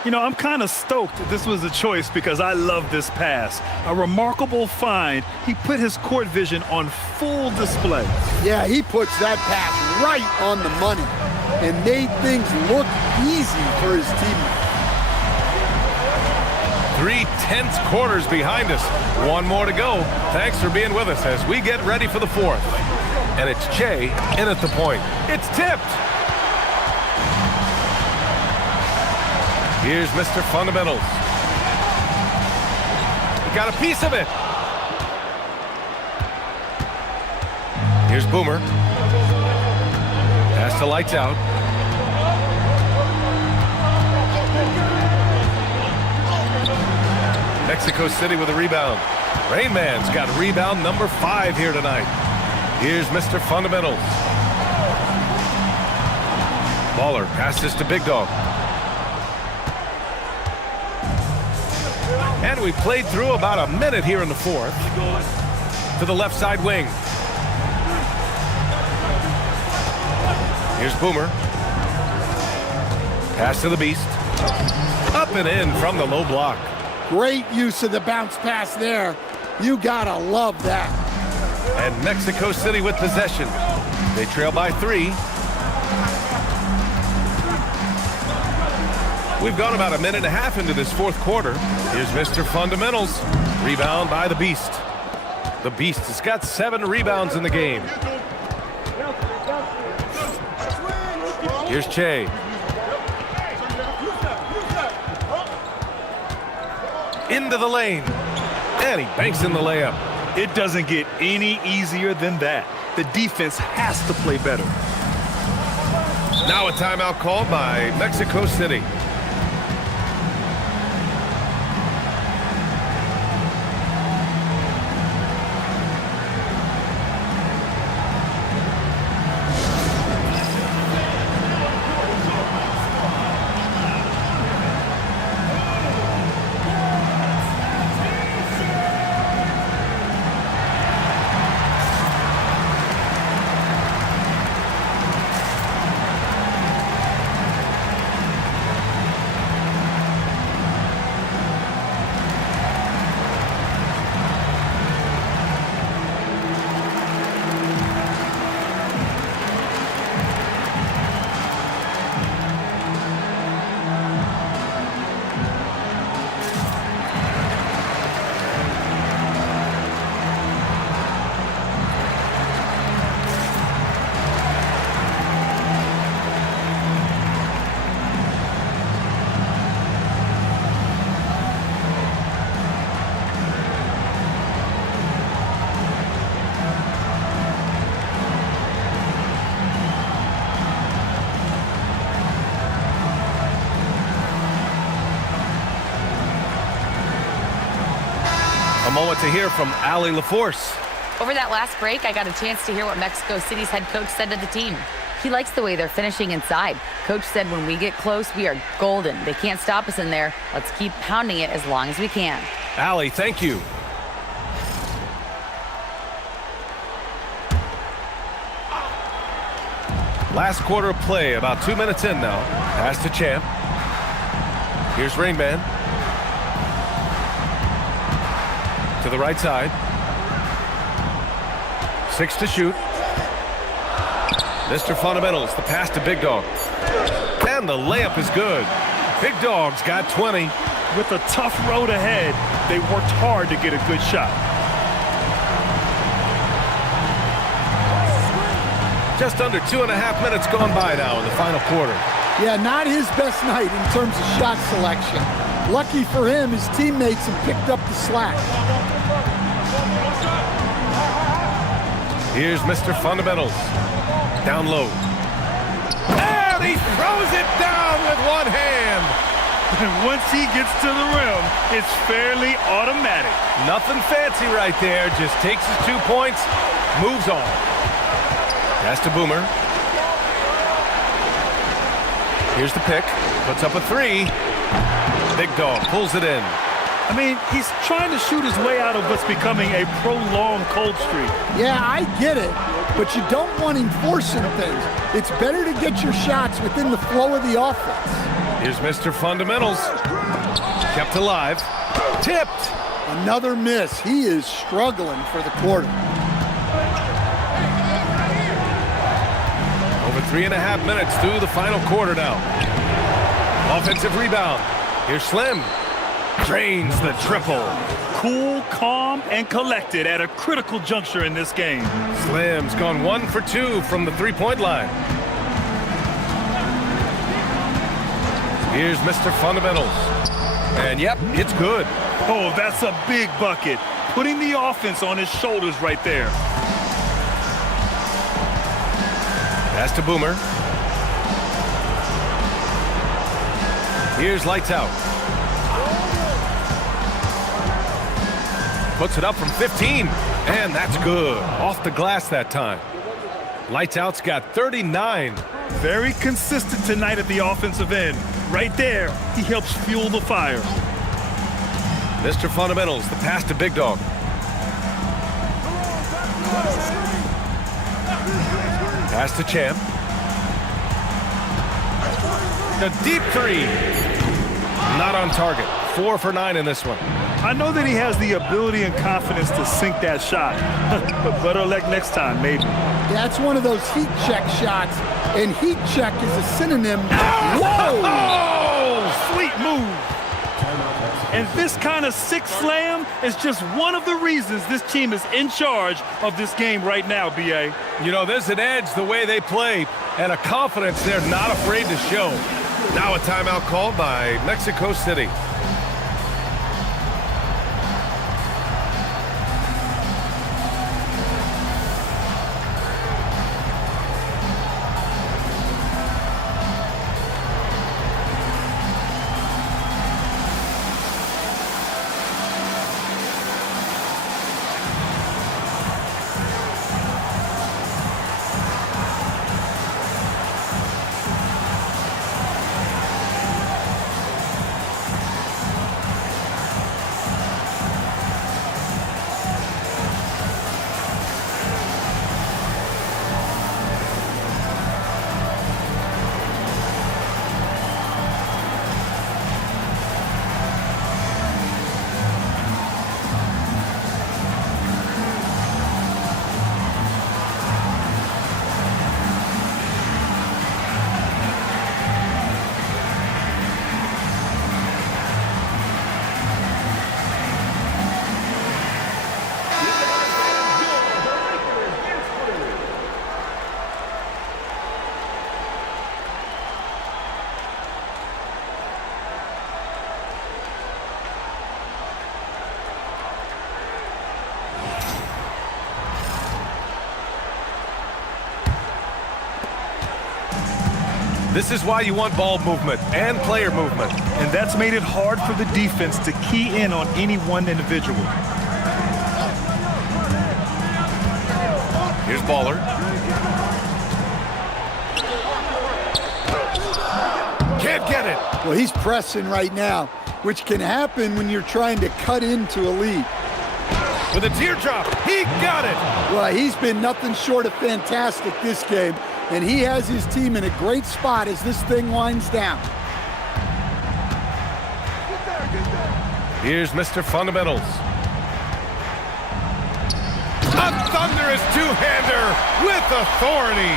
You know, I'm kind of stoked this was a choice because I love this pass. A remarkable find. He put his court vision on full display. Yeah, he puts that pass right on the money and made things look easy for his teammates. 3 tense quarters behind us. 1 more to go. Thanks for being with us as we get ready for the 4th. And it's Che in at the point. It's tipped. Here's Mr. Fundamentals. He got a piece of it. Here's Boomer. Pass to lights out. Mexico City with a rebound. Rain Man's got rebound number 5 here tonight. Here's Mr. Fundamentals. Baller passes to Big Dog. And we played through about a minute here in the 4th. To the left side wing. Here's Boomer. Pass to the Beast. Up and in from the low block. Great use of the bounce pass there. You gotta love that. And Mexico City with possession. They trail by 3. We've gone about a minute and a half into this 4th quarter. Here's Mr. Fundamentals. Rebound by the Beast. The Beast has got 7 rebounds in the game. Here's Che. Into the lane. And he banks in the layup. It doesn't get any easier than that. The defense has to play better. Now a timeout called by Mexico City. A moment to hear from Allie LaForce. Over that last break, I got a chance to hear what Mexico City's head coach said to the team. He likes the way they're finishing inside. Coach said when we get close, we are golden. They can't stop us in there. Let's keep pounding it as long as we can. Allie, thank you. Last quarter of play, about 2 minutes in now. Pass to Champ. Here's Rain Man. To the right side. 6 to shoot. Mr. Fundamentals, the pass to Big Dog. And the layup is good. Big Dog's got 20. With a tough road ahead, they worked hard to get a good shot. Just under 2.5 minutes gone by now in the final quarter. Yeah, not his best night in terms of shot selection. Lucky for him, his teammates have picked up the slack. Here's Mr. Fundamentals. Down low. And he throws it down with one hand. And once he gets to the rim, it's fairly automatic. Nothing fancy right there. Just takes his 2 points, moves on. Pass to Boomer. Here's the pick. Puts up a 3. Big dog pulls it in. I mean, he's trying to shoot his way out of what's becoming a prolonged cold streak. Yeah, I get it, but you don't want him forcing things. It's better to get your shots within the flow of the offense. Here's Mr. Fundamentals. Kept alive. Tipped. Another miss. He is struggling for the quarter. Over 3.5 minutes through the final quarter now. Offensive rebound. Here's Slim. Drains the triple. Cool, calm, and collected at a critical juncture in this game. Slim's gone 1 for 2 from the 3-point line. Here's Mr. Fundamentals. And yep, it's good. Oh, that's a big bucket. Putting the offense on his shoulders right there. Pass to Boomer. Here's Lights Out. Puts it up from 15, and that's good. Off the glass that time. Lights Out's got 39. Very consistent tonight at the offensive end. Right there, he helps fuel the fire. Mr. Fundamentals, the pass to Big Dog. Pass to Champ. The deep 3. Not on target. 4 for 9 in this one. I know that he has the ability and confidence to sink that shot, but better luck next time, maybe. That's one of those heat check shots, and heat check is a synonym. Whoa! Oh, sweet move. And this kind of sick slam is just one of the reasons this team is in charge of this game right now, B.A. You know, there's an edge the way they play and a confidence they're not afraid to show. Now a timeout called by Mexico City. This is why you want ball movement and player movement. And that's made it hard for the defense to key in on any one individual. Here's Baller. Can't get it. Well, he's pressing right now, which can happen when you're trying to cut into a lead. With a teardrop, he got it. Well, he's been nothing short of fantastic this game, and he has his team in a great spot as this thing winds down. Here's Mr. Fundamentals. A thunderous two-hander with authority.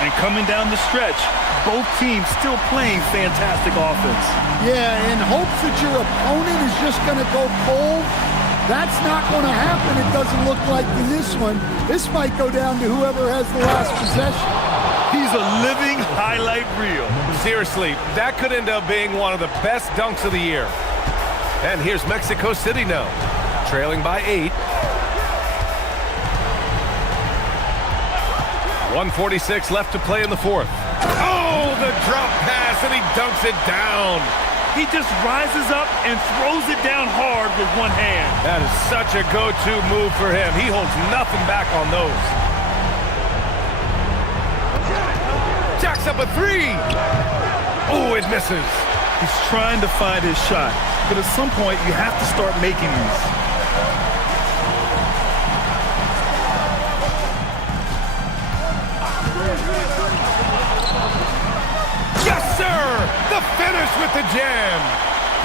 And coming down the stretch, both teams still playing fantastic offense. Yeah, in hopes that your opponent is just going to go cold. That's not going to happen, it doesn't look like in this one. This might go down to whoever has the last possession. He's a living highlight reel. Seriously, that could end up being one of the best dunks of the year. And here's Mexico City now, trailing by 8. 1:46 left to play in the fourth. Oh, the drop pass, and he dunks it down. He just rises up and throws it down hard with one hand. That is such a go-to move for him. He holds nothing back on those. Jacks up a three. Oh, it misses. He's trying to find his shot, but at some point you have to start making these. Yes, sir! The finish with the jam.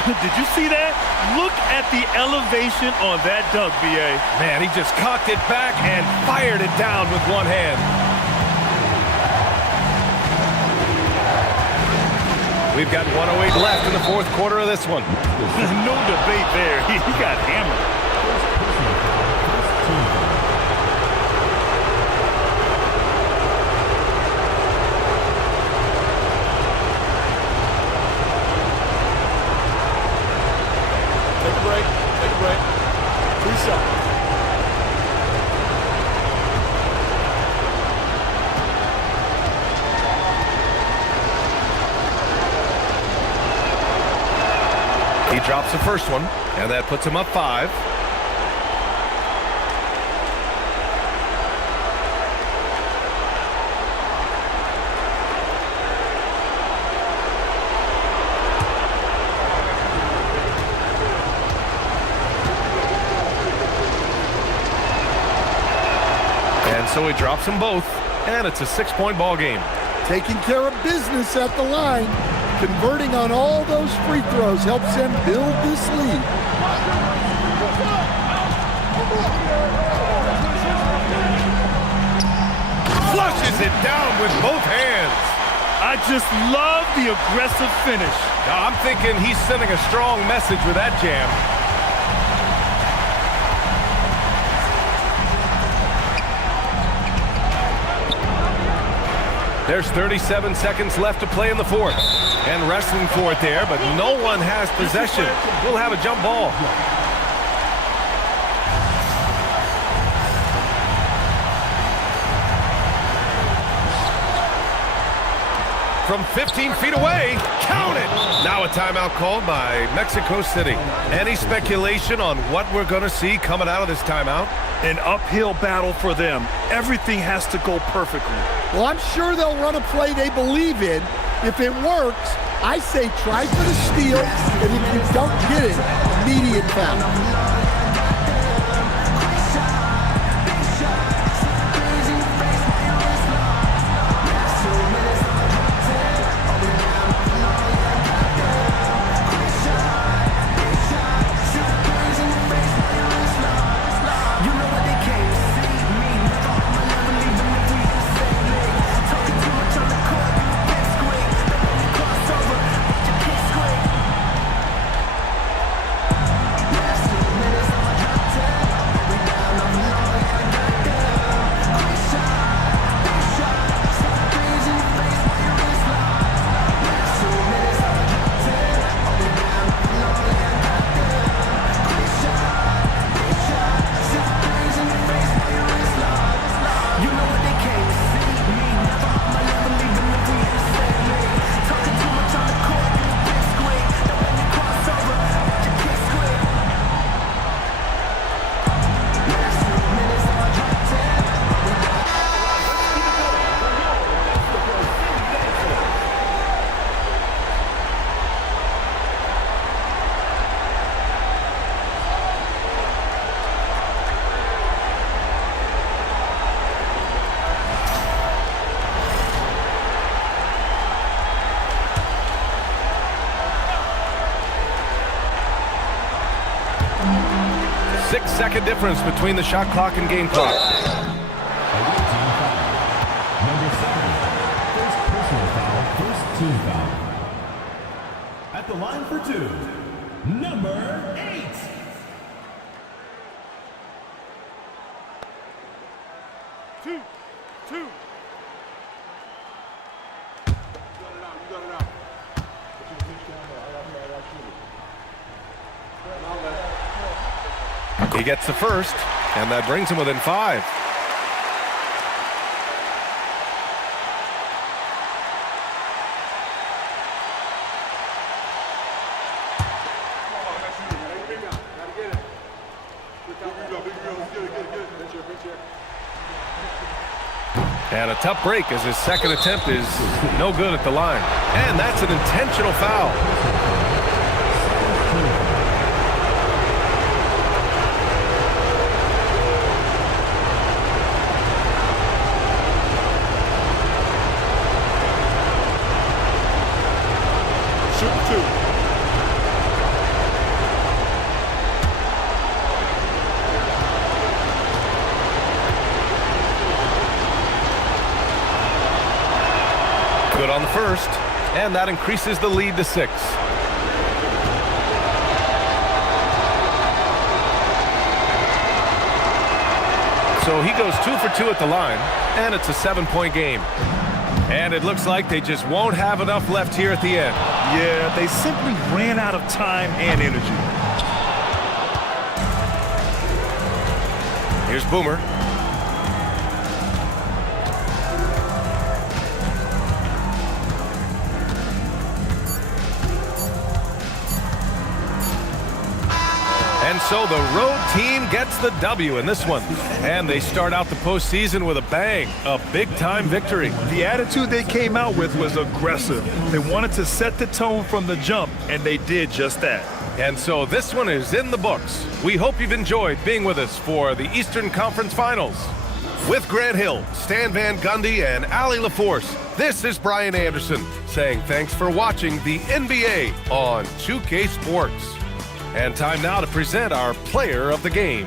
Did you see that? Look at the elevation on that dunk, B.A. Man, he just cocked it back and fired it down with one hand. We've got 1:08 left in the fourth quarter of this one. No debate there. He got hammered. Take a break. Take a break. 2 shots. He drops the first one, and that puts him up 5. And so he drops them both, and it's a 6-point ball game. Taking care of business at the line. Converting on all those free throws helps them build this lead. Flushes it down with both hands. I just love the aggressive finish. Now, I'm thinking he's sending a strong message with that jam. There's 37 seconds left to play in the fourth. And wrestling for it there, but no one has possession. We'll have a jump ball. From 15 feet away, count it! Now a timeout called by Mexico City. Any speculation on what we're going to see coming out of this timeout? An uphill battle for them. Everything has to go perfectly. Well, I'm sure they'll run a play they believe in. If it works, I say try for the steal, and if you don't get it, immediate foul. Second difference between the shot clock and game clock. Number 7. First personal foul, first team foul. At the line for 2, number 8. Two. He gets the first, and that brings him within 5. And a tough break as his second attempt is no good at the line. And that's an intentional foul. Shooting 2. Good on the first, and that increases the lead to 6. So he goes 2 for 2 at the line, and it's a 7-point game. And it looks like they just won't have enough left here at the end. Yeah, they simply ran out of time and energy. Here's Boomer. And so the road team gets the W in this one. And they start out the postseason with a bang, a big-time victory. The attitude they came out with was aggressive. They wanted to set the tone from the jump, and they did just that. And so this one is in the books. We hope you've enjoyed being with us for the Eastern Conference Finals. With Grant Hill, Stan Van Gundy, and Allie LaForce, this is Brian Anderson saying thanks for watching the NBA on 2K Sports. And time now to present our player of the game.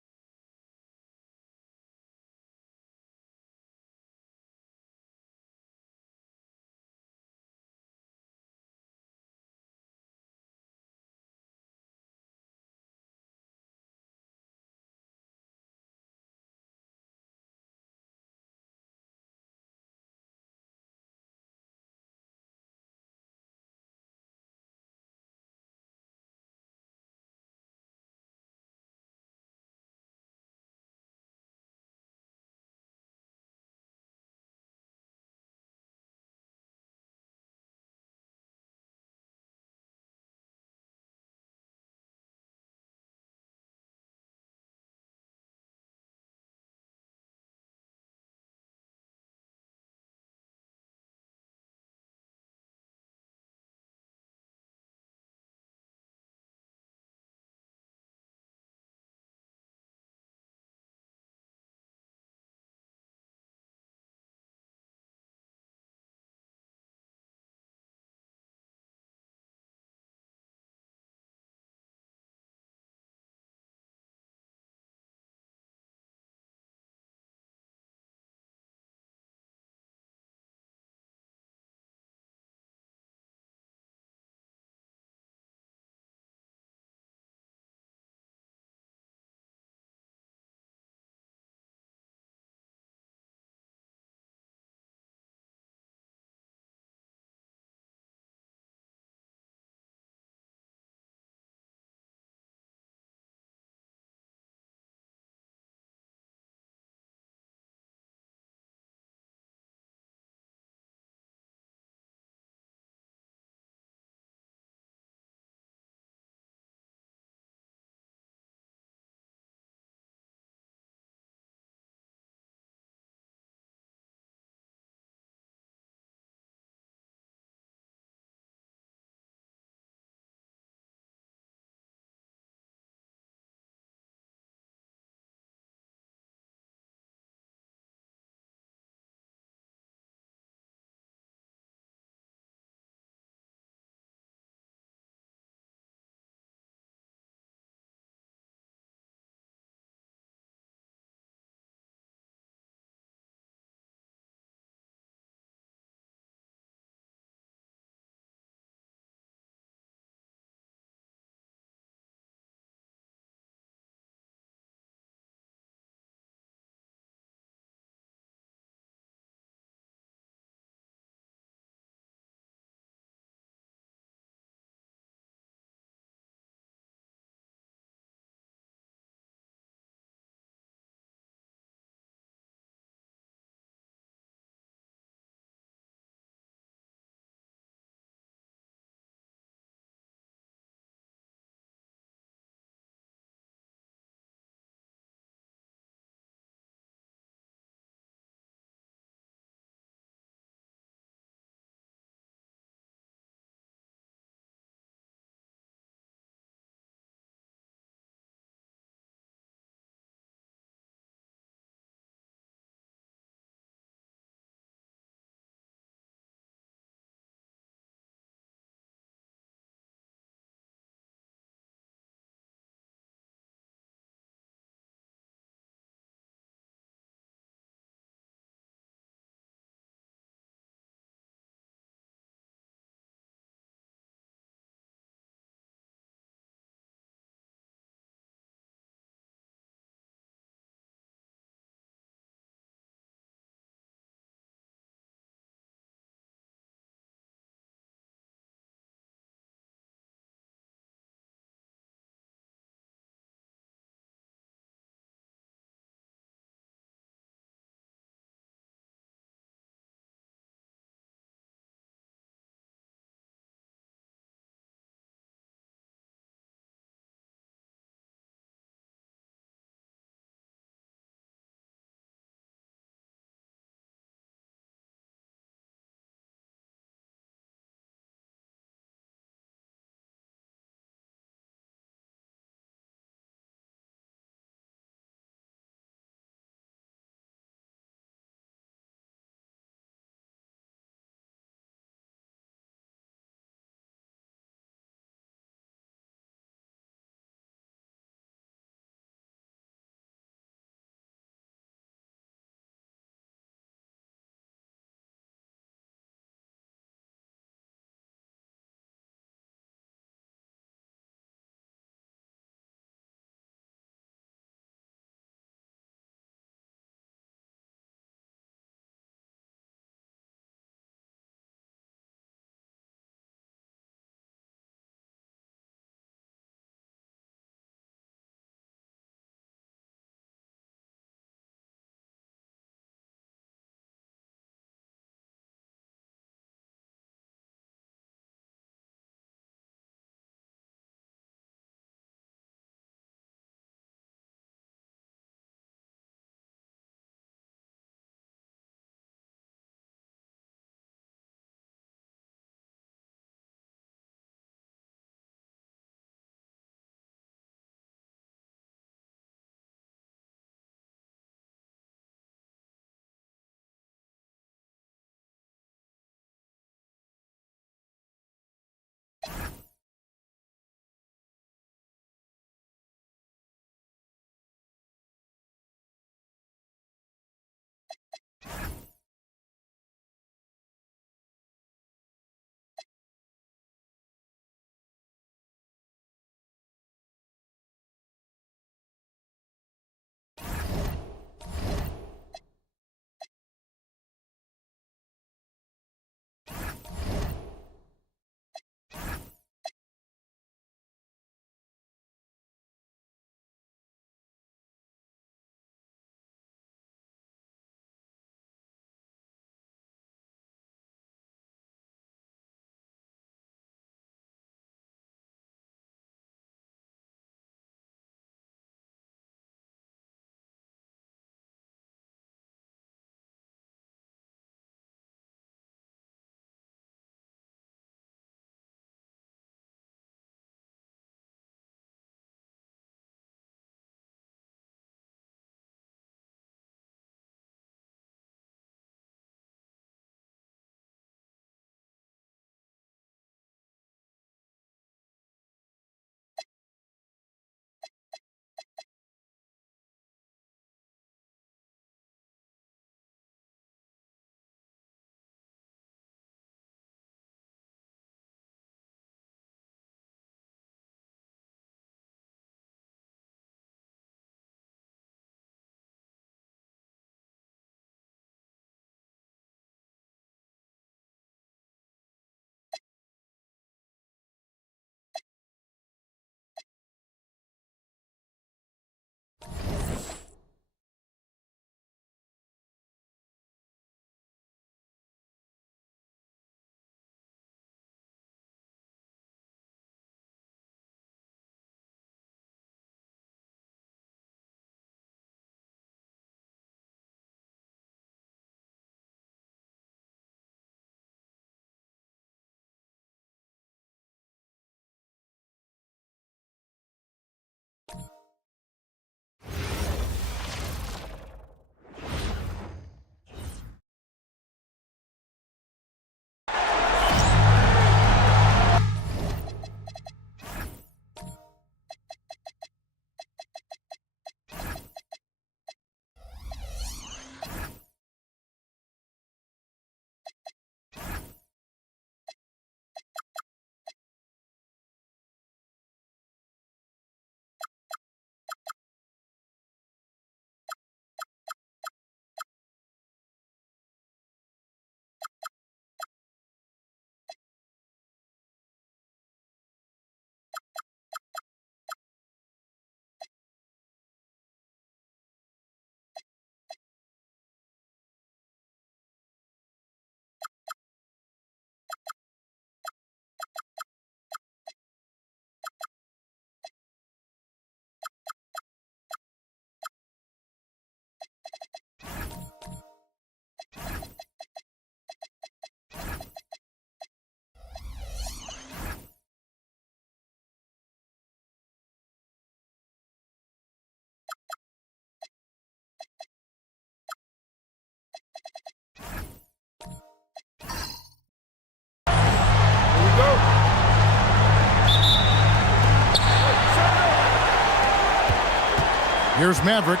Here's Maverick.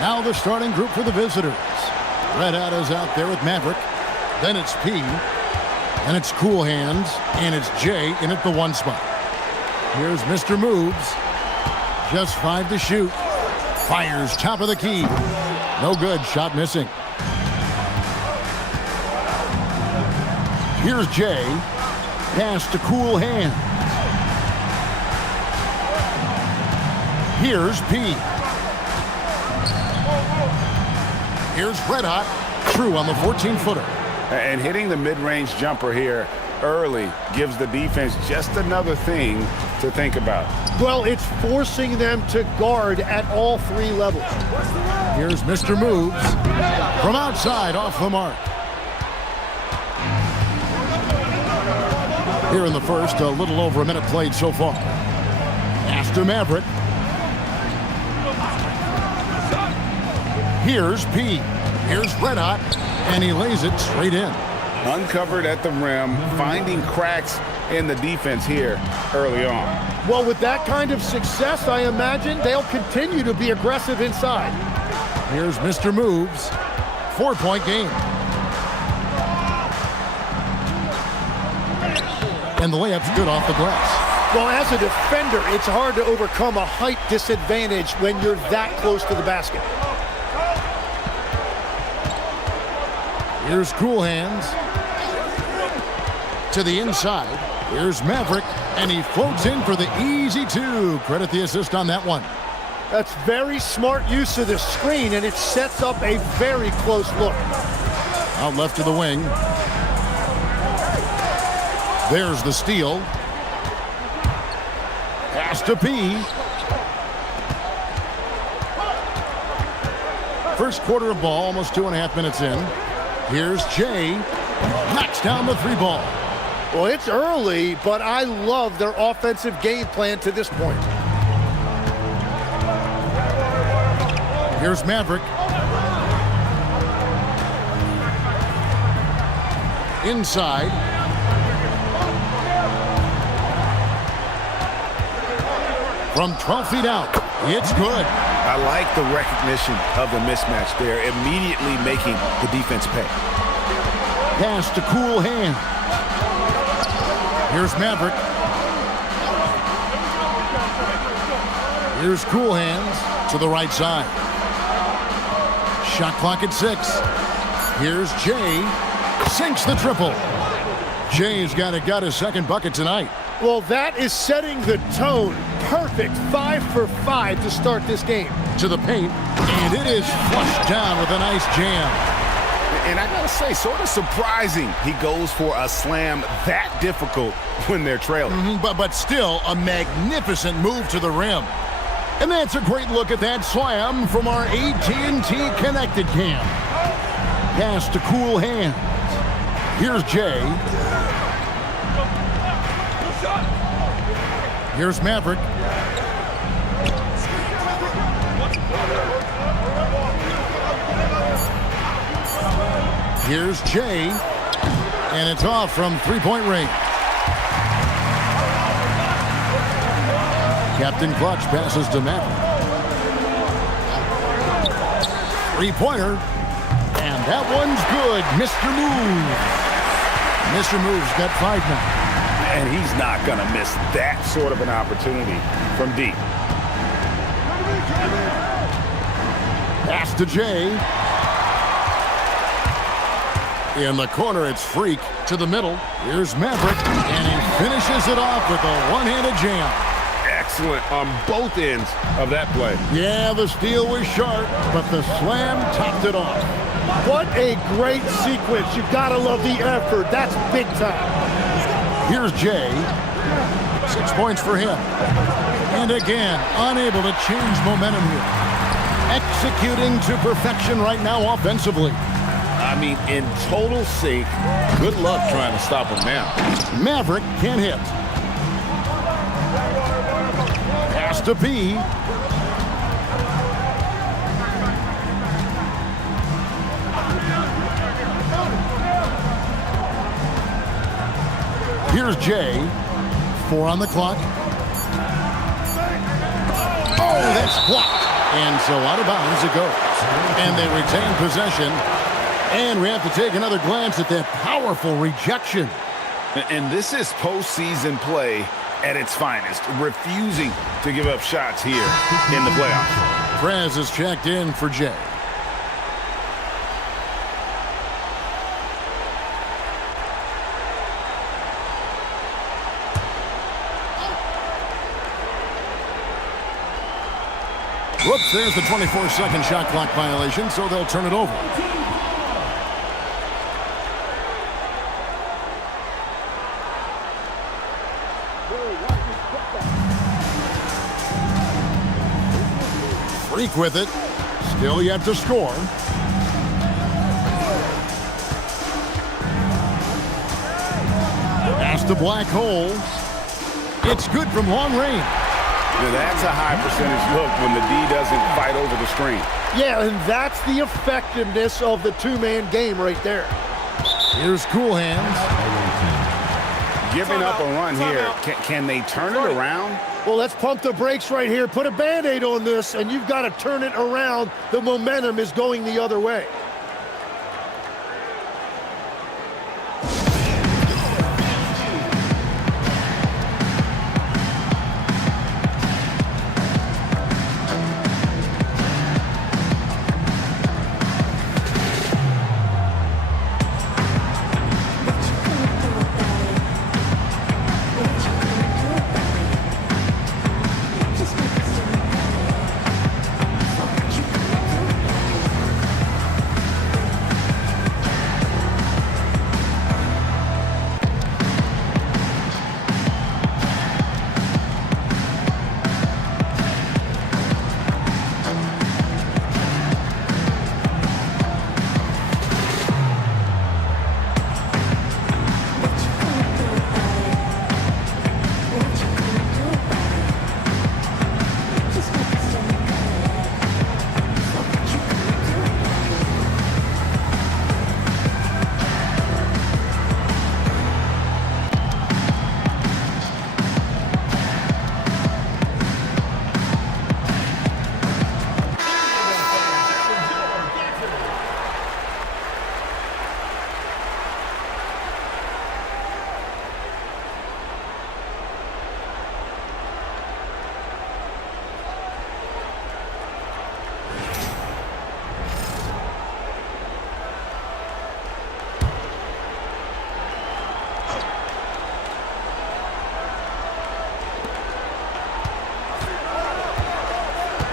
Now the starting group for the visitors. Red Hat is out there with Maverick. Then it's P. And it's Cool Hands. And it's J in at the one spot. Here's Mr. Moves. Just 5 to shoot. Fires top of the key. No good. Shot missing. Here's J. Pass to Cool Hands. Here's P. Here's Red Hot. True on the 14-footer. And hitting the mid-range jumper here early gives the defense just another thing to think about. Well, it's forcing them to guard at all 3 levels. Here's Mr. Moves. From outside, off the mark. Here in the first, a little over a minute played so far. Pass to Maverick. Here's P. Here's Red Hot, and he lays it straight in. Uncovered at the rim, finding cracks in the defense here early on. Well, with that kind of success, I imagine they'll continue to be aggressive inside. Here's Mr. Moves. 4-point game. And the layup's good off the glass. Well, as a defender, it's hard to overcome a height disadvantage when you're that close to the basket. Here's Cool Hands to the inside. Here's Maverick, and he floats in for the easy two. Credit the assist on that one. That's very smart use of the screen, and it sets up a very close look. Out left to the wing. There's the steal. Pass to P. First quarter of ball, almost 2.5 minutes in. Here's Jay. Knocks down the three ball. Well, it's early, but I love their offensive game plan to this point. Here's Maverick. Inside. From 12 feet out. It's good. I like the recognition of the mismatch there, immediately making the defense pay. Pass to Cool Hand. Here's Maverick. Here's Cool Hands to the right side. Shot clock at 6. Here's Jay. Sinks the triple. Jay's got his second bucket tonight. Well, that is setting the tone. Perfect 5 for 5 to start this game. To the paint, and it is flushed down with a nice jam. And I gotta say, sort of surprising he goes for a slam that difficult when they're trailing. But still a magnificent move to the rim. And that's a great look at that slam from our AT&T Connected Cam. Pass to Cool Hands. Here's Jay. Here's Maverick. Here's Jay. And it's off from three-point range. Captain Clutch passes to Maverick. Three-pointer. And that one's good. Mr. Move. Mr. Move's got 5 now. And he's not going to miss that sort of an opportunity from deep. Pass to Jay. In the corner, it's Freak to the middle. Here's Maverick, and he finishes it off with a one-handed jam. Excellent on both ends of that play. Yeah, the steal was sharp, but the slam topped it off. What a great sequence. You've got to love the effort. That's big time. Here's Jay. 6 points for him. And again, unable to change momentum here. Executing to perfection right now offensively. I mean, in total sync. Good luck trying to stop him now. Maverick can't hit. Pass to P. Here's Jay. 4 on the clock. Oh, that's blocked. And so out of bounds it goes. And they retain possession. And we have to take another glance at that powerful rejection. And this is postseason play at its finest, refusing to give up shots here in the playoffs. Prez is checked in for Jay. Whoops, there's the 24-second shot clock violation, so they'll turn it over. Freak with it. Still yet to score. Pass to Black Hole. It's good from long range. Now that's a high percentage look when the D doesn't fight over the screen. Yeah, and that's the effectiveness of the two-man game right there. Here's Cool Hands. Giving up a run here. Can they turn it around? Well, let's pump the brakes right here. Put a Band-Aid on this, and you've got to turn it around. The momentum is going the other way.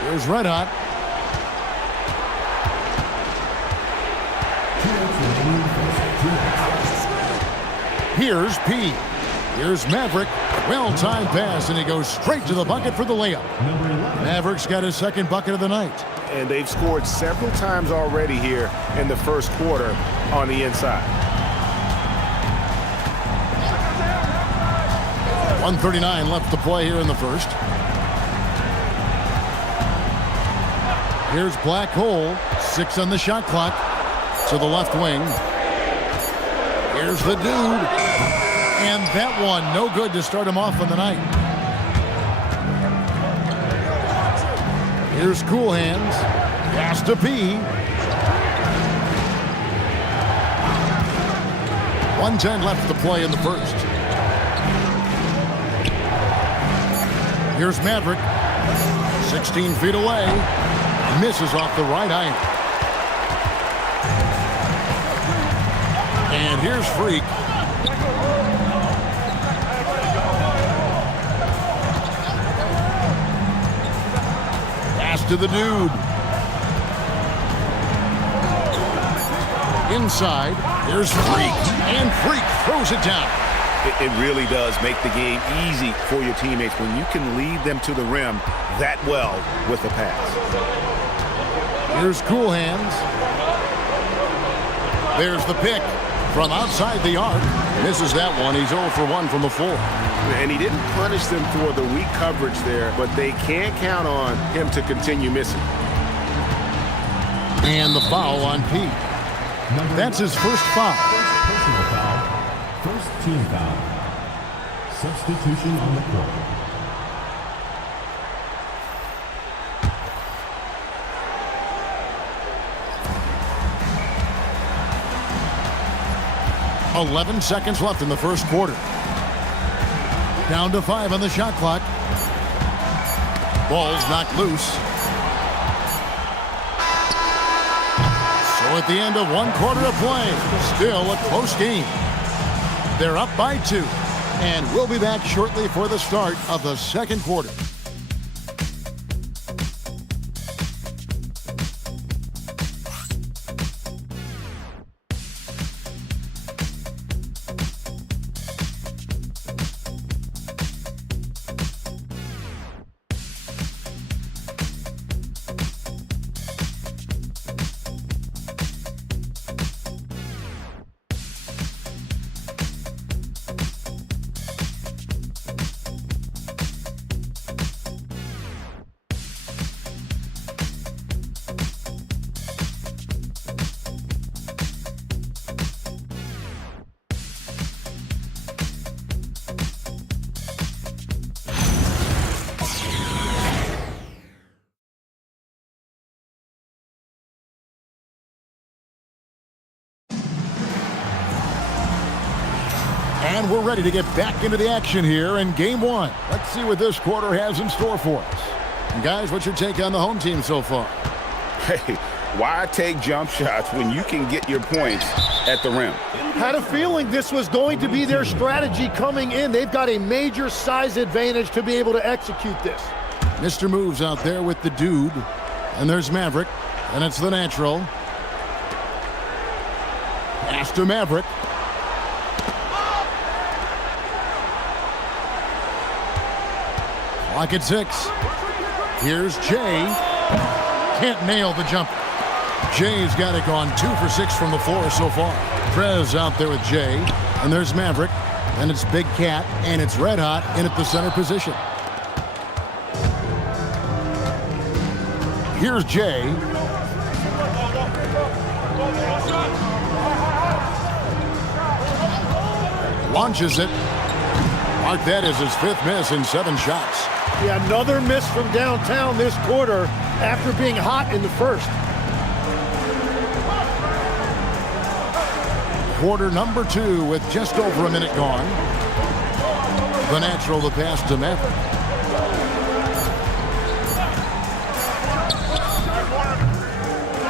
Here's Red Hot. Here's P. Here's Maverick. Well-timed pass, and he goes straight to the bucket for the layup. Maverick's got his second bucket of the night. And they've scored several times already here in the first quarter on the inside. 1:39 left to play here in the first. Here's Black Hole. 6 on the shot clock. To the left wing. Here's the dude. And that one, no good to start him off on the night. Here's Cool Hands. Pass to P. 1:10 left to play in the first. Here's Maverick. 16 feet away. Misses off the right iron. And here's Freak. Pass to the dude. Inside, here's Freak. And Freak throws it down. It really does make the game easy for your teammates when you can lead them to the rim that well with a pass. Here's Cool Hands. There's the pick from outside the arc. Misses that one. He's 0 for 1 from the floor. And he didn't punish them for the weak coverage there, but they can't count on him to continue missing. And the foul on P. That's his first foul. Personal foul. First team foul. Substitution on the court. .11 seconds left in the first quarter. Down to 5 on the shot clock. Ball's knocked loose. So at the end of 1 quarter of play, still a close game. They're up by 2, and we'll be back shortly for the start of the second quarter. And we're ready to get back into the action here in game 1. Let's see what this quarter has in store for us. And guys, what's your take on the home team so far? Hey, why take jump shots when you can get your points at the rim? Had a feeling this was going to be their strategy coming in. They've got a major size advantage to be able to execute this. Mr. Moves out there with the dude. And there's Maverick. And it's the natural. Pass to Maverick. Clock at 6. Here's Jay. Can't nail the jumper. Jay's got it gone 2 for 6 from the floor so far. Prez out there with Jay. And there's Maverick. And it's Big Cat. And it's Red Hot in at the center position. Here's Jay. Launches it. Mark that as his 5th miss in 7 shots. Yeah, another miss from downtown this quarter after being hot in the first. Quarter number 2 with just over a minute gone. The natural, the pass to Maverick.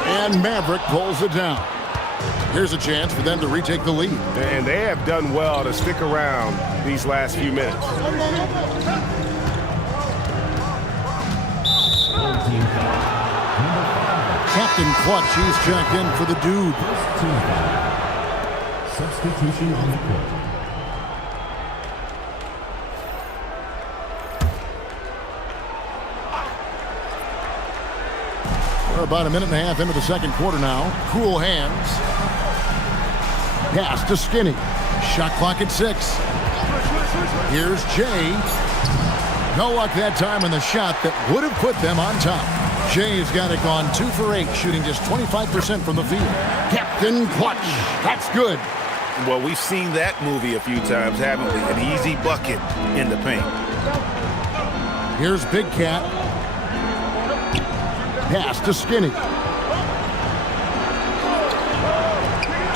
And Maverick pulls it down. Here's a chance for them to retake the lead. And they have done well to stick around these last few minutes. Team Captain Clutch, he's checked in for the dude. First team foul. Substitution on the court. We're about a minute and a half into the second quarter now. Cool hands. Pass to Skinny. Shot clock at 6. Here's Jay. No luck that time in the shot that would have put them on top. Jay's got it gone 2 for 8, shooting just 25% from the field. Captain Clutch. That's good. Well, we've seen that movie a few times, haven't we? An easy bucket in the paint. Here's Big Cat. Pass to Skinny.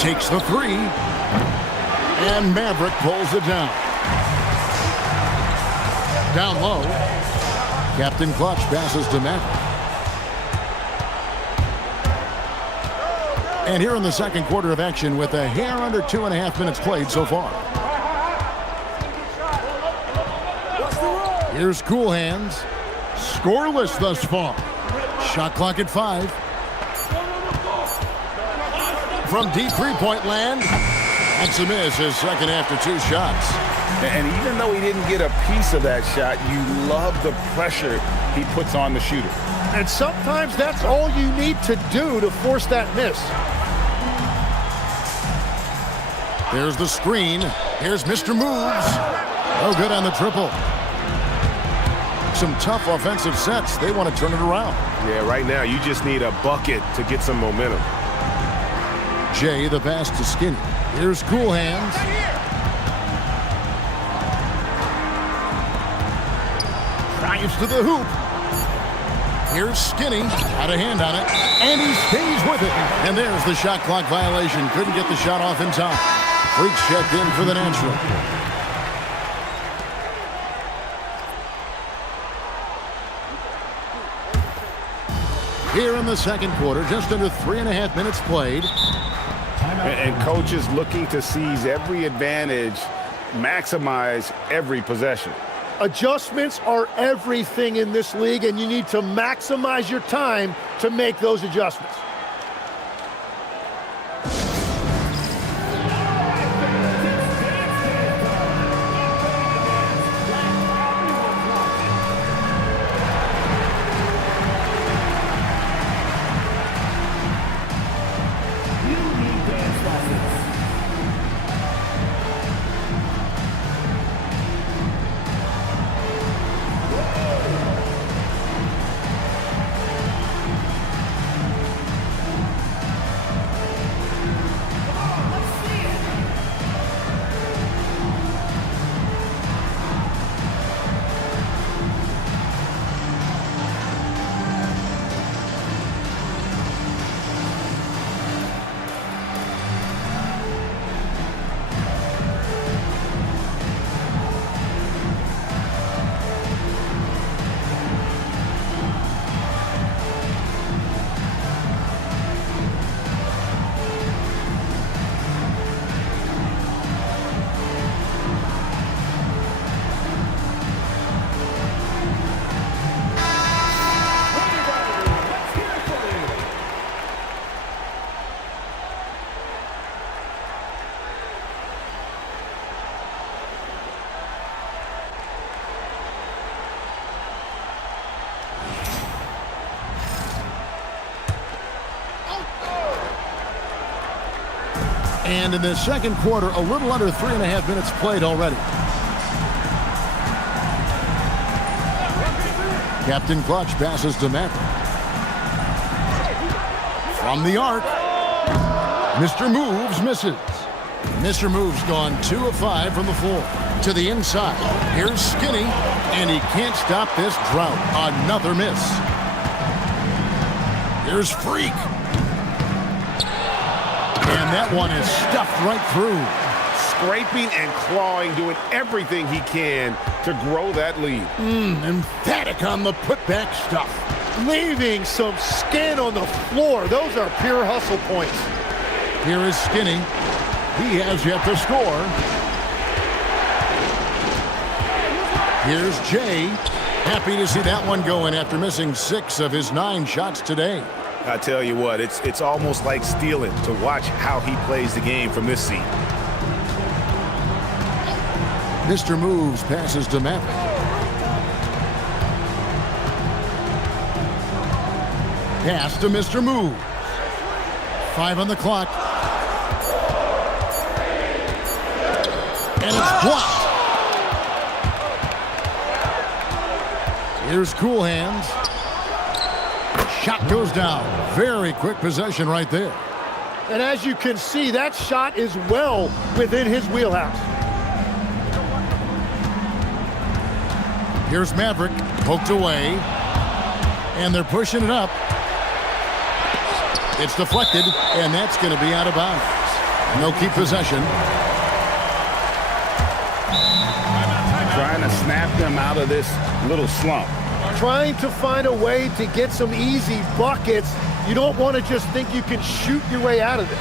Takes the 3. And Maverick pulls it down. Down low. Captain Clutch passes to Maverick. And here in the second quarter of action with a hair under 2.5 minutes played so far. Here's Cool Hands. Scoreless thus far. Shot clock at 5. From deep three-point land. That's a miss, his second after 2 shots. And even though he didn't get a piece of that shot, you love the pressure he puts on the shooter. And sometimes that's all you need to do to force that miss. There's the screen. Here's Mr. Moves. Oh, good on the triple. Some tough offensive sets. They want to turn it around. Yeah, right now you just need a bucket to get some momentum. Jay, the pass to Skinny. Here's Cool Hands. Drives to the hoop. Here's Skinny. Got a hand on it. And he stays with it. And there's the shot clock violation. Couldn't get the shot off in time. Freaks checked in for the natural. Here in the second quarter, just under 3.5 minutes played. And coaches looking to seize every advantage, maximize every possession. Adjustments are everything in this league, and you need to maximize your time to make those adjustments. And in the second quarter, a little under 3.5 minutes played already. Captain Clutch passes to Maverick. From the arc, Mr. Moves misses. Mr. Moves gone 2 of 5 from the floor. To the inside, here's Skinny, and he can't stop this drought. Another miss. Here's Freak. And that one is stuffed right through. Scraping and clawing, doing everything he can to grow that lead. Emphatic on the putback stuff. Leaving some skin on the floor. Those are pure hustle points. Here is Skinny. He has yet to score. Here's Jay. Happy to see that one going after missing 6 of his 9 shots today. I tell you what, it's almost like stealing to watch how he plays the game from this seat. Mr. Moves passes to Maverick. Pass to Mr. Moves. 5 on the clock. And it's blocked. Here's Cool Hands. Shot goes down. Very quick possession right there. And as you can see, that shot is well within his wheelhouse. Here's Maverick, poked away, and they're pushing it up. It's deflected, and that's going to be out of bounds. They'll keep possession. Trying to snap them out of this little slump. Trying to find a way to get some easy buckets. You don't want to just think you can shoot your way out of this.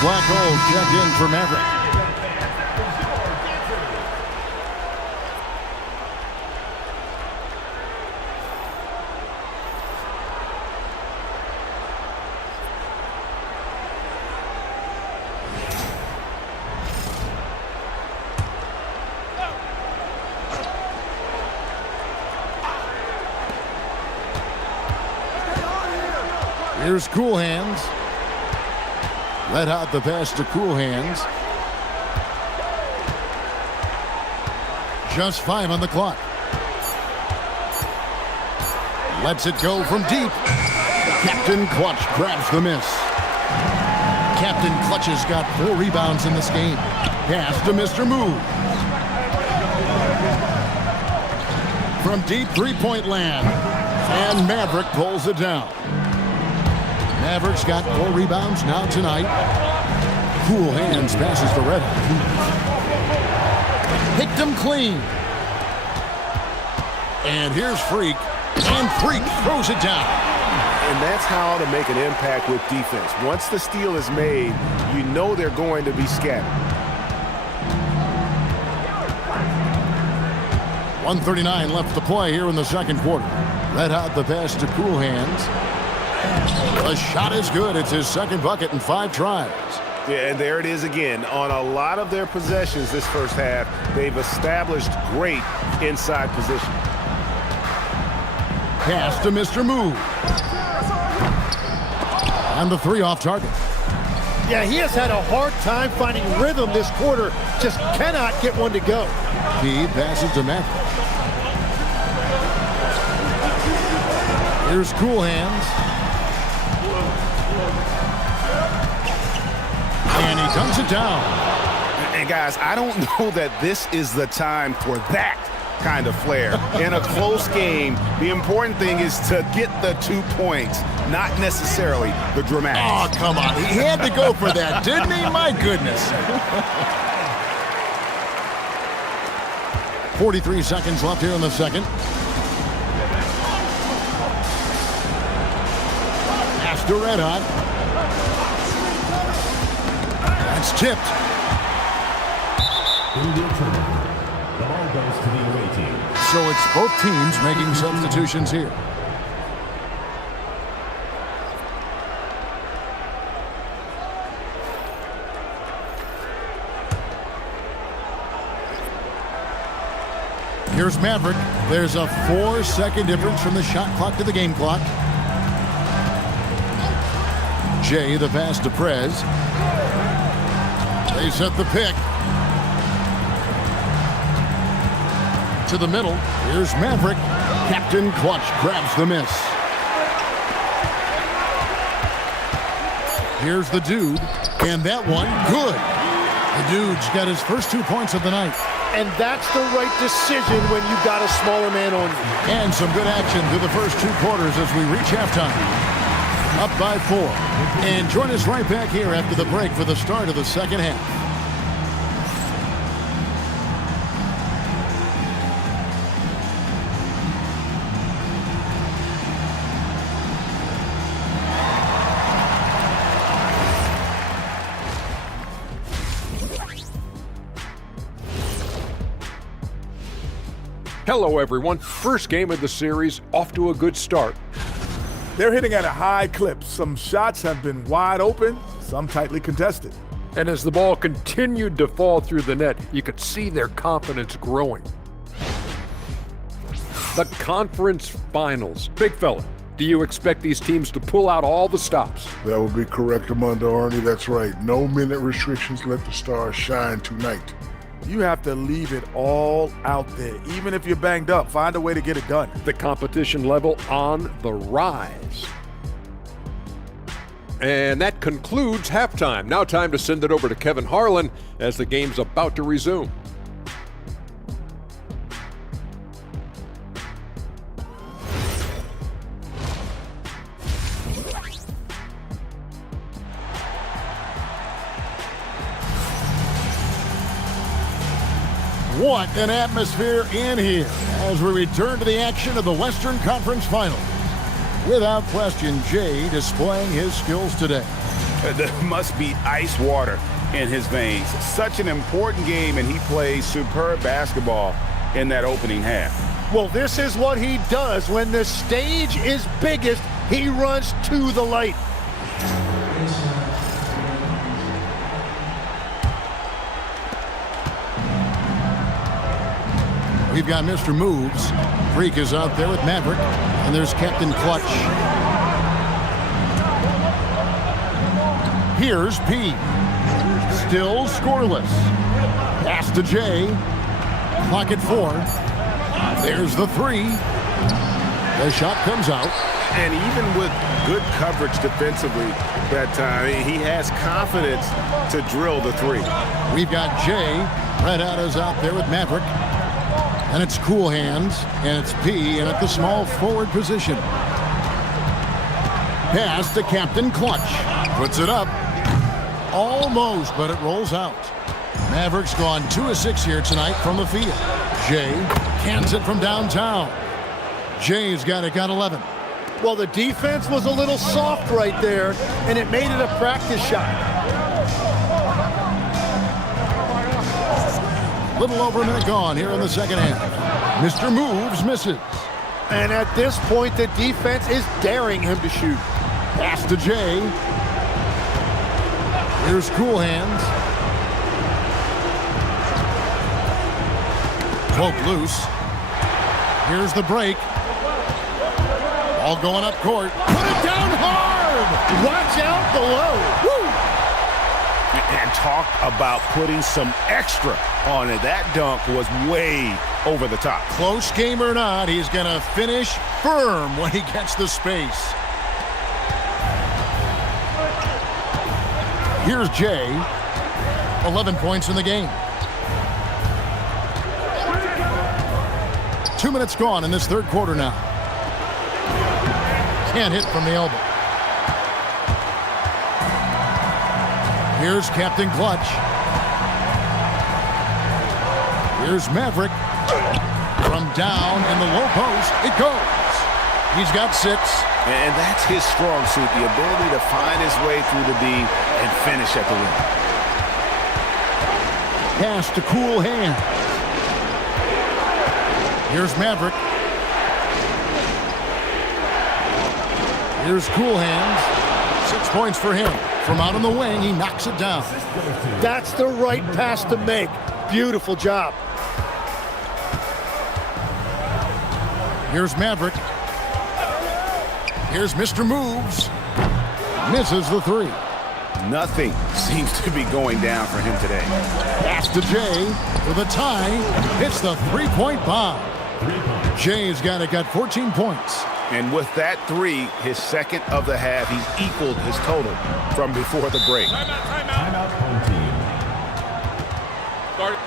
Black hole checked in for Maverick. Here's Cool Hands. Let out the pass to Cool Hands. Just 5 on the clock. Lets it go from deep. Captain Clutch grabs the miss. Captain Clutch has got 4 rebounds in this game. Pass to Mr. Move. From deep three-point land. And Maverick pulls it down. Maverick's got 4 rebounds now tonight. Cool Hands passes the Red Hot. Picked him clean. And here's Freak. And Freak throws it down. And that's how to make an impact with defense. Once the steal is made, you know they're going to be scattered. 1:39 left to play here in the second quarter. Red Hot the pass to Cool Hands. The shot is good. It's his second bucket in 5 tries. Yeah, and there it is again. On a lot of their possessions this first half, they've established great inside position. Pass to Mr. Move. And the 3 off target. Yeah, he has had a hard time finding rhythm this quarter. Just cannot get one to go. He passes to Maverick. Here's Cool Hands. And he dunks it down. And guys, I don't know that this is the time for that kind of flair. In a close game, the important thing is to get the 2 points, not necessarily the dramatics. Oh, come on. He had to go for that, didn't he? My goodness. 43 seconds left here in the second. Pass to Red Hot. That's tipped. India turnover. The ball goes to the away team. So it's both teams making substitutions here. Here's Maverick. There's a 4-second difference from the shot clock to the game clock. Jay, the pass to Prez. They set the pick. To the middle. Here's Maverick. Captain Clutch grabs the miss. Here's the dude. And that one, good. The dude's got his first 2 points of the night. And that's the right decision when you've got a smaller man on you. And some good action through the first 2 quarters as we reach halftime. Up by 4. And join us right back here after the break for the start of the second half. Hello, everyone. First game of the series, off to a good start. They're hitting at a high clip. Some shots have been wide open, some tightly contested. And as the ball continued to fall through the net, you could see their confidence growing. The conference finals. Big fella, do you expect these teams to pull out all the stops? That would be correct, Armando Arnie. That's right. No minute restrictions. Let the stars shine tonight. You have to leave it all out there. Even if you're banged up, find a way to get it done. The competition level on the rise. And that concludes halftime. Now time to send it over to Kevin Harlan as the game's about to resume. What an atmosphere in here as we return to the action of the Western Conference Finals. Without question, Jay displaying his skills today. There must be ice water in his veins. Such an important game, and he plays superb basketball in that opening half. Well, this is what he does. When the stage is biggest, he runs to the light. We've got Mr. Moves. Freak is out there with Maverick. And there's Captain Clutch. Here's P. Still scoreless. Pass to J. Clock at 4. There's the 3. The shot comes out. And even with good coverage defensively that time, he has confidence to drill the 3. We've got Jay. Red Out is out there with Maverick. And it's Cool Hands, and it's P, and at the small forward position. Pass to Captain Clutch. Puts it up. Almost, but it rolls out. Maverick's gone 2 of 6 here tonight from the field. Jay cans it from downtown. Jay's got 11. Well, the defense was a little soft right there, and it made it a practice shot. Little over a minute gone here in the second half. Mr. Moves misses. And at this point, the defense is daring him to shoot. Pass to Jay. Here's Cool Hands. Poke loose. Here's the break. Ball going up court. Put it down hard! Watch out below. Woo! And talk about putting some extra on it. That dunk was way over the top. Close game or not, he's going to finish firm when he gets the space. Here's Jay. 11 points in the game. 2 minutes gone in this third quarter now. Can't hit from the elbow. Here's Captain Clutch. Here's Maverick. From down in the low post, it goes. He's got 6. And that's his strong suit, the ability to find his way through the D and finish at the rim. Pass to Cool Hands. Here's Maverick. Here's Cool Hands. 6 points for him. From out on the wing, he knocks it down. That's the right pass to make. Beautiful job. Here's Maverick. Here's Mr. Moves. Misses the three. Nothing seems to be going down for him today. Pass to Jay for the tie. Hits the three-point bomb. Jay's got 14 points. And with that three, his second of the half, he equaled his total from before the break. Timeout home team. Start.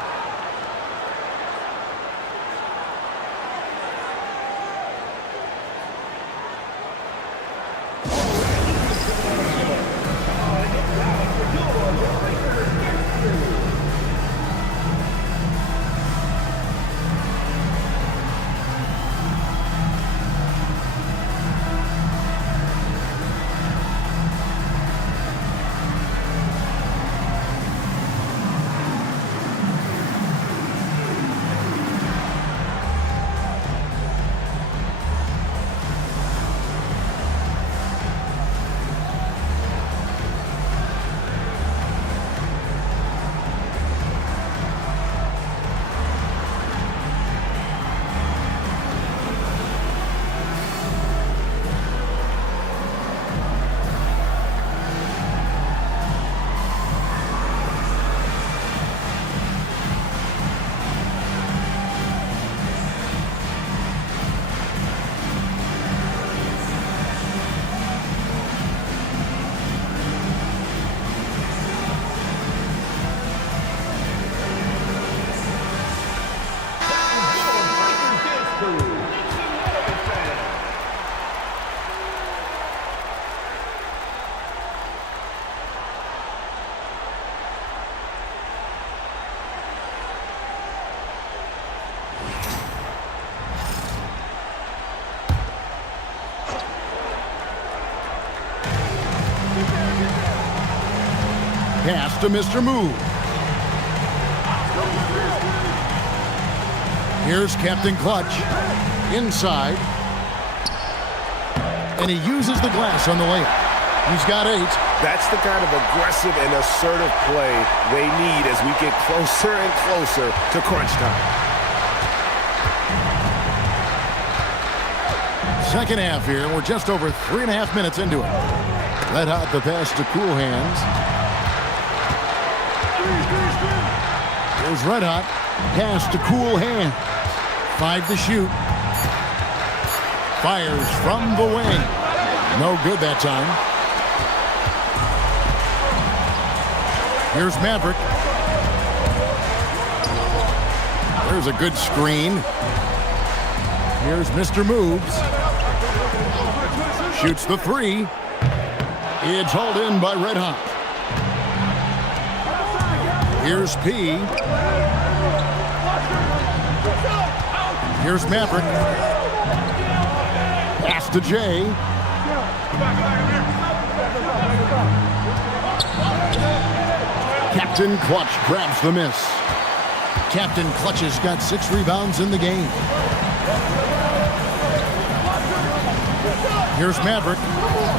Pass to Mr. Move. Here's Captain Clutch. Inside. And he uses the glass on the layup. He's got 8. That's the kind of aggressive and assertive play they need as we get closer and closer to crunch time. Second half here. We're just over 3.5 minutes into it. Let out the pass to Cool Hands. Here's Red Hot. Pass to Cool Hands. 5 to shoot. Fires from the wing. No good that time. Here's Maverick. There's a good screen. Here's Mr. Moves. Shoots the 3. It's hauled in by Red Hot. Here's P. Here's Maverick. Pass to J. Captain Clutch grabs the miss. Captain Clutch has got 6 rebounds in the game. Here's Maverick.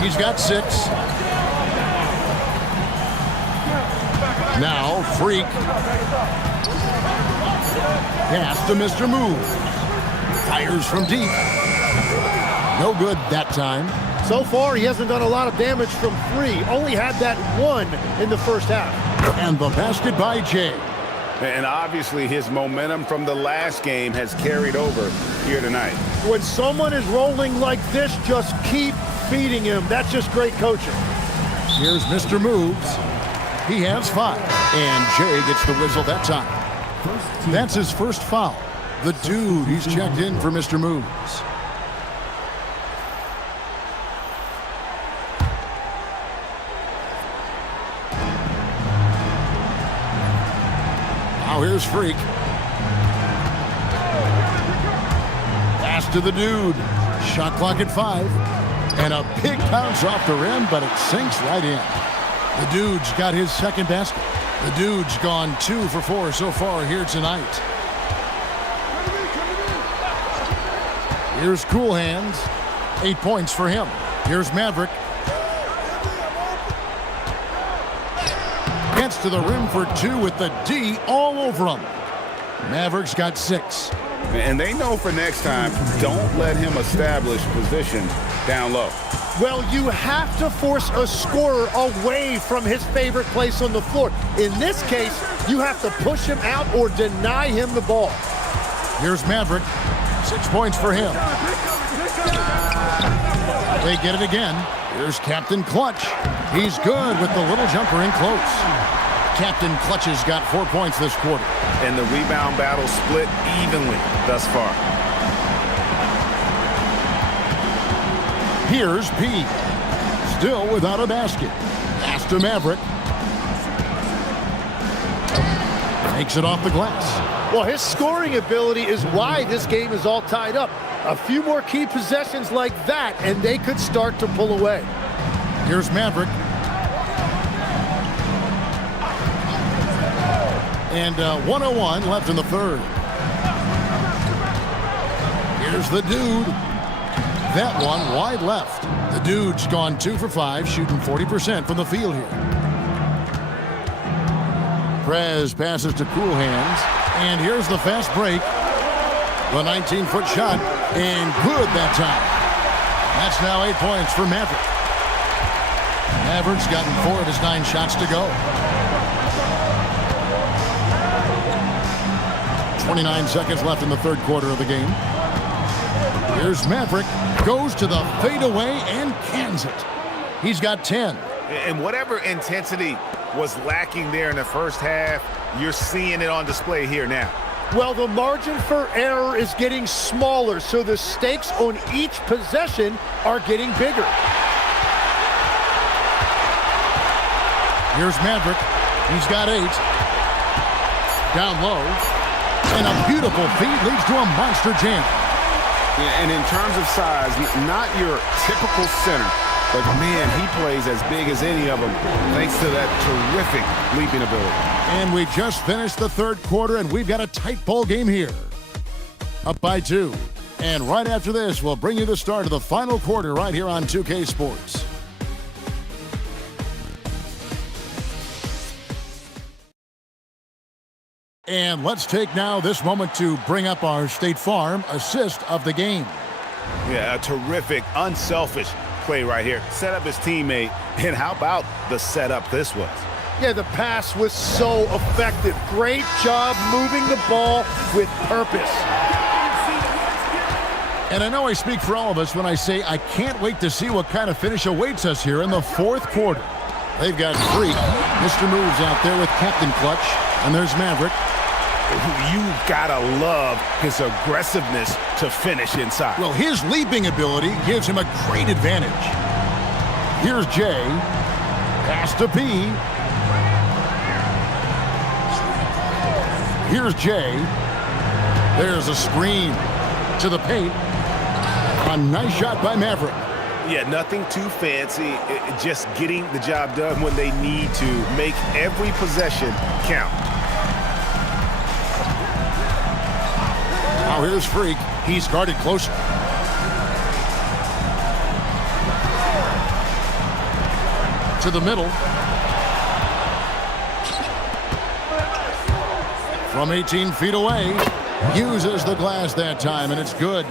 He's got 6. Now, Freak. Pass to Mr. Move. Fires from deep. No good that time. So far, he hasn't done a lot of damage from 3. Only had that 1 in the first half. And the basket by Jay. And obviously his momentum from the last game has carried over here tonight. When someone is rolling like this, just keep feeding him. That's just great coaching. Here's Mr. Moves. He has 5. And Jay gets the whistle that time. That's his first foul. The dude, he's checked in for Mr. Moves. Now here's Freak. Pass to the dude. Shot clock at 5. And a big bounce off the rim, but it sinks right in. The dude's got his second basket. The dude's gone 2 for 4 so far here tonight. Here's Cool Hands. 8 points for him. Here's Maverick. Gets to the rim for 2 with the D all over him. Maverick's got 6. And they know for next time, don't let him establish position down low. Well, you have to force a scorer away from his favorite place on the floor. In this case, you have to push him out or deny him the ball. Here's Maverick. 6 points for him. They get it again. Here's Captain Clutch. He's good with the little jumper in close. Captain Clutch has got 4 points this quarter. And the rebound battle split evenly thus far. Here's P. Still without a basket. Pass to Maverick. Takes it off the glass. Well, his scoring ability is why this game is all tied up. A few more key possessions like that, and they could start to pull away. Here's Maverick. And 1:01 left in the third. Here's the dude. That one wide left. The dude's gone 2 for 5, shooting 40% from the field here. Prez passes to Cool Hands. And here's the fast break. The 19-foot shot. And good that time. That's now 8 points for Maverick. Maverick's gotten 4 of his 9 shots to go. 29 seconds left in the third quarter of the game. Here's Maverick. Goes to the fadeaway and cans it. He's got 10. And whatever intensity was lacking there in the first half, you're seeing it on display here now. Well, the margin for error is getting smaller, so the stakes on each possession are getting bigger. Here's Maverick. He's got 8. Down low. And a beautiful feed leads to a monster jam. Yeah, and in terms of size, not your typical center, but man, he plays as big as any of them thanks to that terrific leaping ability. And we just finished the third quarter, and we've got a tight ball game here. Up by 2. And right after this, we'll bring you the start of the final quarter right here on 2K Sports. And let's take now this moment to bring up our State Farm assist of the game. Yeah, a terrific, unselfish play right here. Set up his teammate, and how about the setup this was? Yeah, the pass was so effective. Great job moving the ball with purpose. And I know I speak for all of us when I say I can't wait to see what kind of finish awaits us here in the fourth quarter. They've got Freak. Mr. Moves out there with Captain Clutch. And there's Maverick. You gotta love his aggressiveness to finish inside. Well, his leaping ability gives him a great advantage. Here's Jay. Pass to P. Here's Jay. There's a screen to the paint. A nice shot by Maverick. Yeah, nothing too fancy. Just getting the job done when they need to. Make every possession count. Now here's Freak. He's guarded closer. To the middle. From 18 feet away. Uses the glass that time, and it's good.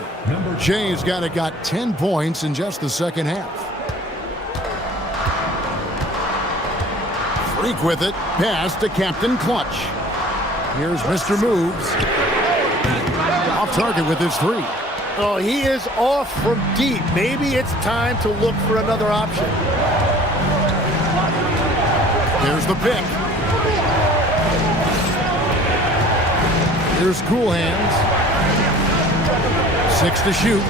Jay's got 10 points in just the second half. Freak with it. Pass to Captain Clutch. Here's Mr. Moves. Off target with his 3. Oh, he is off from deep. Maybe it's time to look for another option. Here's the pick. Here's Cool Hands. 6 to shoot.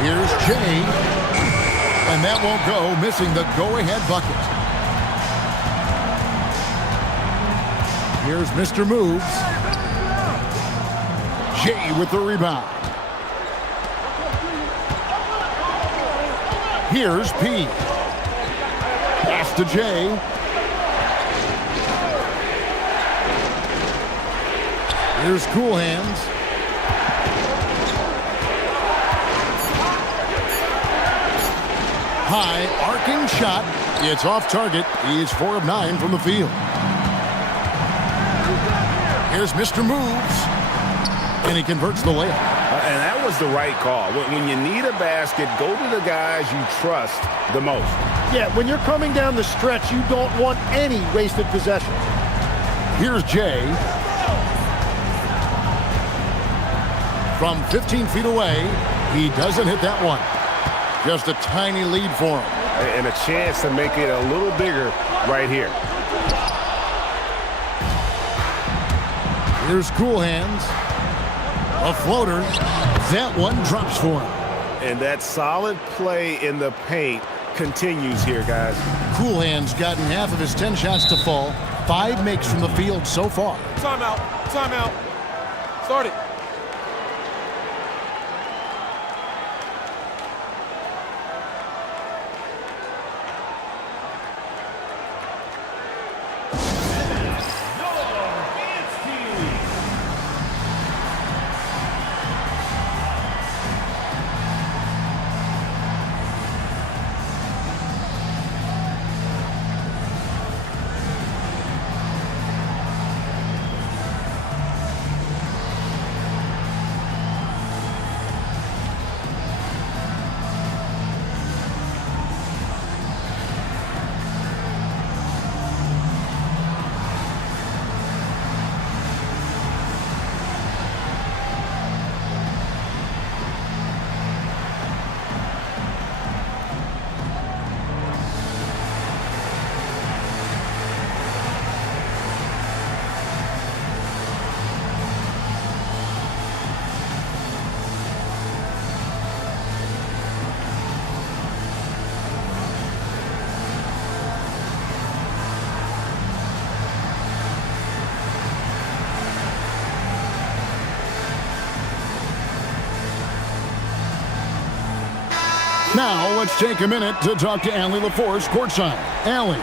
Here's Jay. And that won't go, missing the go-ahead bucket. Here's Mr. Moves. Jay with the rebound. Here's P. Pass to Jay. Here's Cool Hands. High arcing shot. It's off target. He's 4 of 9 from the field. Here's Mr. Moves. And he converts the layup. And that was the right call. When you need a basket, go to the guys you trust the most. Yeah, when you're coming down the stretch, you don't want any wasted possession. Here's Jay. From 15 feet away, he doesn't hit that one. Just a tiny lead for him. And a chance to make it a little bigger right here. Here's Cool Hands. A floater. That one drops for him. And that solid play in the paint continues here, guys. Cool Hands gotten half of his 10 shots to fall. 5 makes from the field so far. Timeout. Timeout. Start it. Now, let's take a minute to talk to Allie LaForce courtside. Allie.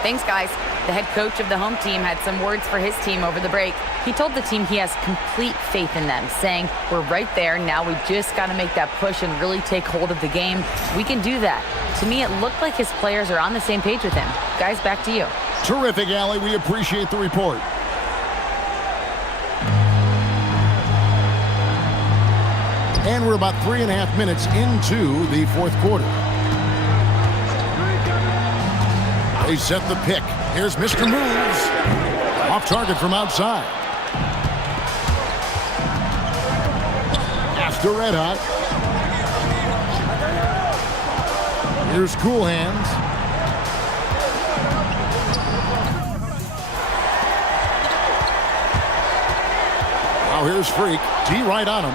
Thanks, guys. The head coach of the home team had some words for his team over the break. He told the team he has complete faith in them, saying, we're right there. Now we just got to make that push and really take hold of the game. We can do that. To me, it looked like his players are on the same page with him. Guys, back to you. Terrific, Allie. We appreciate the report. And we're about 3.5 minutes into the fourth quarter. They set the pick. Here's Mr. Moves. Off target from outside. After Red Hot. Here's Cool Hands. Now here's Freak. T right on him.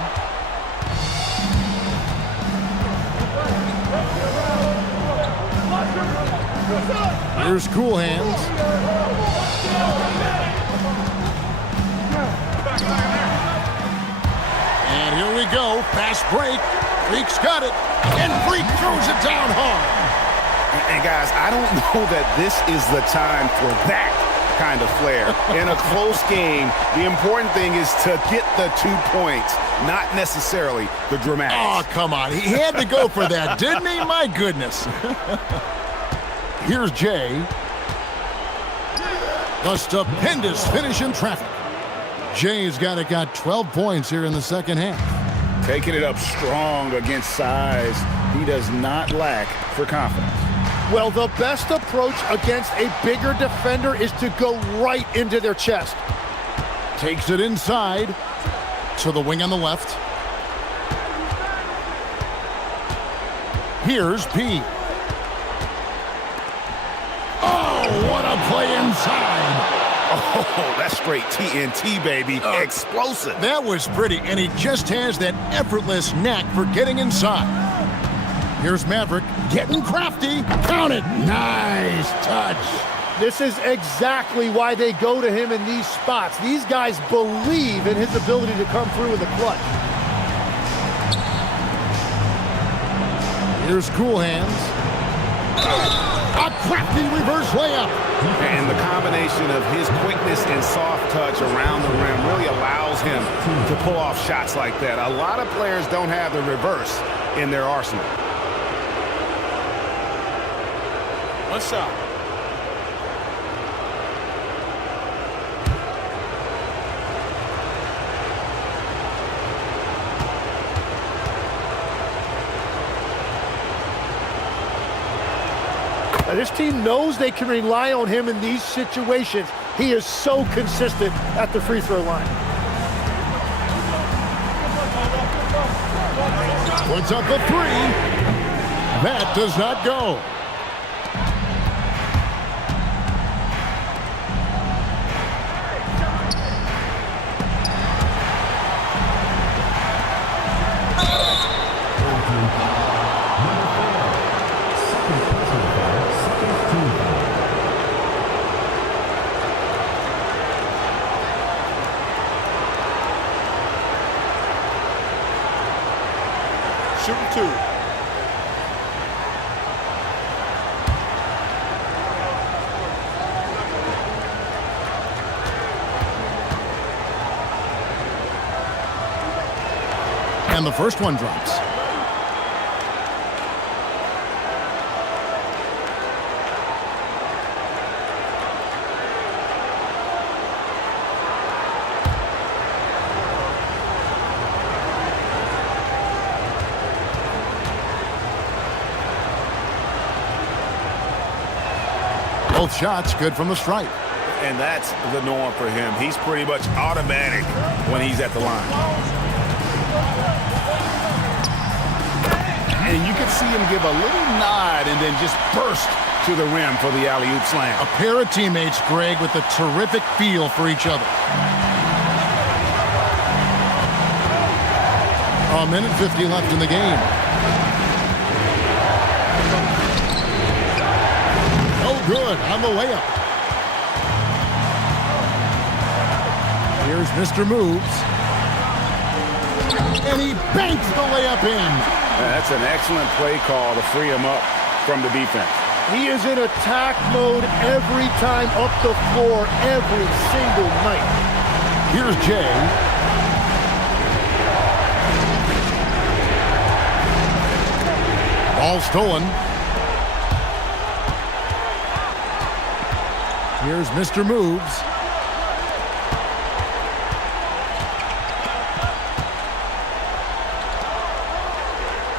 Here's Cool Hands. And here we go. Fast break. Freak's got it. And Freak throws it down hard. And guys, I don't know that this is the time for that kind of flair. In a close game, the important thing is to get the 2 points, not necessarily the dramatics. Oh, come on. He had to go for that, didn't he? My goodness. Here's Jay. The stupendous finish in traffic. Jay's got 12 points here in the second half. Taking it up strong against size. He does not lack for confidence. Well, the best approach against a bigger defender is to go right into their chest. Takes it inside to the wing on the left. Here's P. Oh, what a play inside. Oh, that's straight TNT, baby. Explosive. That was pretty, and he just has that effortless knack for getting inside. Here's Maverick getting crafty. Count it. Nice touch. This is exactly why they go to him in these spots. These guys believe in his ability to come through in the clutch. Here's Cool Hands. A crafty reverse layup. And the combination of his quickness and soft touch around the rim really allows him to pull off shots like that. A lot of players don't have the reverse in their arsenal. One shot. This team knows they can rely on him in these situations. He is so consistent at the free throw line. Puts up a three. That does not go. Shooting 2. And the first one drops. Both shots good from the stripe. And that's the norm for him. He's pretty much automatic when he's at the line. And you can see him give a little nod and then just burst to the rim for the alley-oop slam. A pair of teammates, Greg, with a terrific feel for each other. A minute 50 left in the game. Good on the layup. Here's Mr. Moves. And he banks the layup in. That's an excellent play call to free him up from the defense. He is in attack mode every time up the floor, every single night. Here's Jay. Ball stolen. Here's Mr. Moves.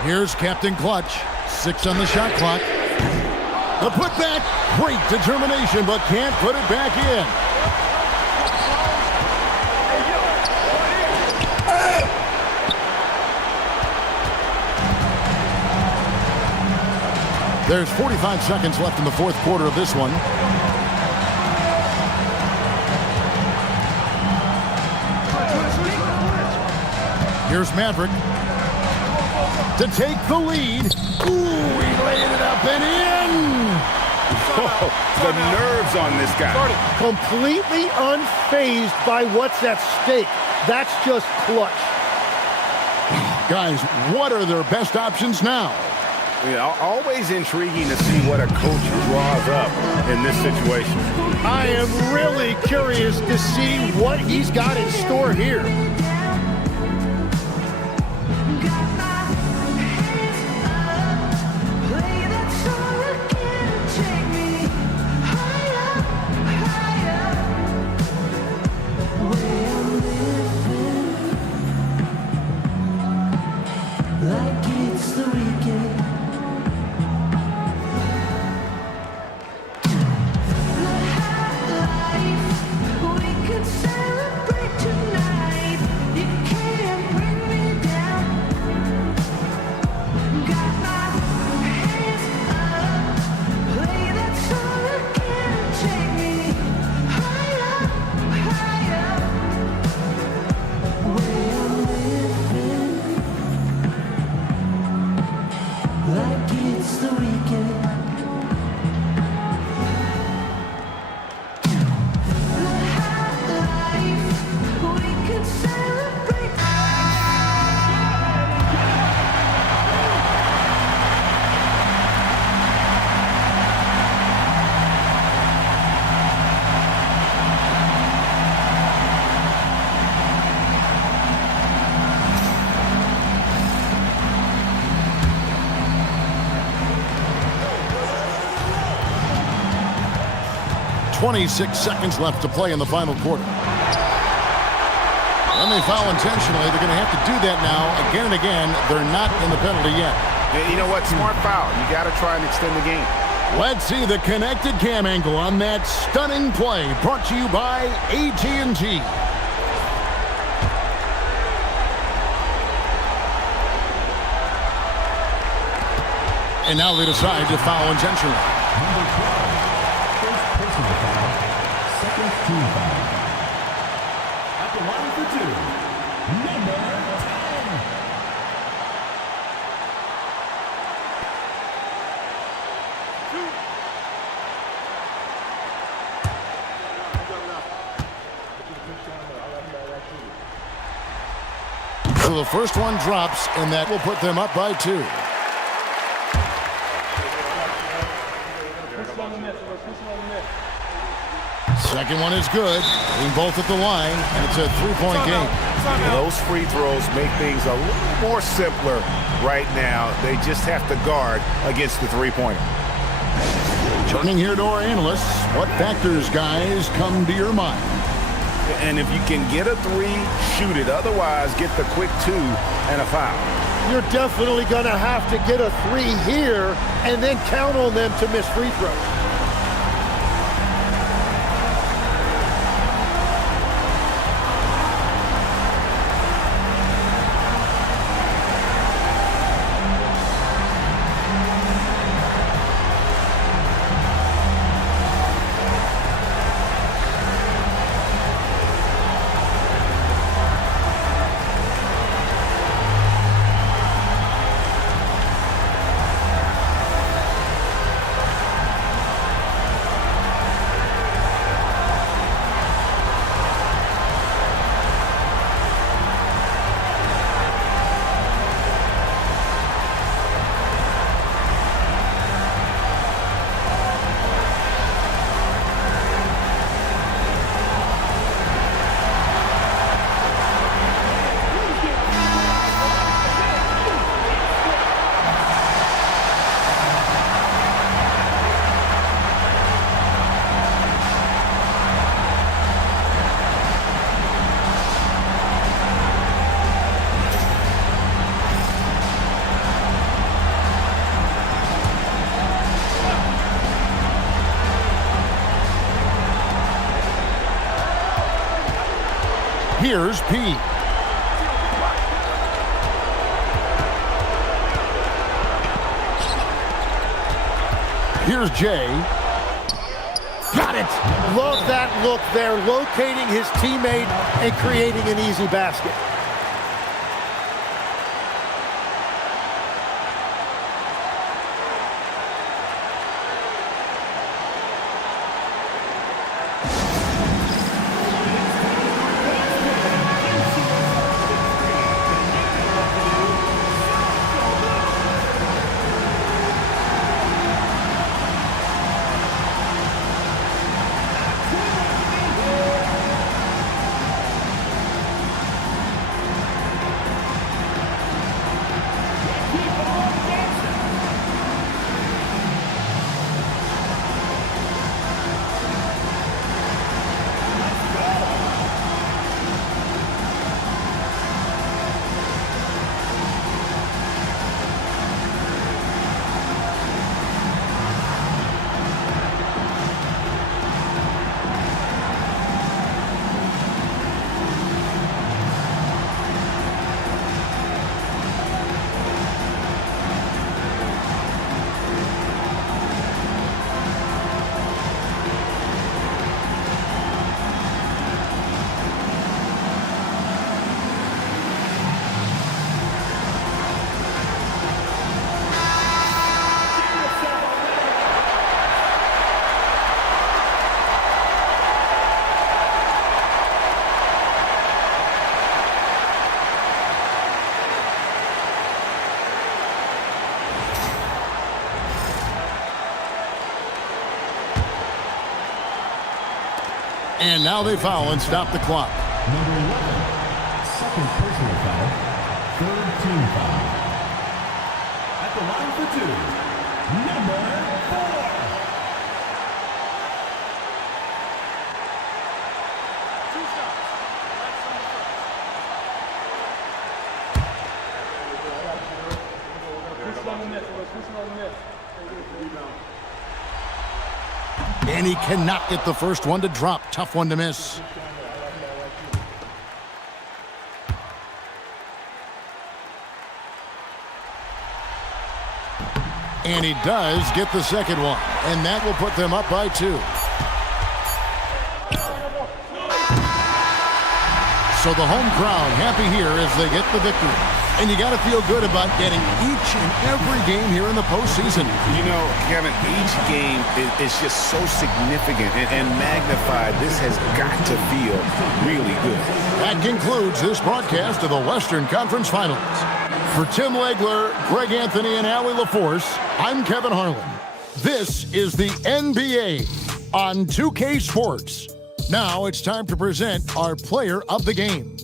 Here's Captain Clutch. 6 on the shot clock. The putback. Great determination, but can't put it back in. There's 45 seconds left in the fourth quarter of this one. Here's Maverick to take the lead. Ooh, he laid it up and in. Oh, the nerves on this guy. Completely unfazed by what's at stake. That's just clutch. Guys, what are their best options now? Yeah, always intriguing to see what a coach draws up in this situation. I am really curious to see what he's got in store here. .26 seconds left to play in the final quarter. When they foul intentionally, they're going to have to do that now again and again. They're not in the penalty yet. And you know what? Smart foul. You got to try and extend the game. Let's see the connected cam angle on that stunning play, brought to you by AT&T. And now they decide to foul intentionally. Number 12. First personal foul. Second team foul. At the line for two. Number 10. So the first one drops, and that will put them up by 2. Second one is good. Being both at the line, and it's a 3-point game. Those free throws make things a little more simpler right now. They just have to guard against the three-pointer. Turning here to our analysts, what factors, guys, come to your mind? And if you can get a three, shoot it. Otherwise, get the quick 2 and a foul. You're definitely going to have to get a 3 here and then count on them to miss free throws. Here's P. Here's J. Got it. Love that look there, locating his teammate and creating an easy basket. And now they foul and stop the clock. Number 11. Second personal foul. Third team foul. At the line for two. Number 4. And he cannot get the first one to drop. Tough one to miss. And he does get the second one. And that will put them up by 2. So the home crowd happy here as they get the victory. And you got to feel good about getting each and every game here in the postseason. You know, Kevin, each game is just so significant and magnified. This has got to feel really good. That concludes this broadcast of the Western Conference Finals. For Tim Legler, Greg Anthony, and Allie LaForce, I'm Kevin Harlan. This is the NBA on 2K Sports. Now it's time to present our player of the game.